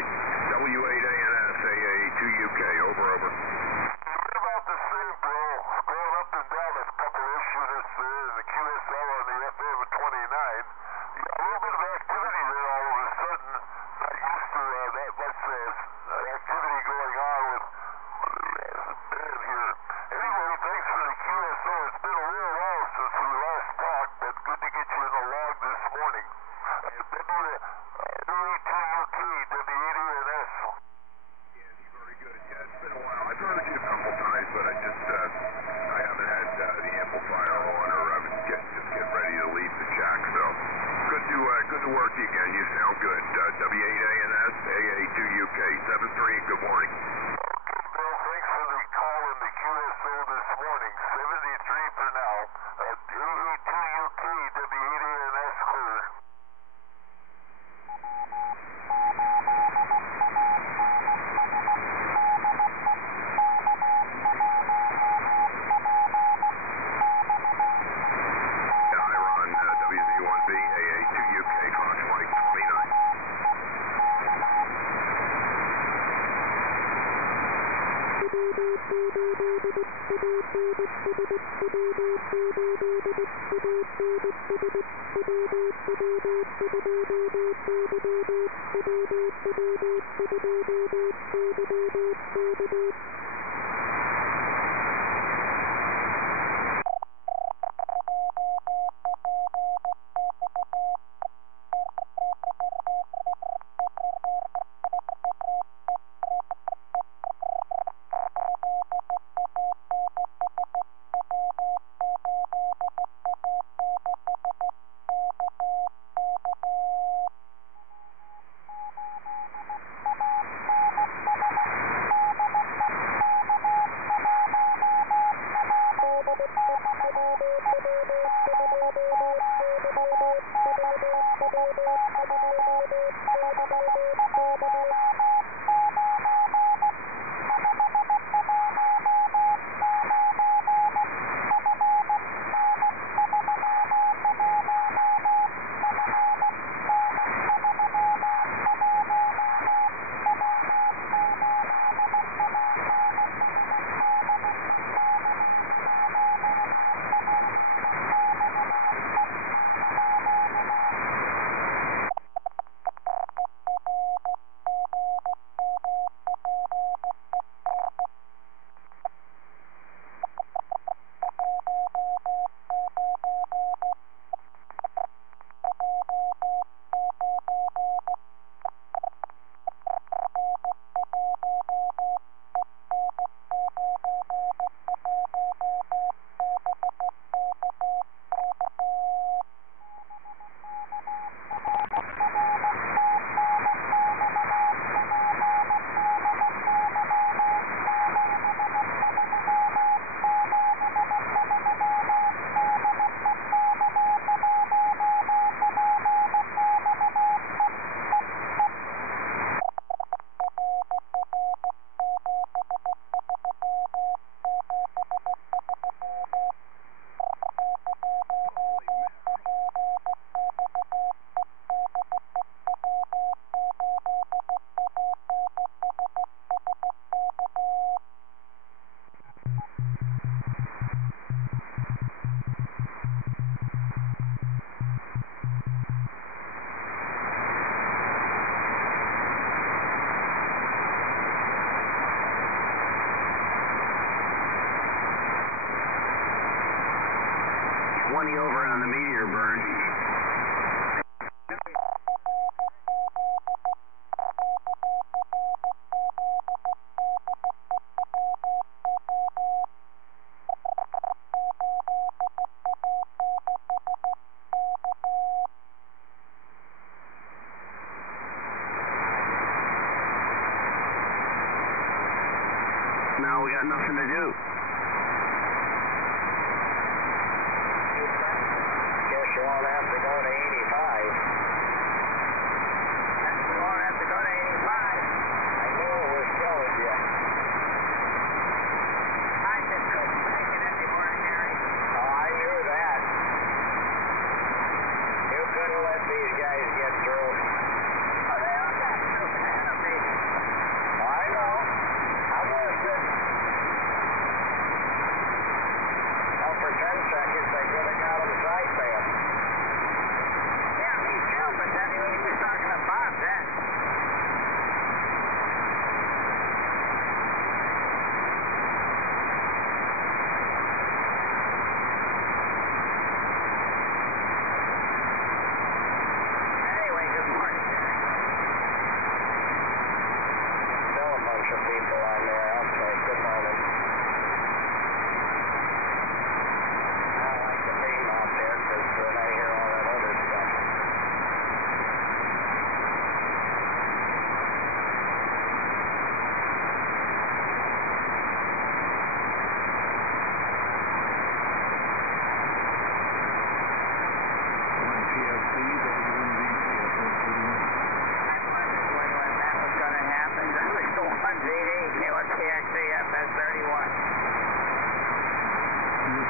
W8ANS, AA2UK, over. About the same, bro. Going up and down a couple issue units there, the QSL on the FM 29. A little bit of activity there all of a sudden. Not used to that much activity going on with the band here. Anyway, thanks for the QSO. It's been a little while since we last talked, but good to get you in the log this morning. W2UK, W8ANS. Very good. Yeah, it's been a while. I've heard you a couple times, but I haven't had the amplifier on, or I was just getting ready to leave the shack. So good to work again. You sound good. W8ANS, AA2UK, 73. Good morning. Okay, Bill. Thanks for the call in the QSO this morning. 73 for now. AA2UK, W8ANS clear. WZ1B, AA2UK, Fox Mike 29. Over on the meteor burn. Now we got nothing to do. Guess you won't have to go to 85. You won't have to go to 85. I knew it was killing you. I just couldn't take it anymore, Gary. Oh, I knew that.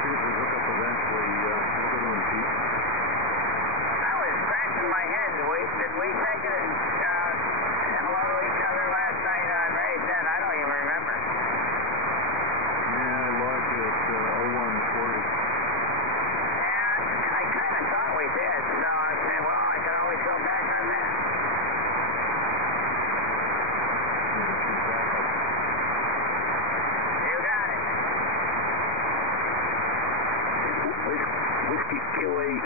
see if we hook up eventually. We'll go to repeat. I was scratching my head. Did we take it hello to each other last night on Ray 10? I don't even remember. Yeah, I logged you at 0140. Yeah, I kind of thought we did, so I said, well, I can always go back on that. You got it. Whiskey Q8.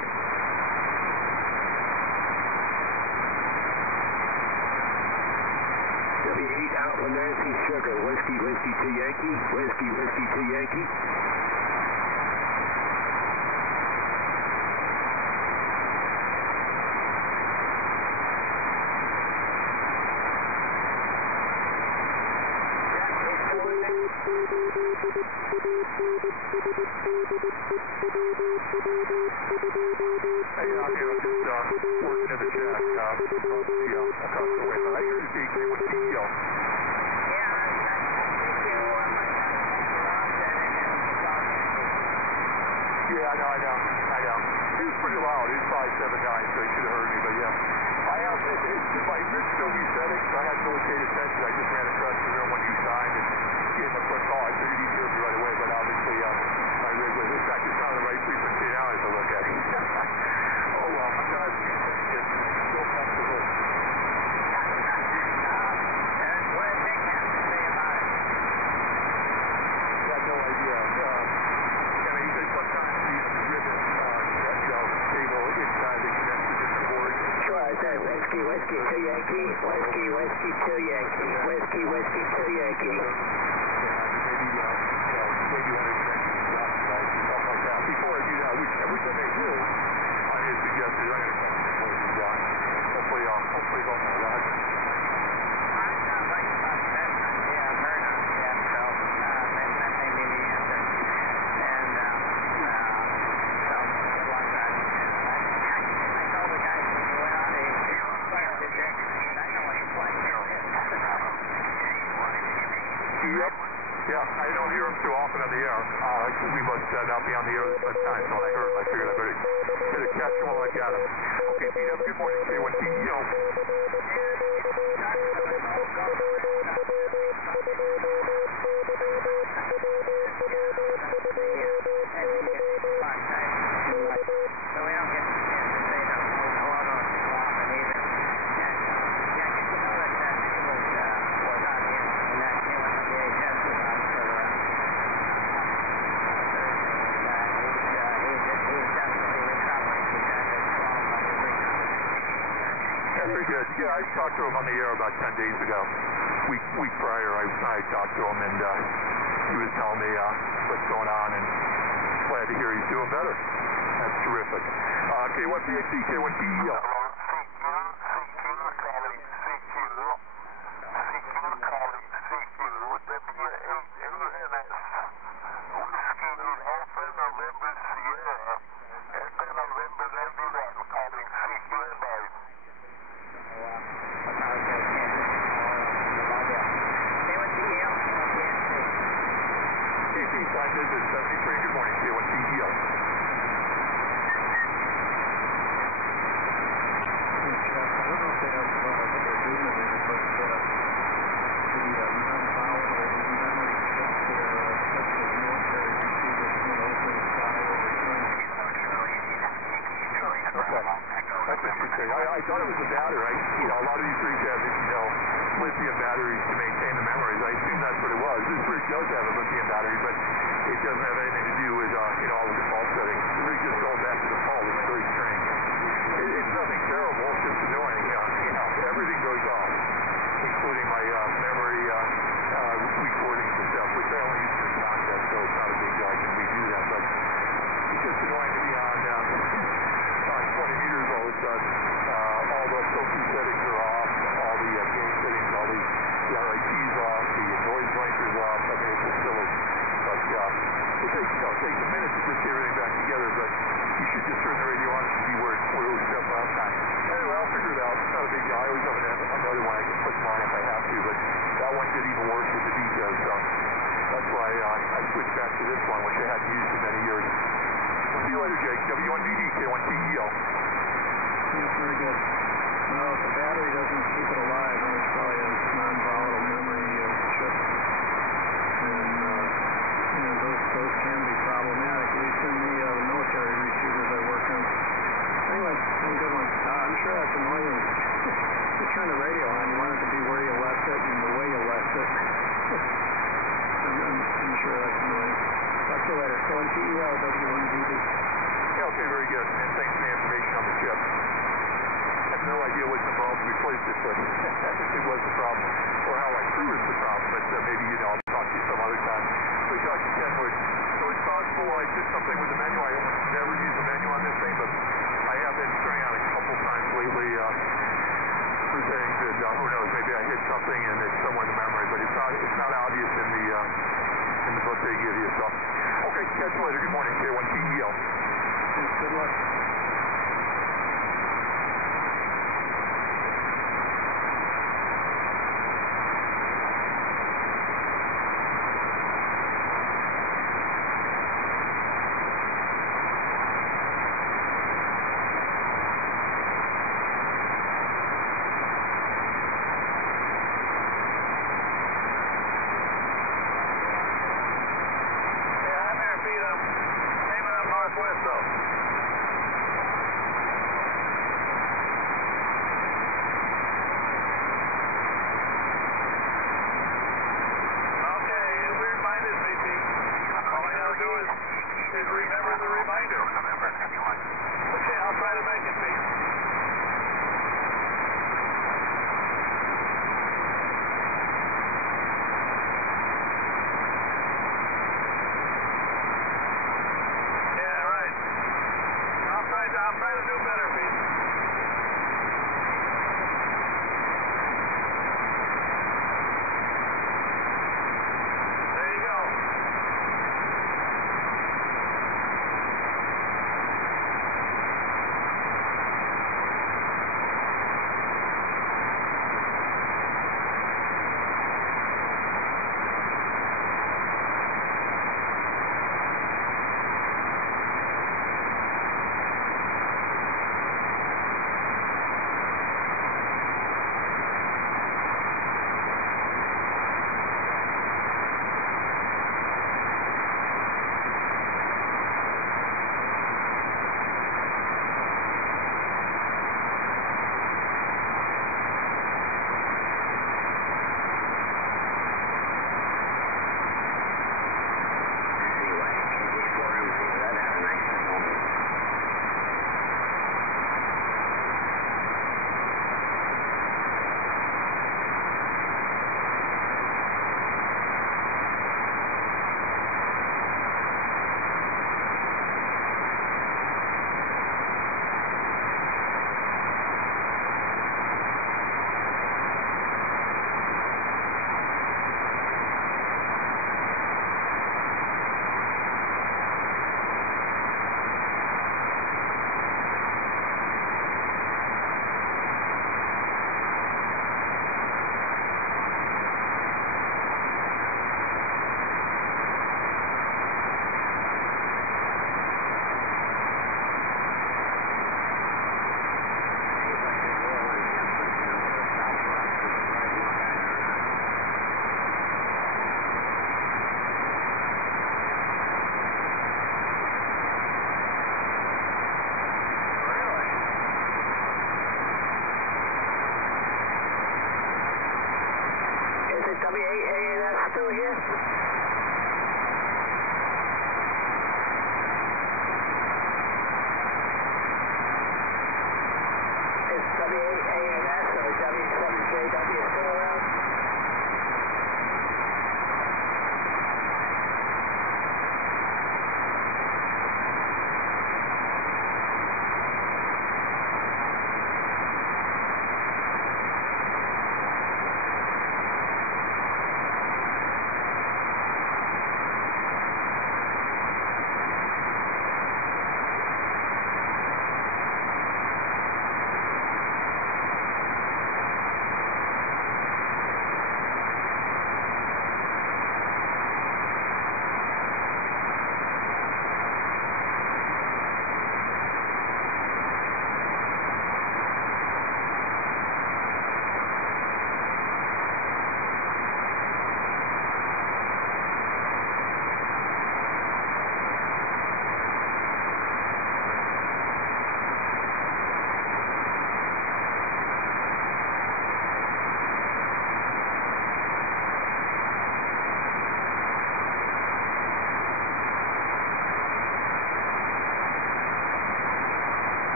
W8 Alpha Nancy Sugar. Whiskey to Yankee. Whiskey to Yankee. Hey, I'm here just working in the chat across the way. But I hear the K1 CEO. Yeah, I know. He was pretty loud. He was 5'7", 9", so he should have heard me. But yeah, I have my Adobe settings. I had no paid attention. I just ran across the room when you signed and gave him a quick call. I figured he'd hear me right away, but obviously my rig was. In fact, it's not the right frequency now as I look at it. Oh well, I'm glad it's still back to work. I had no idea. He said sometimes the ribbon, cable inside the connector to the board. Try that. Whiskey to Yankee. Whiskey to Yankee. Whiskey to Yankee. Maybe you had a connection to the device or something like that. Before I do that, which everything I do, I need to suggest that I'm going to come to the board and hopefully they'll know that. Yep. Yeah, I don't hear him too often on the air. We must not be on the air this much time, so when I heard him, I figured I better catch him while I got him. Okay, Pete, have a good morning. K1 CEO. Very good. Yeah, I talked to him on the air about 10 days ago. Week prior, I talked to him, and he was telling me what's going on, and glad to hear he's doing better. That's terrific. K1 PXC, K1 CEO. Good morning, K1 CEO. That's interesting. I thought it was a battery. A lot of these rigs have, lithium batteries to maintain the memories. I assume that's what it was. This rig does have a lithium battery, but it doesn't have anything to do with, all the default settings. The rig just going back to default. It's very strange. It's nothing terrible. It's just annoying. Everything goes off, including my memory recordings and stuff, which I only use for concept, so it's not a big deal. I can redo that, but it's just annoying to be on 20 meters all of a sudden. All the filter settings are off, all the gain settings, all the RITs off, the noise blinkers off. I mean, it's just silly. But it takes a minute to just get everything back together, but you should just turn the radio on and see where it was set last time. Anyway, I'll figure it out. It's not a big deal. I always have another one I can put mine if I have to, but that one did even worse with the details, so that's why I switched back to this one, which I hadn't used in many years. K1TEL. Yeah, very good. Well, if the battery doesn't keep it alive, then it's probably a non-volatile memory chip. And those can be problematic, at least in the military receivers I work on. Anyway, have a good one. I'm sure that's annoying. You turn the radio on, you want it to be where you left it and the way you left it. I'm sure that's annoying. Talk to you later. K1TEL, W1DB. Yeah, okay, very good. And thanks for the information on the chip. I have no idea what's involved to replace it, but it was the problem. Or how I serviced the problem, but maybe, I'll talk to you some other time. We talked to Kenwood. So it's possible I did something with the menu. I almost never use the menu on this thing, but I have been turning on a couple times lately for things, and who knows, maybe I hit something and it's somewhere in the memory, but it's not obvious in the book they give you. So, okay, catch you later. Good morning, K1TEL. Good luck. Remember the reminder. Okay, I'll try to make it, Pete. Yeah, right. I'll try to do better, Pete. There you go.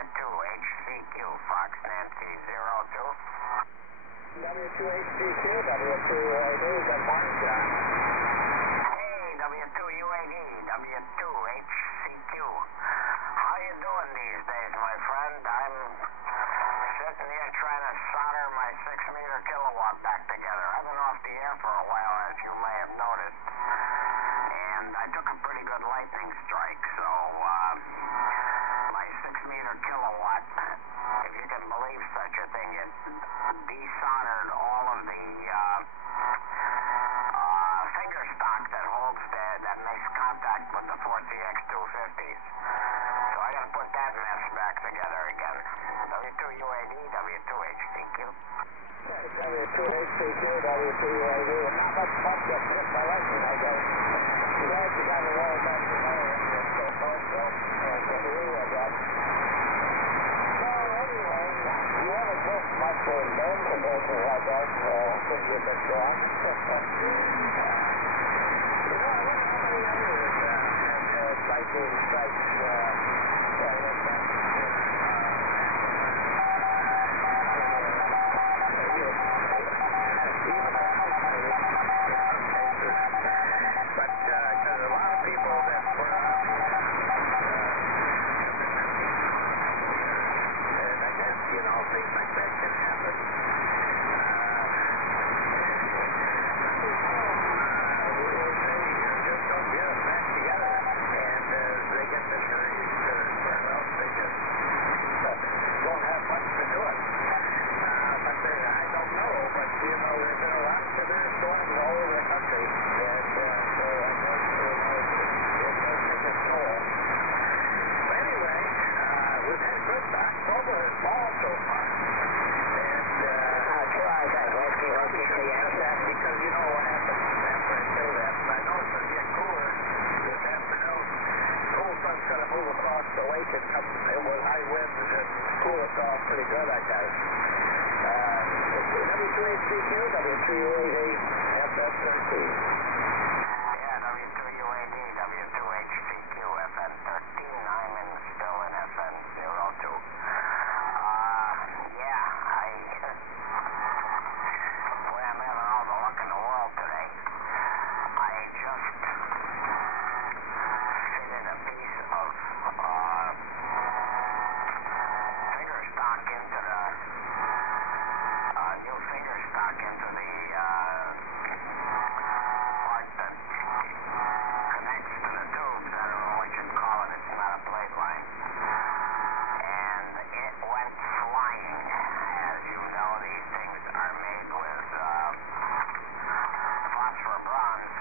W2HCQ, Fox Nancy 02. W2HCQ, W2UAD, good morning, John. Hey, W2UAD, W2HCQ. How you doing these days, my friend? I'm sitting here trying to solder my 6-meter kilowatt back together. I've been off the air for a while, as you may have noticed. And I took a pretty good lightning strike, so my 6-meter kilowatt, if you can believe such a thing, it desoldered all of the finger stock that holds that makes contact with the 4CX250s. So I got to put that mess back together again. W2UAD, W2HCQ. W2HCQ, W2UAD. Not much fun getting hit by lightning, I guess. Glad you got it all back together. I guess. So anyway, you haven't booked much in band conditions, I guess, since you've been gone. Lightning strikes, W2HCQ, W2UAD, FS13. Yeah, W2UAD, W2HCQ, FN13. I'm still in FN02. Yeah, boy, I'm having all the luck in the world today. I just fitted a piece of finger stock into the new finger stock into the part that connects to the tubes. I don't know what you call it. It's not a plate line. And it went flying. As you know, these things are made with phosphor bronze.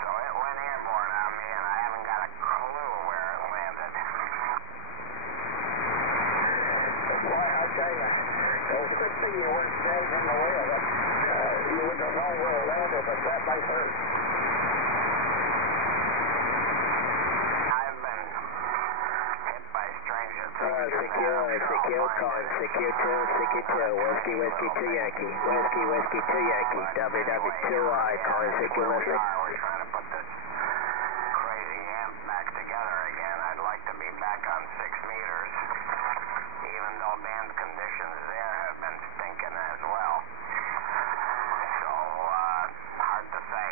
So it went airborne on me, and I haven't got a clue where it landed. Boy, I tell you, it's a good thing you weren't dragged in the way of it. You wouldn't have known where it landed, but that might hurt. I've been hit by stranger things. CQ, calling CQ2, CQ2, Whiskey, Whiskey 2 Yankee, Whiskey, Whiskey 2 Yankee, WW2I, calling CQ Whiskey. We're trying to put this crazy amp back together again. I'd like to be back on 6 meters, even though band conditions there have been stinking as well. So, hard to say.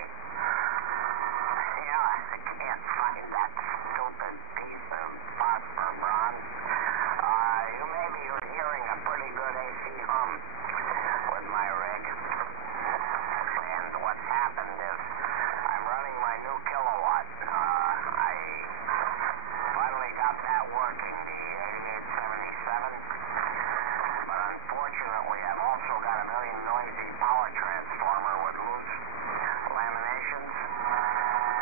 Yeah, I can't find that stupid piece of phosphor bronze. You may be hearing a pretty good AC hum with my rig. And what's happened is I'm running my new kilowatt. I finally got that working, the 8877. But unfortunately, I've also got a very noisy power transformer with loose laminations.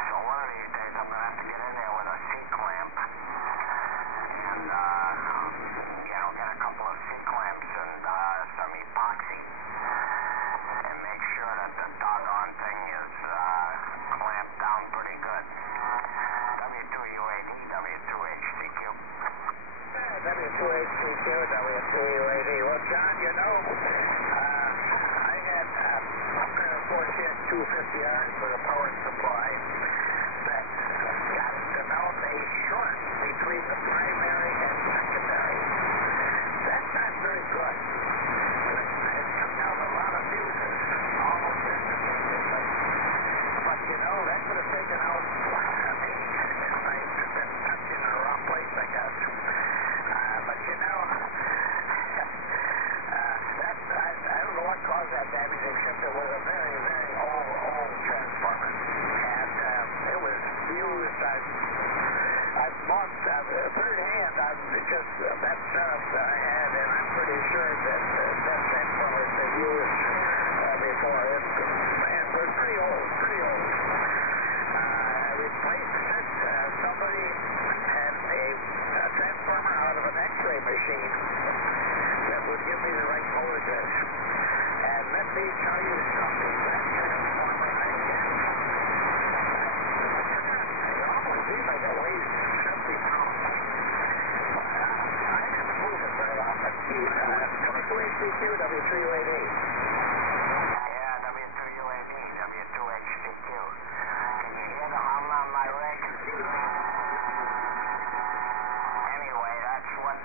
So one of these days I'm going to have to get in there with a C-clamp and, get a couple of C-clamps and some epoxy and make sure that the doggone thing is clamped down pretty good. W2UAD, W2HCQ. W2HCQ, W2UAD. Well, John, you know, I had a 4CX250R for the power supply that got developed a short between the primary I've bought third hand. I've just that setup that I had, and I'm pretty sure that that transformer's been used before. And we're pretty old, pretty old. I replaced it. Somebody had a transformer out of an X-ray machine that would give me the right voltage. And let me tell you something. That transformer, I almost seems like it weighs 70 pounds. I didn't move it very often. W2HCQ, W3UAD. Yeah, W2UAD, W2HCQ. Can you hear the hum on my rig? Anyway, that's what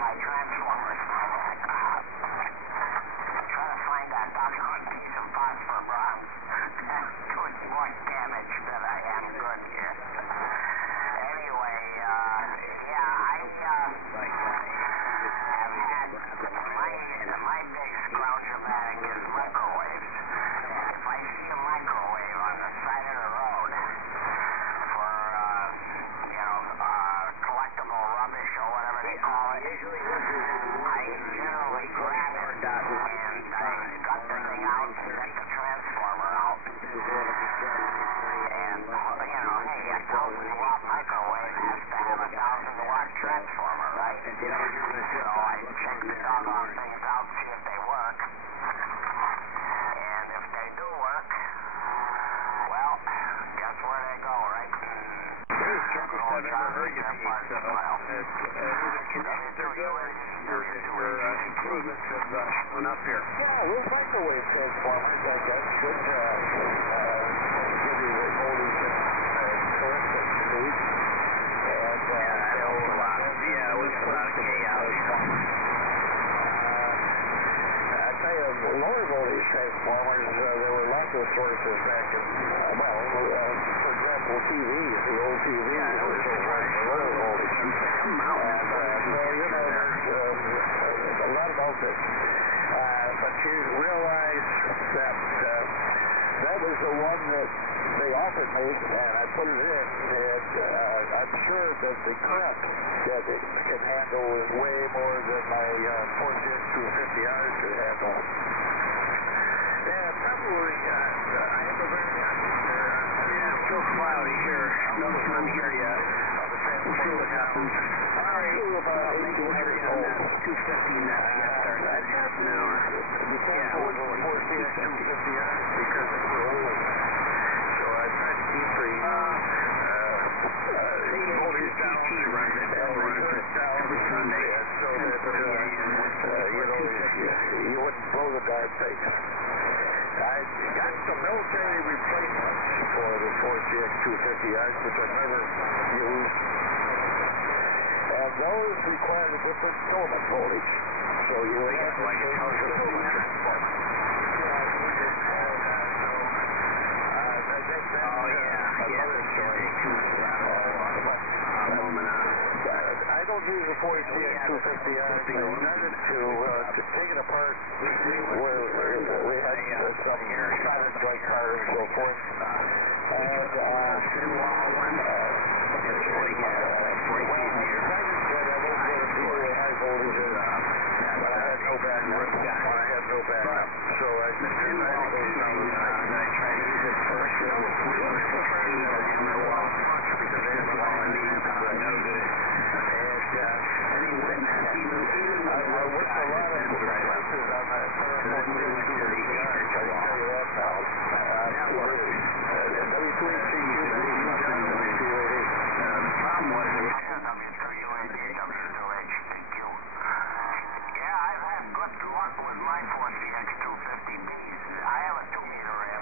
my transformer sounds like. Try to find that doggone piece of phosphor bronze. That's doing more damage than I am good here. Anyway, yeah, I have had my big scrounger bag is microwaves. If I see a microwave on the side of the road for, collectible rubbish or whatever they call it, I generally grab it and I gut the thing out and get the transformer out. And, hey, a 1,000-watt microwave has to have a 1,000-watt transformer, right? So I check the doggone things out, see if they work. And if they do work, well, guess where they go, right? I've never heard you speak, so they're good. Your improvements have shown up here. Yeah, those microwave transformers, that should give you the voltage current that you need. And that helps a lot. Yeah, we got a lot of K out here. I tell you, lower voltage transformers, there were lots of sources back in, for example, TVs, the old TVs. Yeah, that was lower voltage. Some mountains. There's a lot about this. But you realize that that was the one that they offered me, and I put it in, and I'm sure that the current that it can handle is way more than my 4CX 250R could handle. Yeah, probably, I have a very it's still cloudy here. No sun here yet. We'll see what happens. All right, maybe we'll hear you on that 250 net I got started in half an hour. Yeah, 4CX 250R. Because it's old. So I tried to keep the CT runs it every Sunday. so that you wouldn't blow the guard face. I got some military replacements for the 4CX 250Rs, which I've never used. And those require a different filament voltage. So you would have to change the filament transformer. I don't use the 4CX 250R. I started to take it apart where we had some silent like cars and so forth. And high voltages, but I had no backup. So I just I tried to use it first. No good. Yeah, I've had good luck with my 4CX 250Bs. I have a 2-meter rail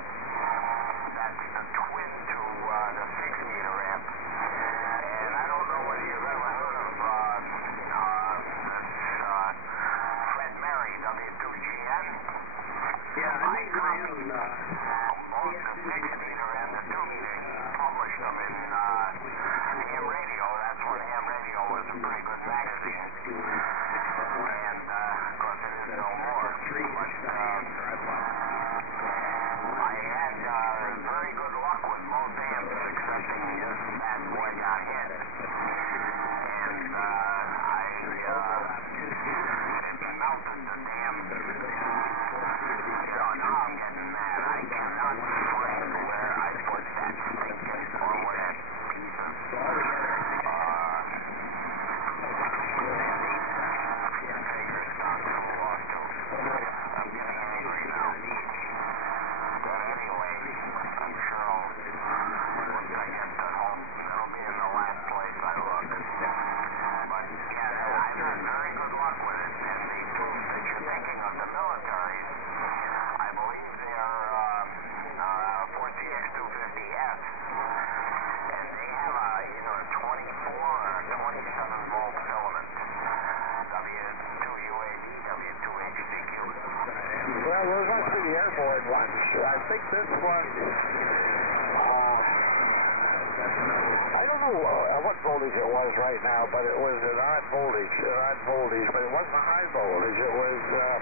Ford ones. I think this one, I don't know what voltage it was right now, but it was an odd voltage, but it wasn't a high voltage. It was, I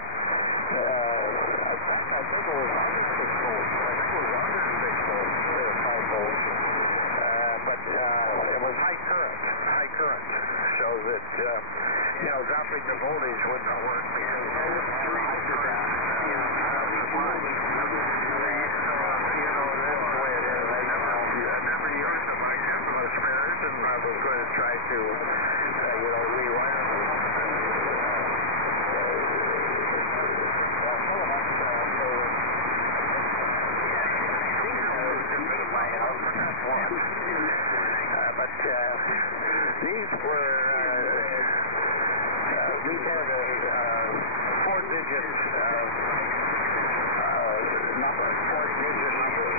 think it was 106 volts. I think it was 106 volts, 5 volts. But it was high current, so that, dropping the voltage wouldn't work because try to, rewire them. But these were, we had a 4-digit number, 4-digit numbers.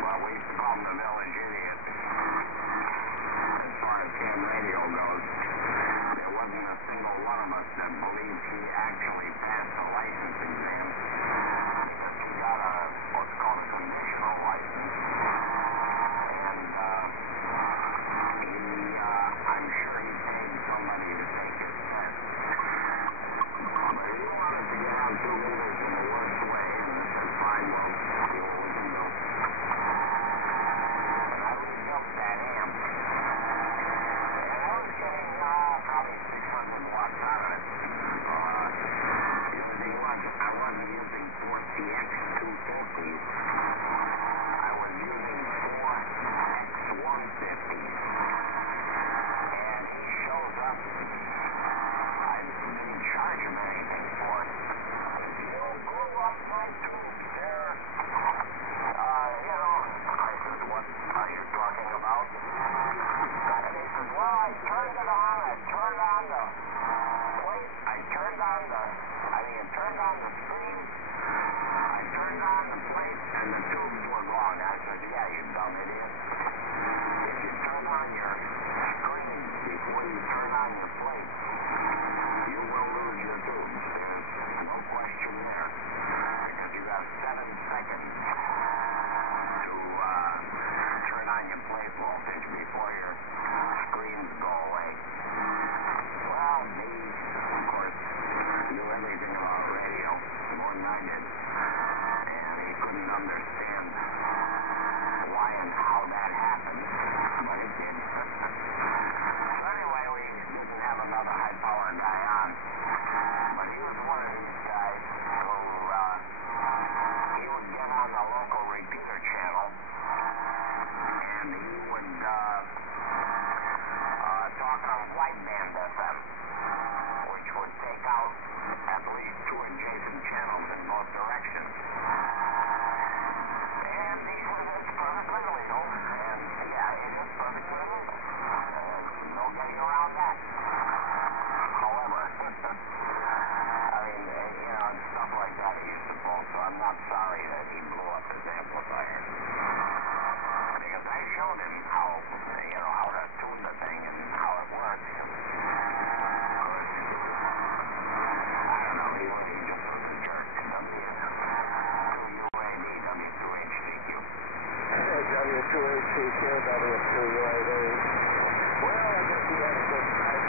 Well, we used to call him the village idiot. W2HCQ, W2UAD. Well, I guess he had a good time.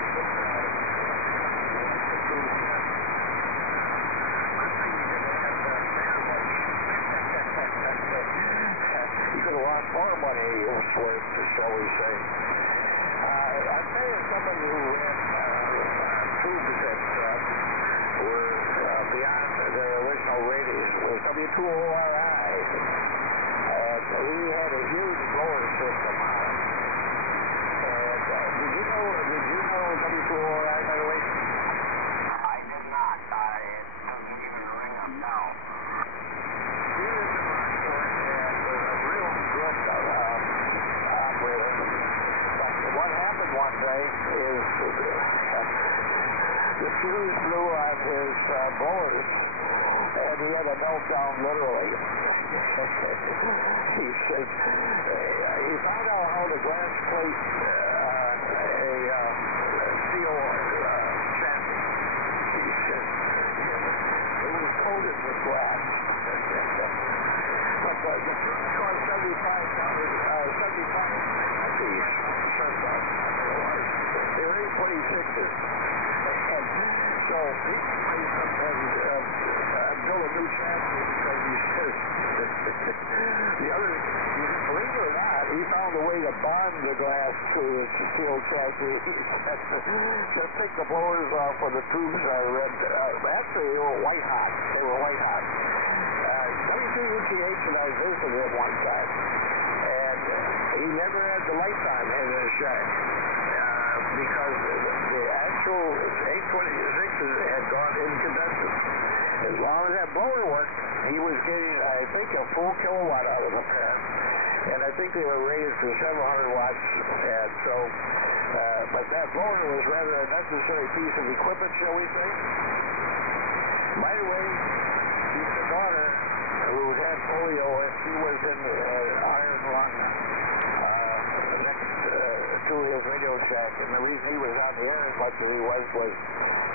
Good thing you didn't have you could have lost more money elsewhere, shall we say. I'll tell you somebody who ran tubes that were beyond their original ratings was W2ORI. He had a huge blower system on it. And did you know W2ORI, by the way? I did not. It doesn't even ring a bell. He was in Rockport and was a real good operator. But what happened one day is the fuse blew on his blowers, and he had a meltdown literally. He found out how the glass plate a steel chassis. It was coated with glass. But the fuse cost $75. Geez, they were 826s. And so he replaced them and built a new chassis because he says the other, believe it or not, he found a way to bond the glass to the steel chassis. Just take the blowers off when the tubes are red. Actually, they were white hot. W2UGH and I visited him one time, and he never had the lights on in his shack because the actual 826s had gone incandescent. As long as that blower worked, he was getting, I think, a full kilowatt out of the fan. And I think they were rated for 700 watts. And so, but that blower was rather a necessary piece of equipment, shall we say. By the way, his daughter, who had polio, and she was in iron lung next to his radio shack. And the reason he was on the air as much as he was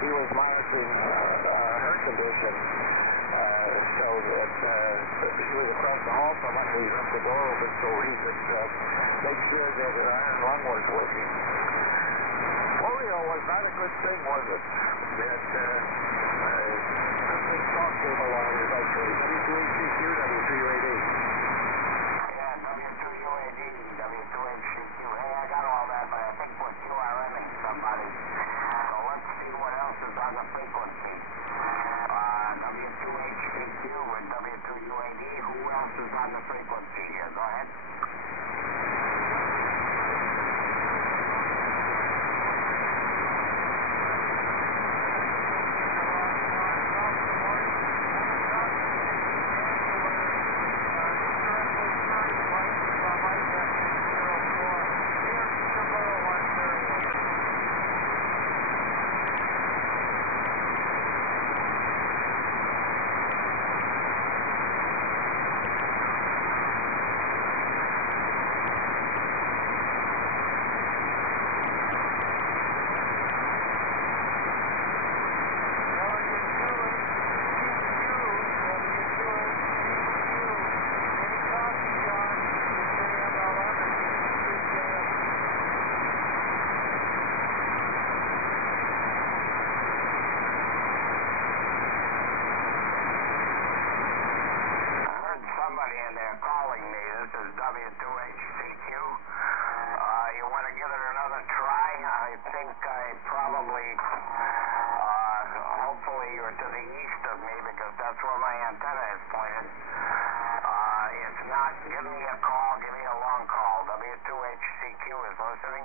he was monitoring her condition. So that she was across the hall from us. We left the door open so he could make sure that her iron lung was working. Polio was not a good thing, was it? That big talk came along eventually. W2HCQ, W2UAD. Yeah, W2UAD, W2HCQ. Hey, I got all that, but I think we're QRMing somebody. So let's see what else is on the frequency. W2HCQ and W2UAD. Who else is on the frequency here? Go ahead. Somebody in there calling me. This is W2HCQ. You want to give it another try? I think I probably, hopefully you're to the east of me because that's where my antenna is pointed. If not, give me a call. Give me a long call. W2HCQ is listening.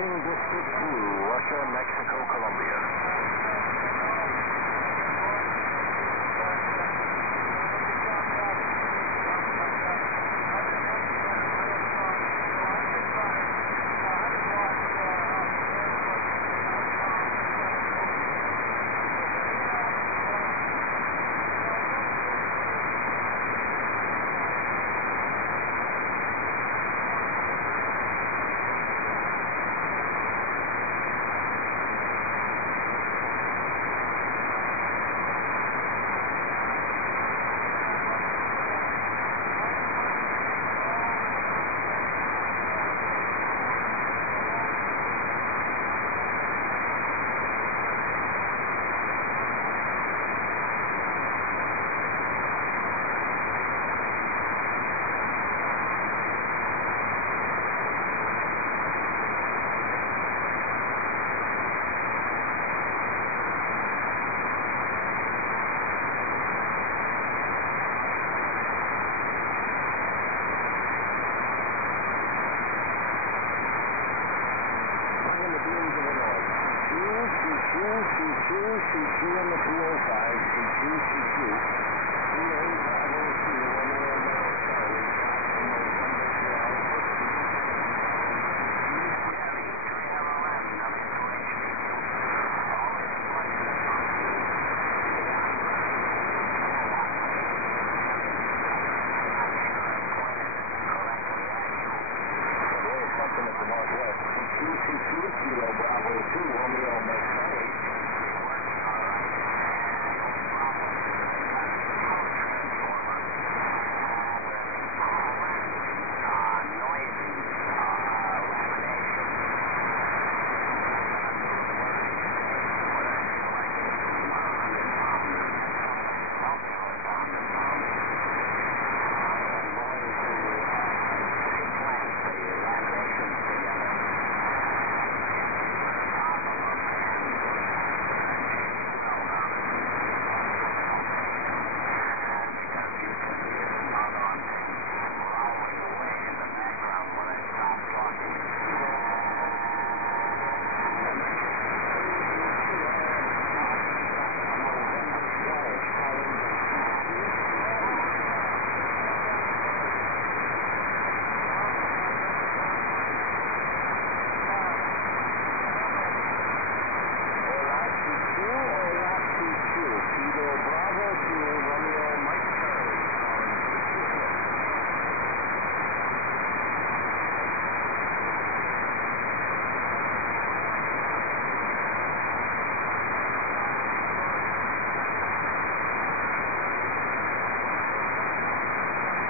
13 District 2, Russia, Mexico, Colombia. C2 on the 205, C2, C2, 38 Bravo 2, Romeo Mike Charlie, something at the northwest, C2, C2, Kilo Bravo 2, Romeo Mike Charlie.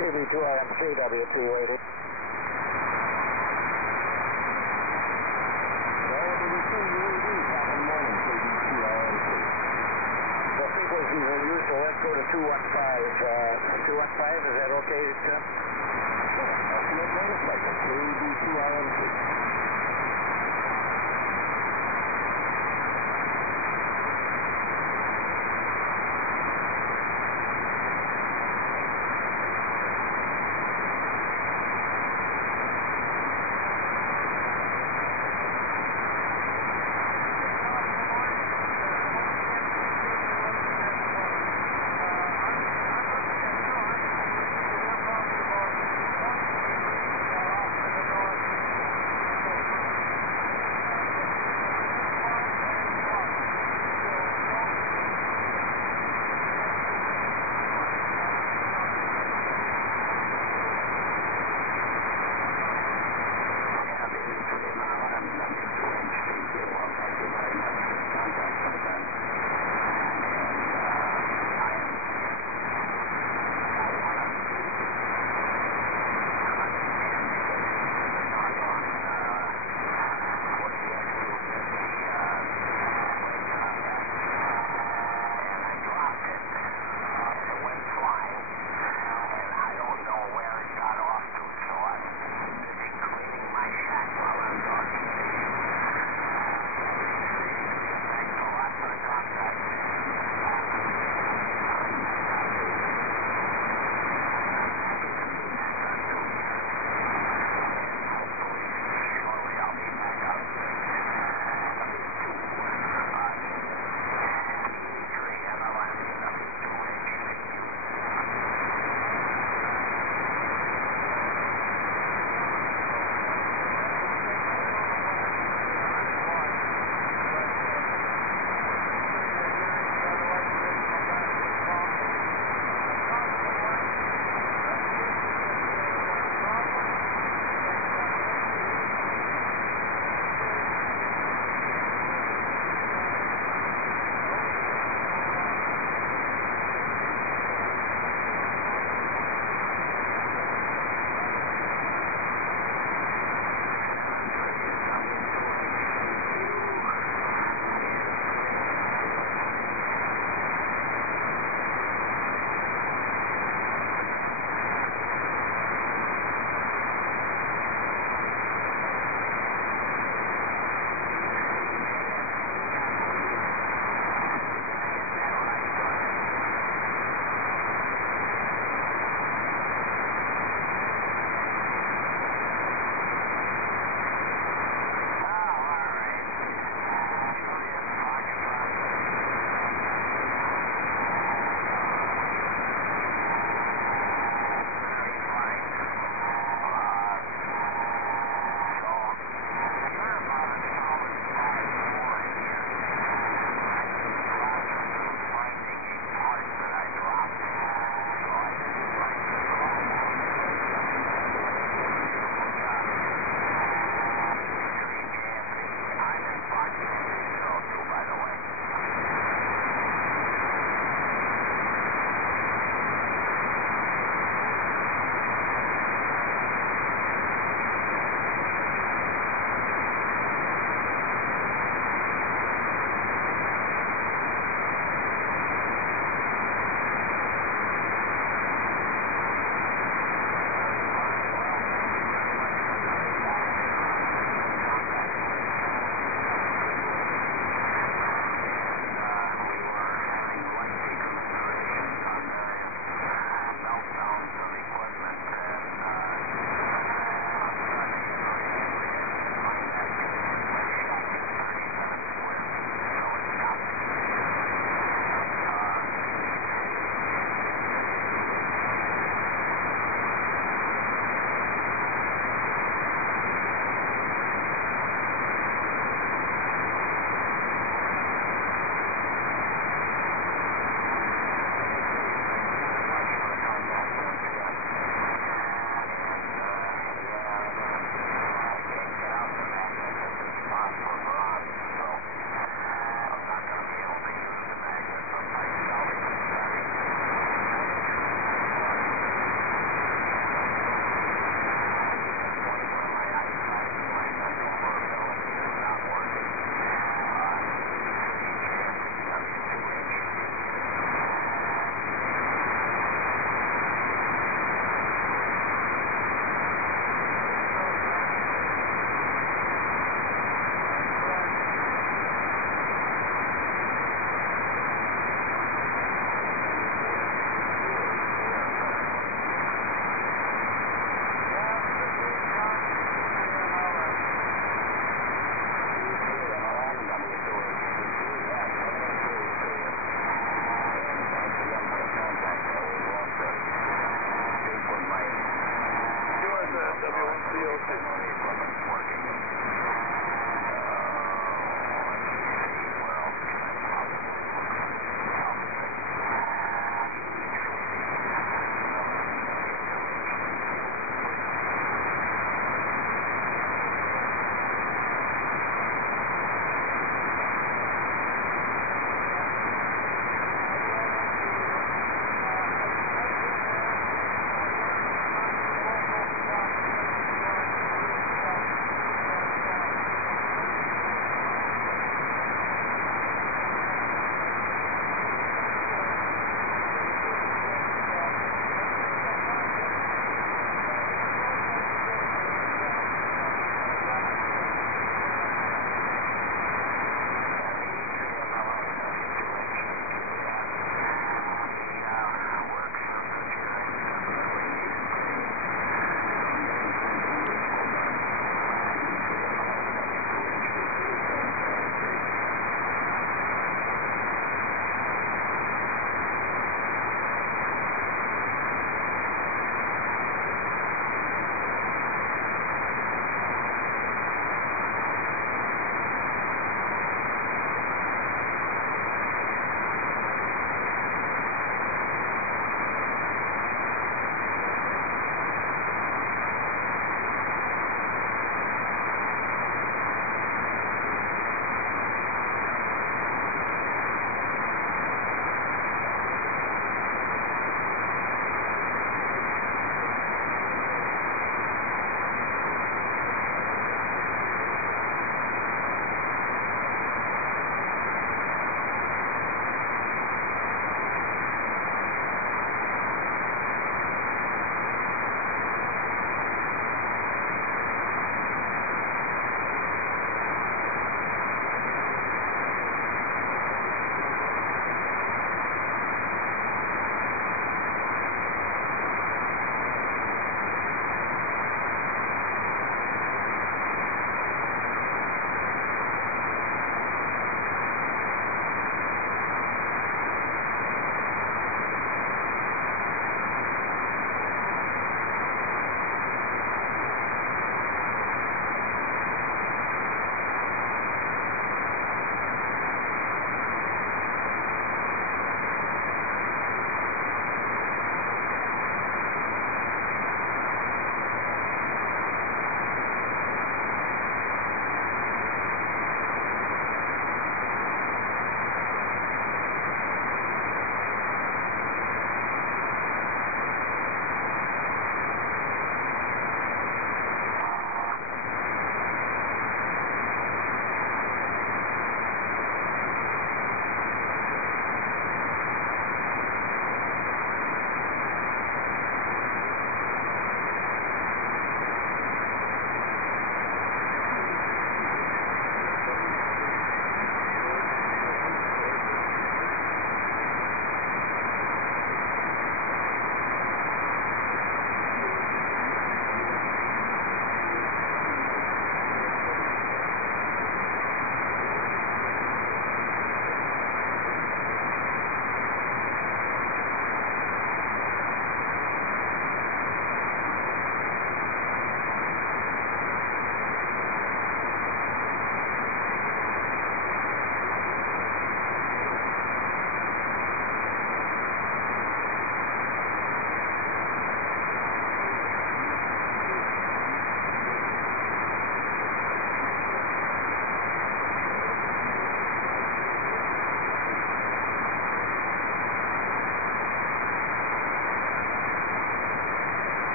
KV2RMC, W2 rated. Let's go to 215. 215, is that okay, Tim? Sure. KV2RMC.